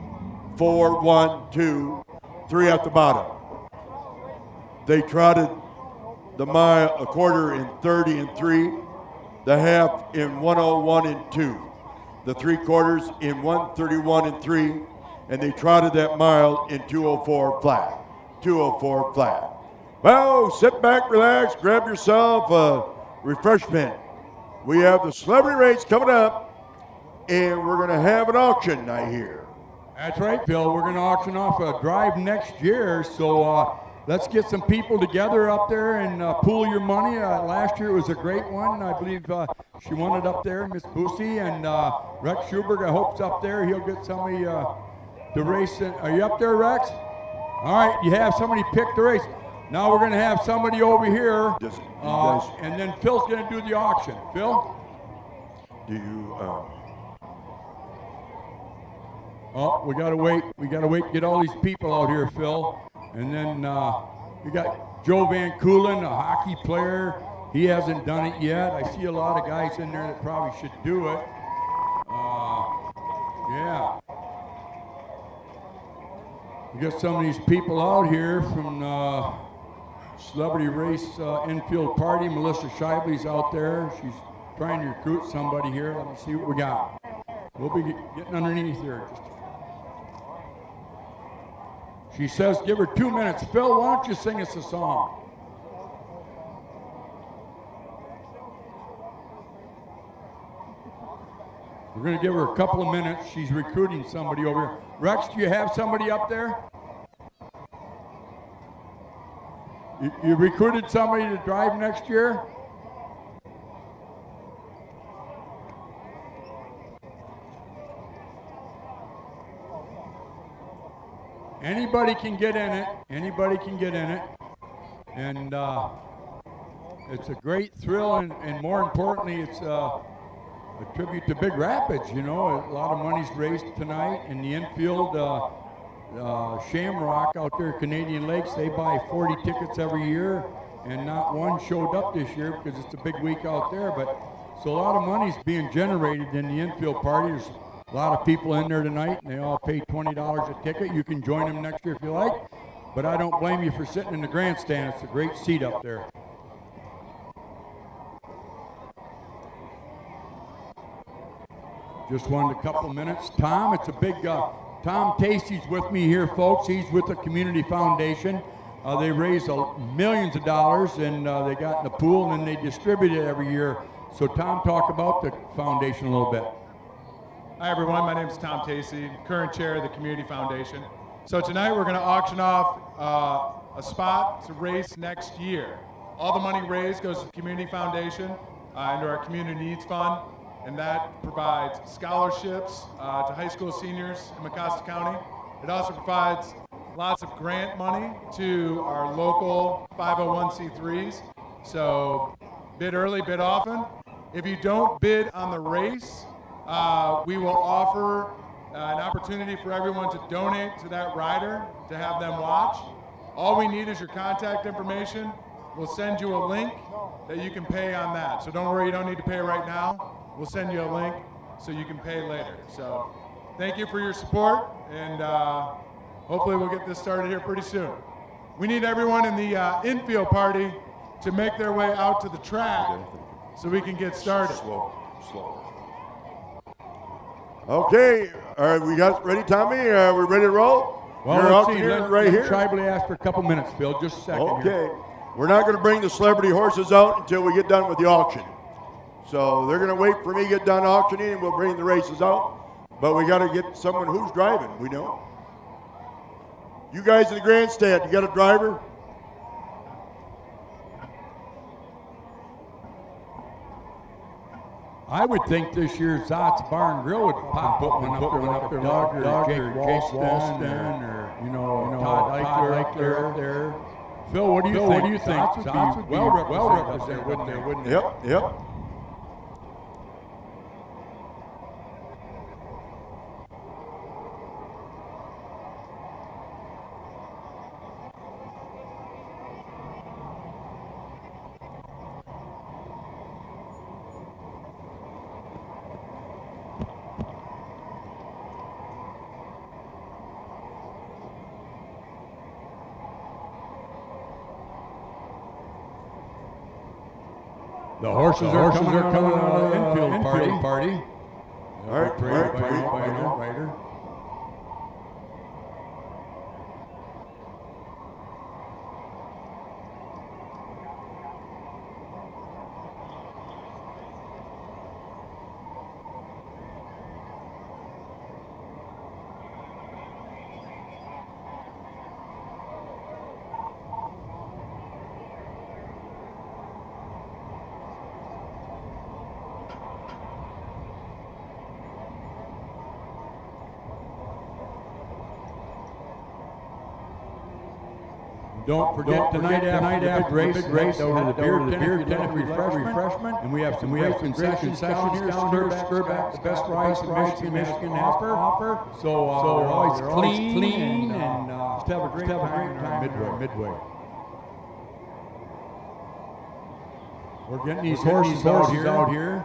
4, 1, 2, 3 at the bottom. They trotted the mile a quarter in 30 and 3, the half in 101 and 2, the 3/4 in 131 and 3, and they trotted that mile in 204 flat. 204 flat. Well, sit back, relax, grab yourself a refreshment. We have the celebrity race coming up, and we're going to have an auction, I hear. That's right, Phil. We're going to auction off a drive next year, so let's get some people together up there and pool your money. Last year it was a great one. I believe she won it up there, Miss Boosie, and Rex Schuberg, I hope's up there. He'll get somebody to race. Are you up there, Rex? All right, you have somebody pick the race. Now we're going to have somebody over here, and then Phil's going to do the auction. Phil? Do you... Oh, we got to wait. We got to wait to get all these people out here, Phil. And then we got Joe Van Koolen, a hockey player. He hasn't done it yet. I see a lot of guys in there that probably should do it. Yeah. We got some of these people out here from Celebrity Race Infield Party. Melissa Shively's out there. She's trying to recruit somebody here. Let me see what we got. We'll be getting underneath here. She says, give her 2 minutes. Phil, why don't you sing us a song? We're going to give her a couple of minutes. She's recruiting somebody over here. Rex, do you have somebody up there? You recruited somebody to drive next year? Anybody can get in it. Anybody can get in it. And it's a great thrill, and more importantly, it's a tribute to Big Rapids. You know, a lot of money's raised tonight in the infield. Shamrock out there at Canadian Lakes, they buy 40 tickets every year, and not one showed up this year because it's a big week out there. But so a lot of money's being generated in the infield party. There's a lot of people in there tonight, and they all pay $20 a ticket. You can join them next year if you like, but I don't blame you for sitting in the grandstand. It's a great seat up there. Just wanted a couple minutes. Tom, it's a big, Tom Tacey's with me here, folks. He's with the Community Foundation. They raise millions of dollars, and they got in the pool, and then they distribute it every year. So Tom, talk about the foundation a little bit. Hi everyone, my name is Tom Tacey, current chair of the Community Foundation. So tonight we're going to auction off a spot to race next year. All the money raised goes to the Community Foundation into our Community Needs Fund, and that provides scholarships to high school seniors in Mecosta County. It also provides lots of grant money to our local 501c3s. So bid early, bid often. If you don't bid on the race, we will offer an opportunity for everyone to donate to that rider to have them watch. All we need is your contact information. We'll send you a link that you can pay on that. So don't worry, you don't need to pay right now. We'll send you a link so you can pay later. So thank you for your support, and hopefully we'll get this started here pretty soon. We need everyone in the infield party to make their way out to the track so we can get started. Slow. Okay, all right, we got ready, Tommy? We're ready to roll? Well, You're let's out see. here, right here. Tribally ask for a couple minutes, Phil. Just a second. Okay. Here. We're not going to bring the celebrity horses out until we get done with the auction. So they're going to wait for me to get done auctioning, and we'll bring the races out. But we got to get someone who's driving, we know. You guys in the grandstand, you got a driver? I would think this year's Zots Bar and Grill would put one up there, like Jake Walston or Todd Eichler there. Phil, what do you think? Zots would be well represented, wouldn't they? Yep. The horses are coming out of the infield party. All right, Rider. Don't forget tonight after the big race over to the beer tent refreshment, and we have some concessions down here. Skirback, the best rice in Michigan offer. So they're always clean and just have a great time midway. We're getting these horses out here.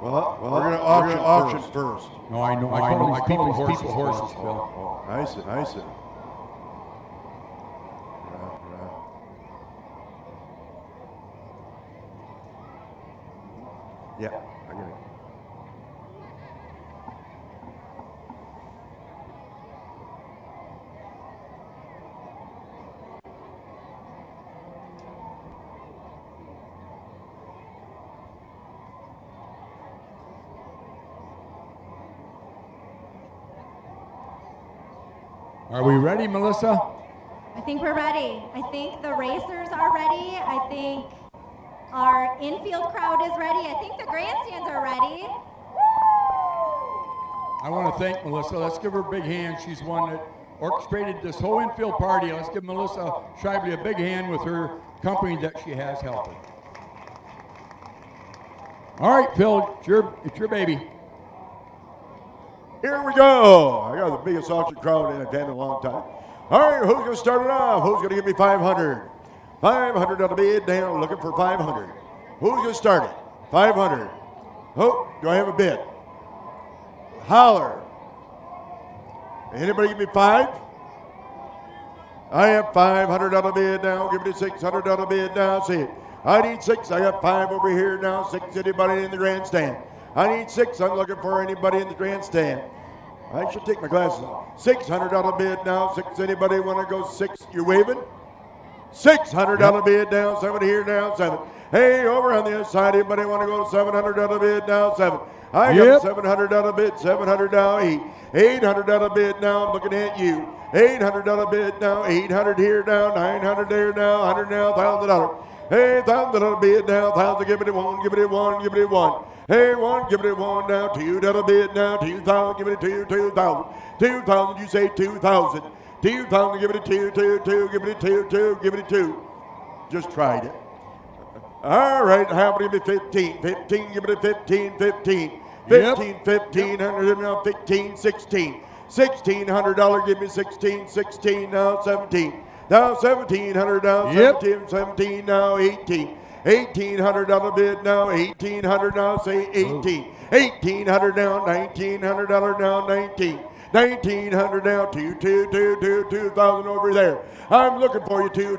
Well, we're going to auction first. No, I know. I call these people horses, Phil. Oh, I see. Yeah, I get it. Are we ready, Melissa? I think we're ready. I think the racers are ready. I think our infield crowd is ready. I think the grandstands are ready. I want to thank Melissa. Let's give her a big hand. She's one that orchestrated this whole infield party. Let's give Melissa Shively a big hand with her company that she has helping. All right, Phil, it's your baby. Here we go. I got the biggest auction crowd I've had in a long time. All right, who's going to start it off? Who's going to give me 500? 500 on the bid. Down looking for 500. Who's going to start it? 500. Oh, do I have a bid? Holler. Anybody give me 5? I have 500 on the bid now. Give me 600 on the bid now. See it. I need 6. I got 5 over here now. 6. Anybody in the grandstand? I need 6. I'm looking for anybody in the grandstand. I should take my glasses off. 600 on the bid now. 6. Anybody want to go 6? You're waving? 600 on the bid now. 7 here now. 7. Hey, over on the other side. Anybody want to go 700 on the bid now? 7. I got 700 on the bid. 700 now. 8. 800 on the bid now. I'm looking at you. 800 on the bid now. 800 here now. 900 there now. 100 now. $1,000. Hey, 1,000 on the bid now. 1,000. Give it 1. Give it 1. Give it 1. Hey, 1, give it 1 now. 2 on the bid now. 2,000. Give it 2. 2,000. 2,000. You say 2,000. 2,000. Give it 2. 2. 2. Give it 2. 2. Give it 2. Just tried it. All right. How about give me 15? 15. Give it 15. 15. 15. 1,500 now. 15. 16. $1,600. Give me 16. 16 now. 17. Now 1,700 now. 17. 17 now. 18. $1,800 bid now, $1,800 now, say 18. $1,800 now, $1,900 now, 19. $1,900 now, 2,000 over there. I'm looking for you, 2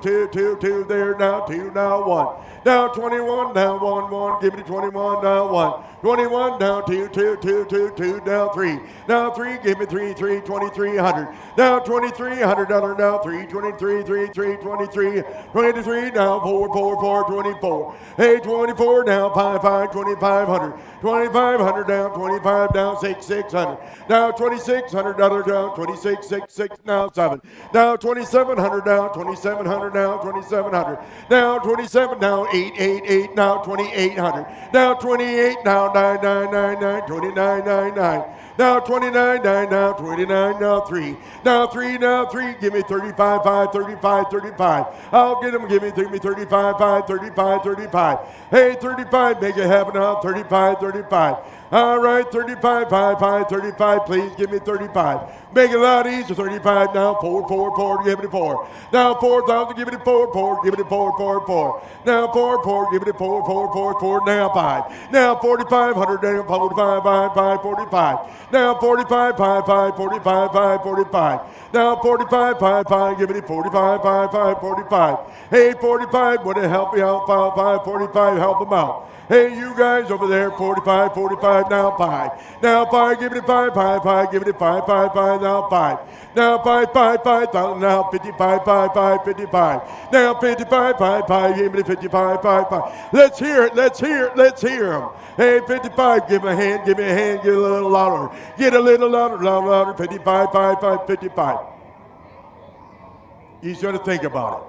there now, 2 now, 1. Now 21, now 1, give me 21, now 1. 21, now 2, now 3. Now 3, give me 3, 2,300. Now $2,300 now, 3, 23, 23, now 4, 24. Hey, 24 now, 5, 2,500. 2,500 down, 25 down, 600. Now $2,600 down, 26, 6 now 7. Now $2,700 down, 2,700 now, 2,700. Now 27 now, 8 now, 2,800. Now 28 now, 9, 29.99. Now 29 now, 29 now 3. Now 3 now 3, give me 35, 35. I'll get them, give me 35, 35. Hey, 35, make it happen now, 35. All right, 35, 35, please give me 35. Make it a lot easier, 35 now, 4, give me 4. Now 4,000, give me 4, give me 4. Now 4, give me 4, now 5. Now 4,500, down, 45, 45. Now 45, 45. Now 45, give me 45, 45. Hey, 45, would it help me out? 45, help them out. Hey, you guys over there, 45, now 5. Now 5, give me 5, give me 5, now 5. Now 5,000, now 55, 55. Now 55, give me 55, 5. Let's hear it. Them. Hey, 55, give me a hand, get a little louder. Get a little louder, 55, 55. You should think about it.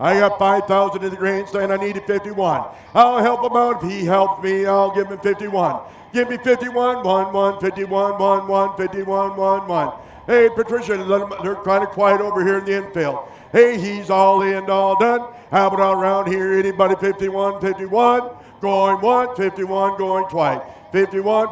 I got 5,000 in the grandstand. I needed 51. I'll help him out. If he helps me, I'll give him 51. Give me 51, 1, 51, 1, 51, 1. Hey, Patricia, they're kind of quiet over here in the infield. Hey, he's all in, all done. How about around here? Anybody 51? Going once, 51, going twice. 51.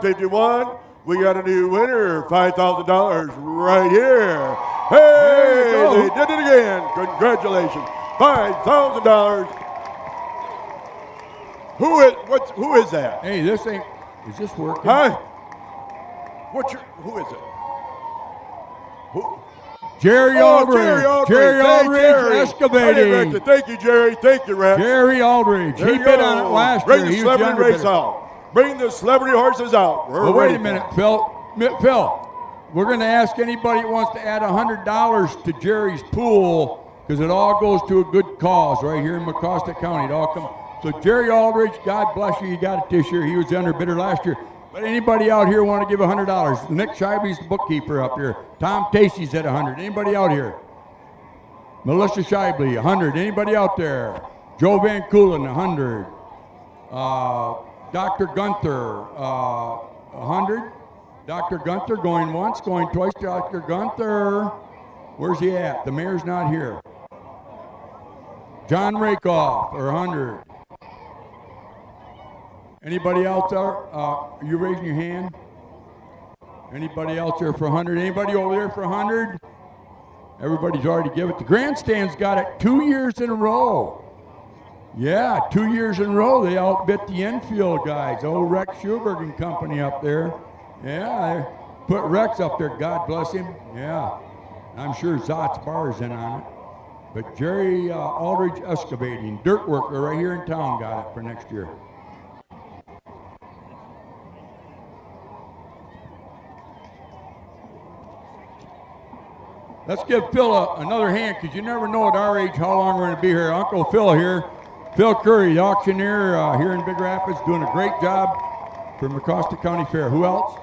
We got a new winner, $5,000 right here. Hey, they did it again. Congratulations. $5,000. Who is that? Hey, is this working? Huh? Who is it? Who? Jerry Aldridge. Jerry Aldridge Excavating. Thank you, Jerry. Thank you, Rex. Jerry Aldridge. He bid on it last year. Bring the celebrity race out. Bring the celebrity horses out. Well, wait a minute, Phil. We're going to ask anybody that wants to add $100 to Jerry's pool, because it all goes to a good cause right here in Mecosta County. It all comes. So Jerry Aldridge, God bless you. You got it this year. He was the underbidder last year. But anybody out here want to give $100? Nick Scheibe's the bookkeeper up here. Tom Tacey's at 100. Anybody out here? Melissa Scheibele, 100. Anybody out there? Joe Van Coolen, 100. Dr. Gunther, 100. Dr. Gunther going once, going twice. Dr. Gunther, where's he at? The mayor's not here. John Rakoff, or 100. Anybody else there? Are you raising your hand? Anybody else there for 100? Anybody over there for 100? Everybody's already given it. The grandstand's got it 2 years in a row. Yeah, 2 years in a row. They outbid the infield guys. Old Rex Schuberg and company up there. Yeah, they put Rex up there. God bless him. Yeah, I'm sure Zot's Bar's in on it. But Jerry Aldridge Excavating, dirt worker right here in town, got it for next year. Let's give Phil another hand, because you never know at our age how long we're going to be here. Uncle Phil here, Phil Curry, the auctioneer here in Big Rapids, doing a great job for Mecosta County Fair. Who else?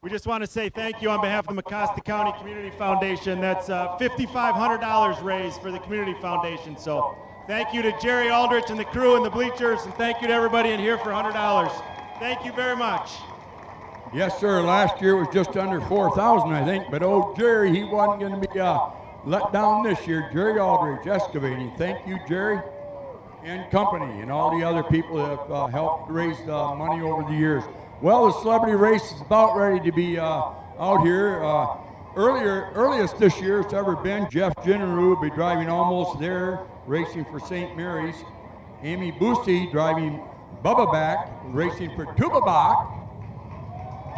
We just want to say thank you on behalf of the Mecosta County Community Foundation. That's $5,500 raised for the Community Foundation. So thank you to Jerry Aldrich and the crew and the bleachers, and thank you to everybody in here for $100. Thank you very much. Yes, sir. Last year was just under 4,000, I think. But old Jerry, he wasn't going to be let down this year. Jerry Aldridge Excavating. Thank you, Jerry and company, and all the other people that have helped raise money over the years. Well, the celebrity race is about ready to be out here. Earliest this year it's ever been, Jeff Jenneru will be driving Almost There, racing for St. Mary's. Amy Boosie driving Bubba Back, racing for Tubabach.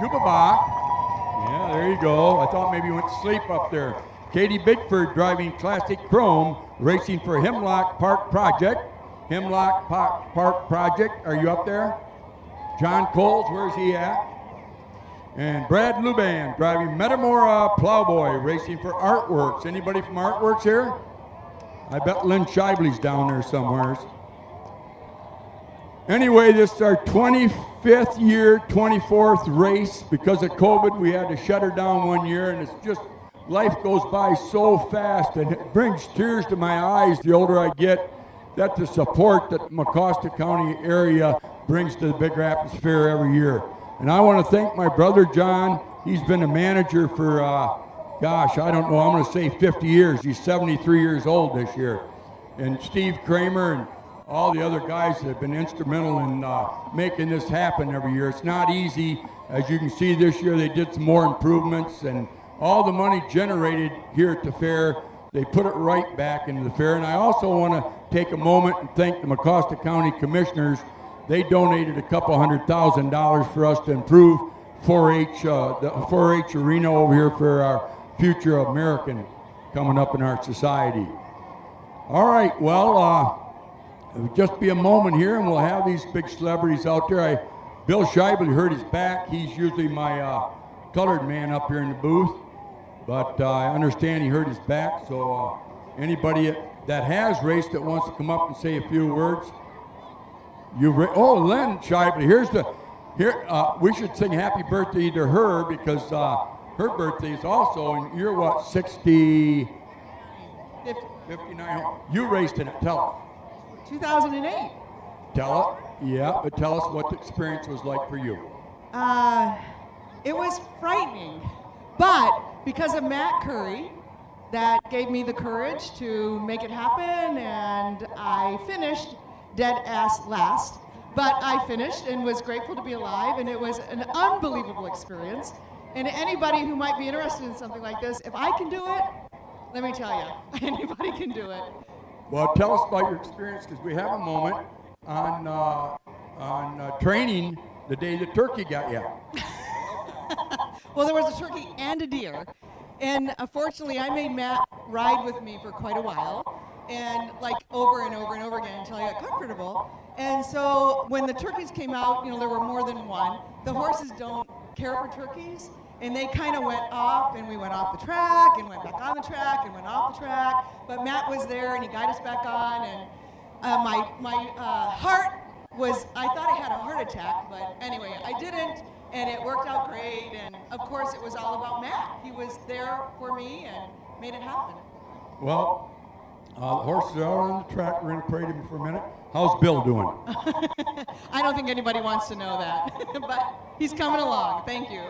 Yeah, there you go. I thought maybe you went to sleep up there. Katie Bigford driving Classic Chrome, racing for Hemlock Park Project. Hemlock Park Project, are you up there? John Coles, where's he at? And Brad Luban driving Metamora Plowboy, racing for Artworks. Anybody from Artworks here? I bet Lynn Shively's down there somewhere. Anyway, this is our 25th year, 24th race. Because of COVID, we had to shut her down 1 year, and it's just, life goes by so fast, and it brings tears to my eyes the older I get, that the support that Mecosta County area brings to the Big Rapids Fair every year. And I want to thank my brother John. He's been a manager for, gosh, I don't know, I'm going to say 50 years. He's 73 years old this year. And Steve Kramer and all the other guys that have been instrumental in making this happen every year. It's not easy. As you can see this year, they did some more improvements, and all the money generated here at the fair, they put it right back into the fair. And I also want to take a moment and thank the Mecosta County Commissioners. They donated a couple $100,000 for us to improve 4-H, the 4-H arena over here for our future American coming up in our society. All right, well, it'll just be a moment here, and we'll have these big celebrities out there. Bill Shively hurt his back. He's usually my colored man up here in the booth, but I understand he hurt his back. So anybody that has raced that wants to come up and say a few words. Lynn Shively. We should sing happy birthday to her because her birthday is also, and you're what, 60? 59. You raced in it. Tell her. 2008. Tell it. Yeah, but tell us what the experience was like for you. It was frightening, but because of Matt Curry, that gave me the courage to make it happen, and I finished dead ass last. But I finished and was grateful to be alive, and it was an unbelievable experience. And anybody who might be interested in something like this, if I can do it, let me tell you, anybody can do it. Well, tell us about your experience, because we have a moment on training the day the turkey got you. Well, there was a turkey and a deer, and unfortunately, I made Matt ride with me for quite a while, and like over and over and over again until I got comfortable. And so when the turkeys came out, there were more than one. The horses don't care for turkeys, and they kind of went off, and we went off the track, and went back on the track, and went off the track. But Matt was there, and he guided us back on, and my heart was, I thought I had a heart attack, but anyway, I didn't, and it worked out great. And of course, it was all about Matt. He was there for me and made it happen. Well, the horses are out on the track. We're going to parade him for a minute. How's Bill doing? I don't think anybody wants to know that, but he's coming along. Thank you.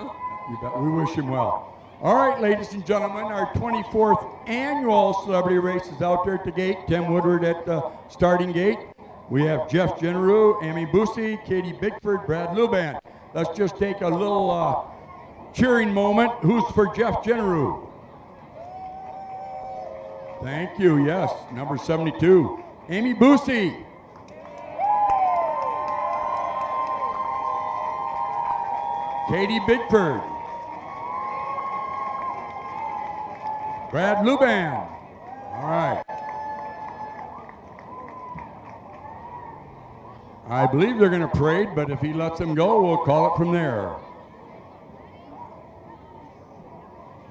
You bet. We wish him well. All right, ladies and gentlemen, our 24th annual celebrity race is out there at the gate. Tim Woodward at the starting gate. We have Jeff Jenneru, Amy Boosie, Katie Bigford, Brad Luban. Let's just take a little cheering moment. Who's for Jeff Jenneru? Thank you, yes, number 72. Amy Boosie. Katie Bigford. Brad Luban. All right. I believe they're going to parade, but if he lets them go, we'll call it from there.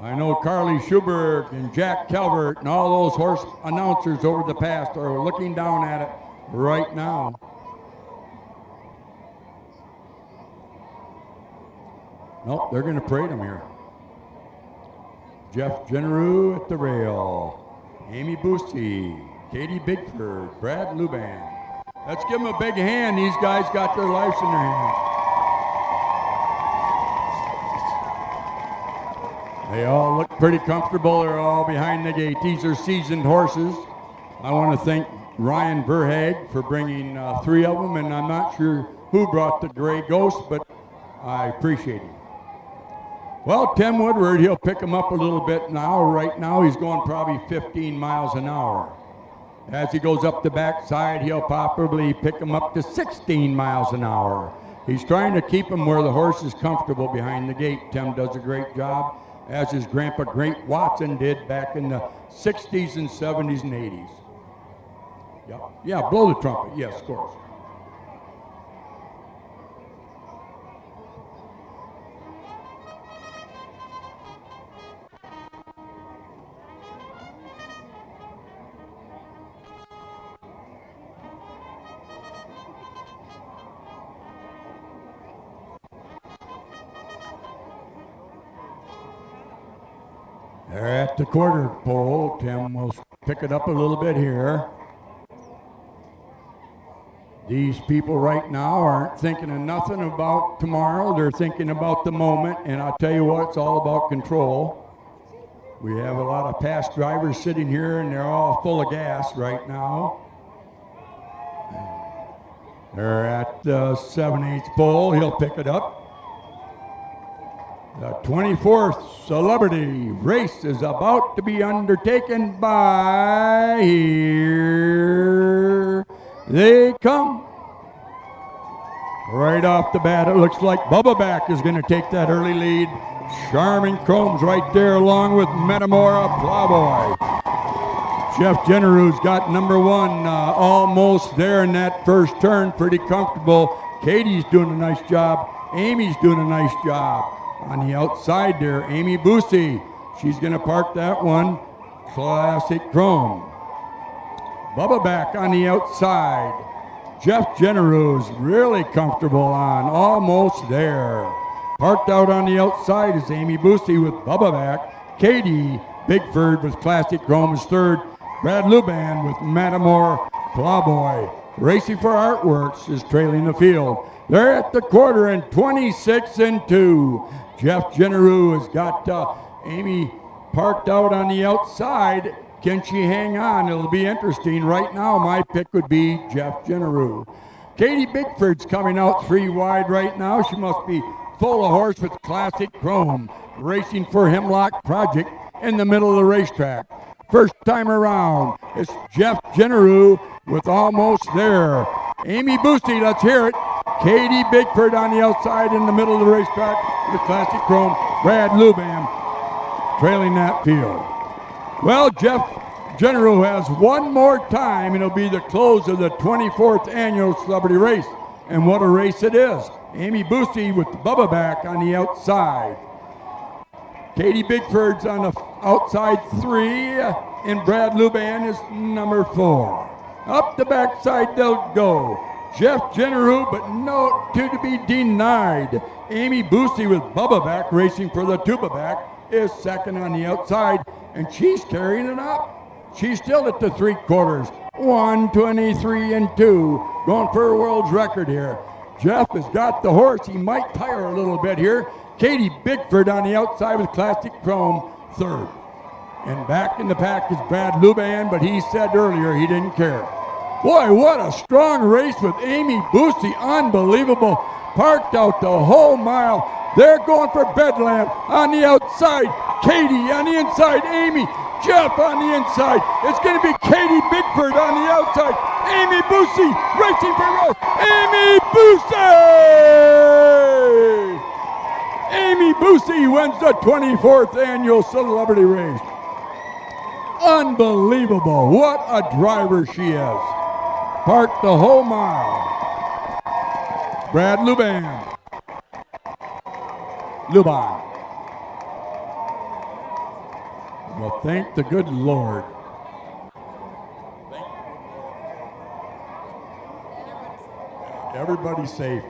I know Carly Schubert and Jack Calvert and all those horse announcers over the past are looking down at it right now. Nope, they're going to parade them here. Jeff Jenneru at the rail. Amy Boosie, Katie Bigford, Brad Luban. Let's give them a big hand. These guys got their lives in their hands. They all look pretty comfortable. They're all behind the gate. These are seasoned horses. I want to thank Ryan Verhaeg for bringing 3 of them, and I'm not sure who brought the Gray Ghost, but I appreciate him. Well, Tim Woodward, he'll pick him up a little bit now. Right now, he's going probably 15 miles an hour. As he goes up the backside, he'll probably pick him up to 16 miles an hour. He's trying to keep him where the horse is comfortable behind the gate. Tim does a great job, as his grandpa, Great Watson, did back in the 60s and 70s and 80s. Yep. Yeah, blow the trumpet. Yes, of course. They're at the quarter pole. Tim will pick it up a little bit here. These people right now aren't thinking of nothing about tomorrow. They're thinking about the moment, and I'll tell you what, it's all about control. We have a lot of past drivers sitting here, and they're all full of gas right now. They're at the 7/8 pole. He'll pick it up. The 24th Celebrity race is about to be undertaken by, here they come. Right off the bat, it looks like Bubba Back is going to take that early lead. Charming Chrome's right there along with Metamora Plowboy. Jeff Jennerou's got number one almost there in that first turn, pretty comfortable. Katie's doing a nice job. Amy's doing a nice job. On the outside there, Amy Boosie. She's going to park that one. Classic Chrome. Bubba Back on the outside. Jeff Jennerou's really comfortable on, almost there. Parked out on the outside is Amy Boosie with Bubba Back. Katie Bigford with Classic Chrome is third. Brad Luban with Matamore Plowboy. Racing for Artworks is trailing the field. They're at the quarter in 26-2. Jeff Jenneroux has got Amy parked out on the outside. Can she hang on? It'll be interesting. Right now, my pick would be Jeff Jenneroux. Katie Bigford's coming out 3 wide right now. She must be full of horse with Classic Chrome. Racing for Hemlock Project in the middle of the racetrack. First time around, it's Jeff Jenneroux with almost there. Amy Boosie, let's hear it. Katie Bigford on the outside in the middle of the racetrack with Classic Chrome. Brad Luban trailing that field. Well, Jeff Jenneroux has one more time, and it'll be the close of the 24th annual celebrity race. And what a race it is. Amy Boosie with Bubba Back on the outside. Katie Bigford's on the outside 3, and Brad Luban is number 4. Up the backside they'll go. Jeff Jenneroux, but no to be denied. Amy Boosie with Bubba Back racing for the Tuba Back is second on the outside, and she's carrying it up. She's still at the 3/4. 1:23-2, going for a world's record here. Jeff has got the horse. He might tire a little bit here. Katie Bigford on the outside with Classic Chrome, third. And back in the pack is Brad Luban, but he said earlier he didn't care. Boy, what a strong race with Amy Boosie. Unbelievable. Parked out the whole mile. They're going for Bedlam on the outside. Katie on the inside. Amy. Jeff on the inside. It's going to be Katie Bigford on the outside. Amy Boosie racing for Rose. Amy Boosie! Amy Boosie wins the 24th annual celebrity race. Unbelievable. What a driver she is. Parked the whole mile. Brad Luban. Well, thank the good Lord. Everybody's safe.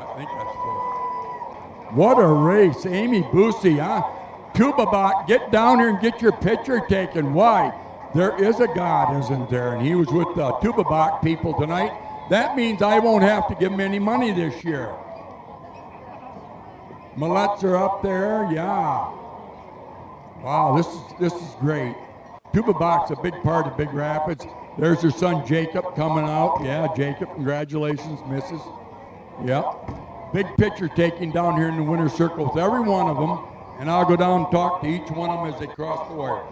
I think that's fair. What a race. Amy Boosie, huh? Tubabot, get down here and get your picture taken. Why? There is a God, isn't there? And he was with the Tubabot people tonight. That means I won't have to give him any money this year. Mallets are up there, yeah. Wow, this is great. Tubabot's a big part of Big Rapids. There's her son Jacob coming out. Yeah, Jacob, congratulations, Mrs. Yep. big picture taking down here in the winner's circle with every one of them, and I'll go down and talk to each one of them as they cross the wire.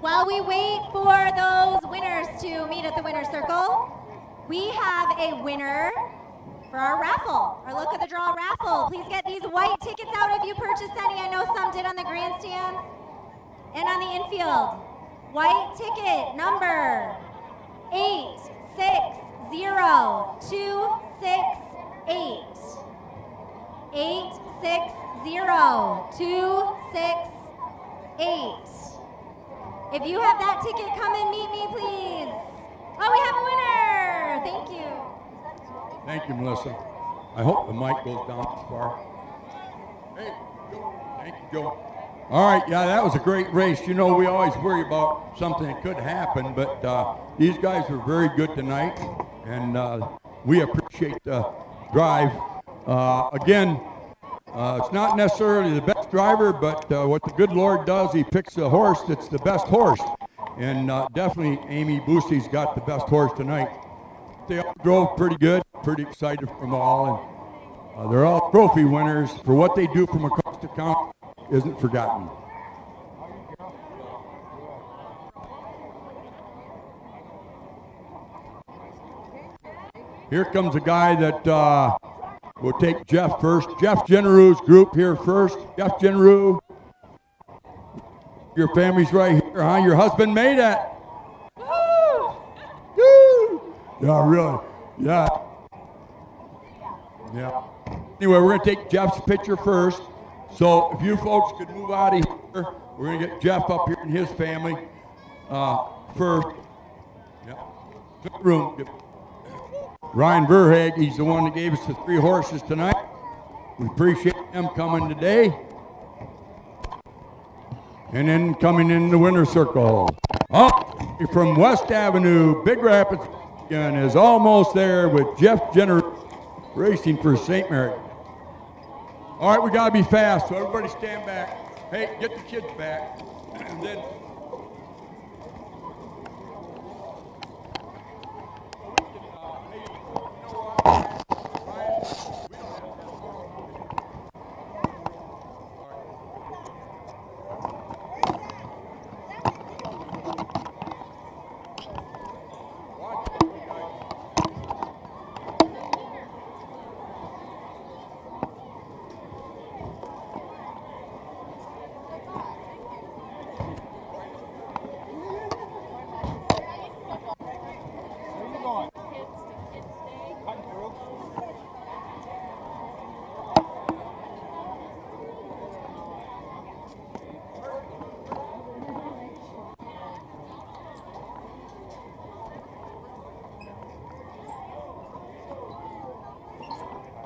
While we wait for those winners to meet at the winner's circle, we have a winner for our raffle, our Look at the Draw raffle. Please get these white tickets out if you purchased any. I know some did on the grandstands and on the infield. White ticket number 860268. 860268. If you have that ticket, come and meet me, please. Oh, we have a winner. Thank you. Thank you, Melissa. I hope the mic goes down as far. Hey, Joe. Thank you, Joe. All right, yeah, that was a great race. You know, we always worry about something that could happen, but these guys were very good tonight, and we appreciate the drive. Again, it's not necessarily the best driver, but what the good Lord does, he picks a horse that's the best horse. And definitely Amy Boosie's got the best horse tonight. They all drove pretty good, pretty excited from all, and they're all trophy winners for what they do from Mecosta County isn't forgotten. Here comes a guy that we'll take Jeff first. Jeff Generou's group here first. Jeff Generou, your family's right here, huh? Your husband made it. Woo! Woo! Yeah, really. Yeah. Yeah. Anyway, we're going to take Jeff's picture first. So if you folks could move out of here, we're going to get Jeff up here and his family first. Yeah. Room. Ryan Verhage, he's the one that gave us the 3 horses tonight. We appreciate him coming today. And then coming in the winner's circle. Up from West Avenue, Big Rapids is almost there with Jeff Jenner racing for St. Mary. All right, we got to be fast, so everybody stand back. Hey, get the kids back. And then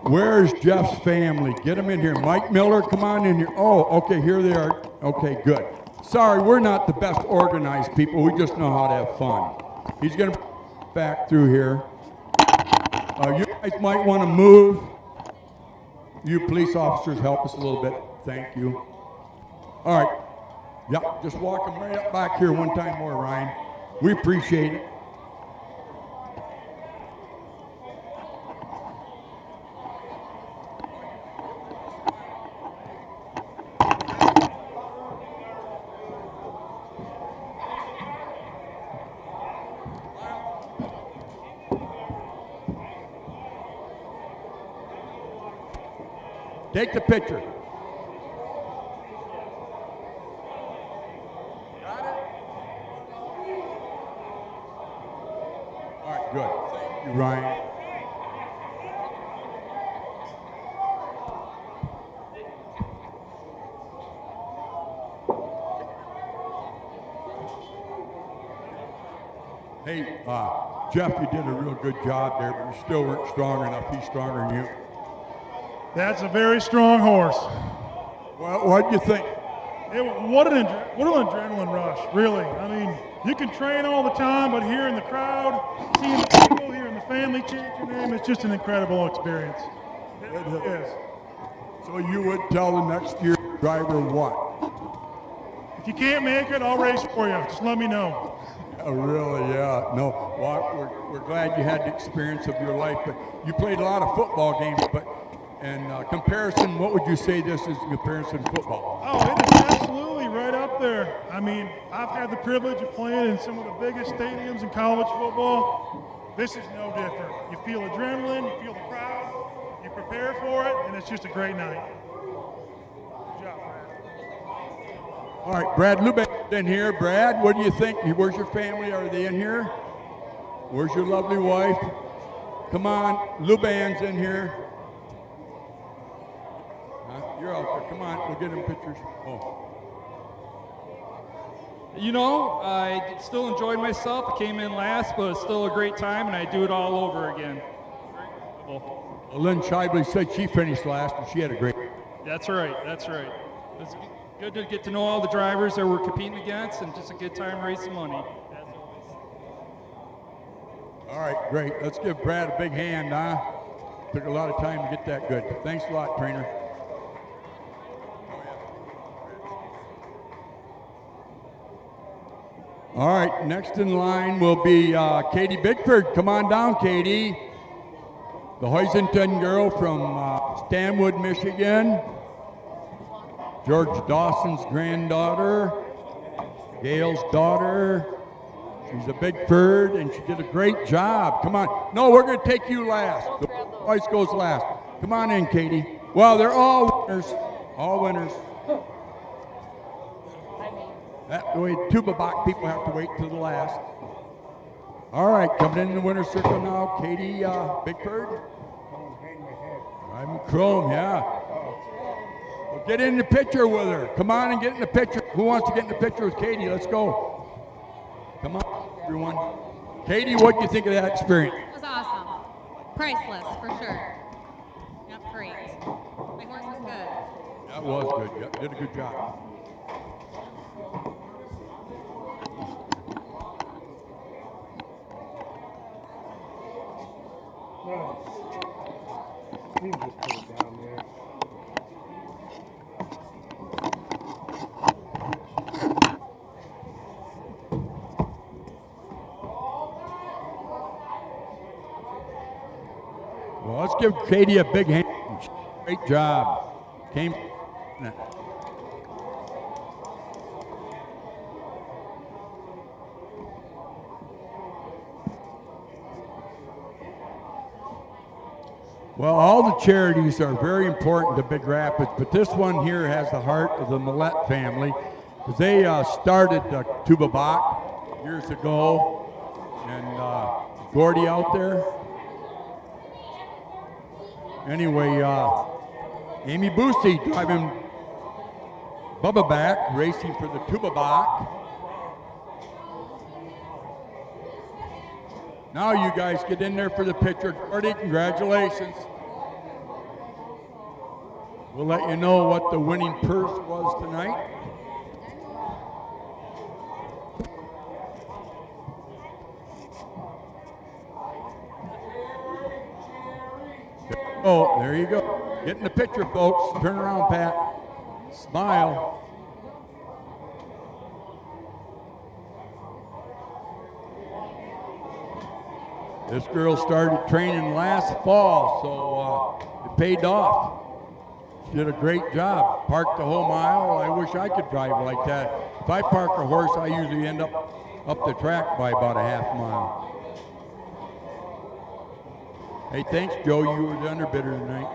where's Jeff's family? Get them in here. Mike Miller, come on in here. Oh, okay, here they are. Okay, good. Sorry, we're not the best organized people. We just know how to have fun. He's going to back through here. You guys might want to move. You police officers, help us a little bit. Thank you. All right. Yep, just walk them right up back here one time more, Ryan. We appreciate it. Take the picture. Got it? All right, good. Thank you, Ryan. Hey, Jeff, you did a real good job there, but you still weren't strong enough. He's stronger than you. That's a very strong horse. Well, what do you think? What an adrenaline rush, really. I mean, you can train all the time, but here in the crowd, seeing the people, hearing the family chant your name, it's just an incredible experience. It is. So you would tell the next year driver what? If you can't make it, I'll race for you. Just let me know. Oh, really? Yeah. No. Well, we're glad you had the experience of your life, but you played a lot of football games. But in comparison, what would you say this is in comparison to football? Oh, it is absolutely right up there. I mean, I've had the privilege of playing in some of the biggest stadiums in college football. This is no different. You feel adrenaline, you feel the crowd, you prepare for it, and it's just a great night. Good job, Brad. All right, Brad Lubeck's in here. Brad, what do you think? Where's your family? Are they in here? Where's your lovely wife? Come on, Luban's in here. You're out there. Come on, we'll get him pictures. Oh. You know, I still enjoyed myself. I came in last, but it's still a great time, and I do it all over again. Well, Lynn Shively said she finished last, and she had a great. That's right. That's right. It's good to get to know all the drivers that we're competing against, and just a good time raising money. All right, great. Let's give Brad a big hand, huh? Took a lot of time to get that good. Thanks a lot, trainer. All right, next in line will be Katie Bickford. Come on down, Katie. The Hoisington girl from Stanwood, Michigan. George Dawson's granddaughter. Gail's daughter. She's a Bickford, and she did a great job. Come on. No, we're going to take you last. The voice goes last. Come on in, Katie. Well, they're all winners. All winners. That way, tuba box people have to wait till the last. All right, coming in the winner's circle now, Katie Bickford. I'm Chrome, yeah. Well, get in the picture with her. Come on and get in the picture. Who wants to get in the picture with Katie? Let's go. Come on, everyone. Katie, what do you think of that experience? It was awesome. Priceless, for sure. Yep, great. My horse was good. That was good. Yep, did a good job. You can just put it down there. Well, let's give Katie a big hand. Great job. Came. Well, all the charities are very important to Big Rapids, but this one here has the heart of the Millette family, because they started Tuba Bach years ago, and Gordy out there. Anyway, Amy Boosie driving Bubba back, racing for the Tuba Bach. Now you guys get in there for the picture. Gordy, congratulations. We'll let you know what the winning purse was tonight. Oh, there you go. Get in the picture, folks. Turn around, Pat. Smile. This girl started training last fall, so it paid off. She did a great job. Parked the whole mile. I wish I could drive like that. If I park a horse, I usually end up the track by about a half mile. Hey, thanks, Joe. You were the underbidder tonight.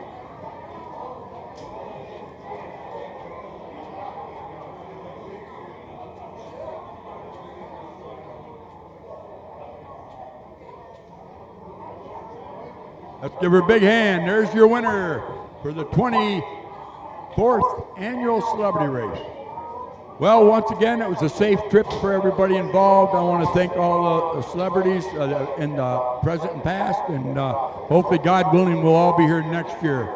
Let's give her a big hand. There's your winner for the 24th annual celebrity race. Well, once again, it was a safe trip for everybody involved. I want to thank all the celebrities in the present and past, and hopefully, God willing, we'll all be here next year.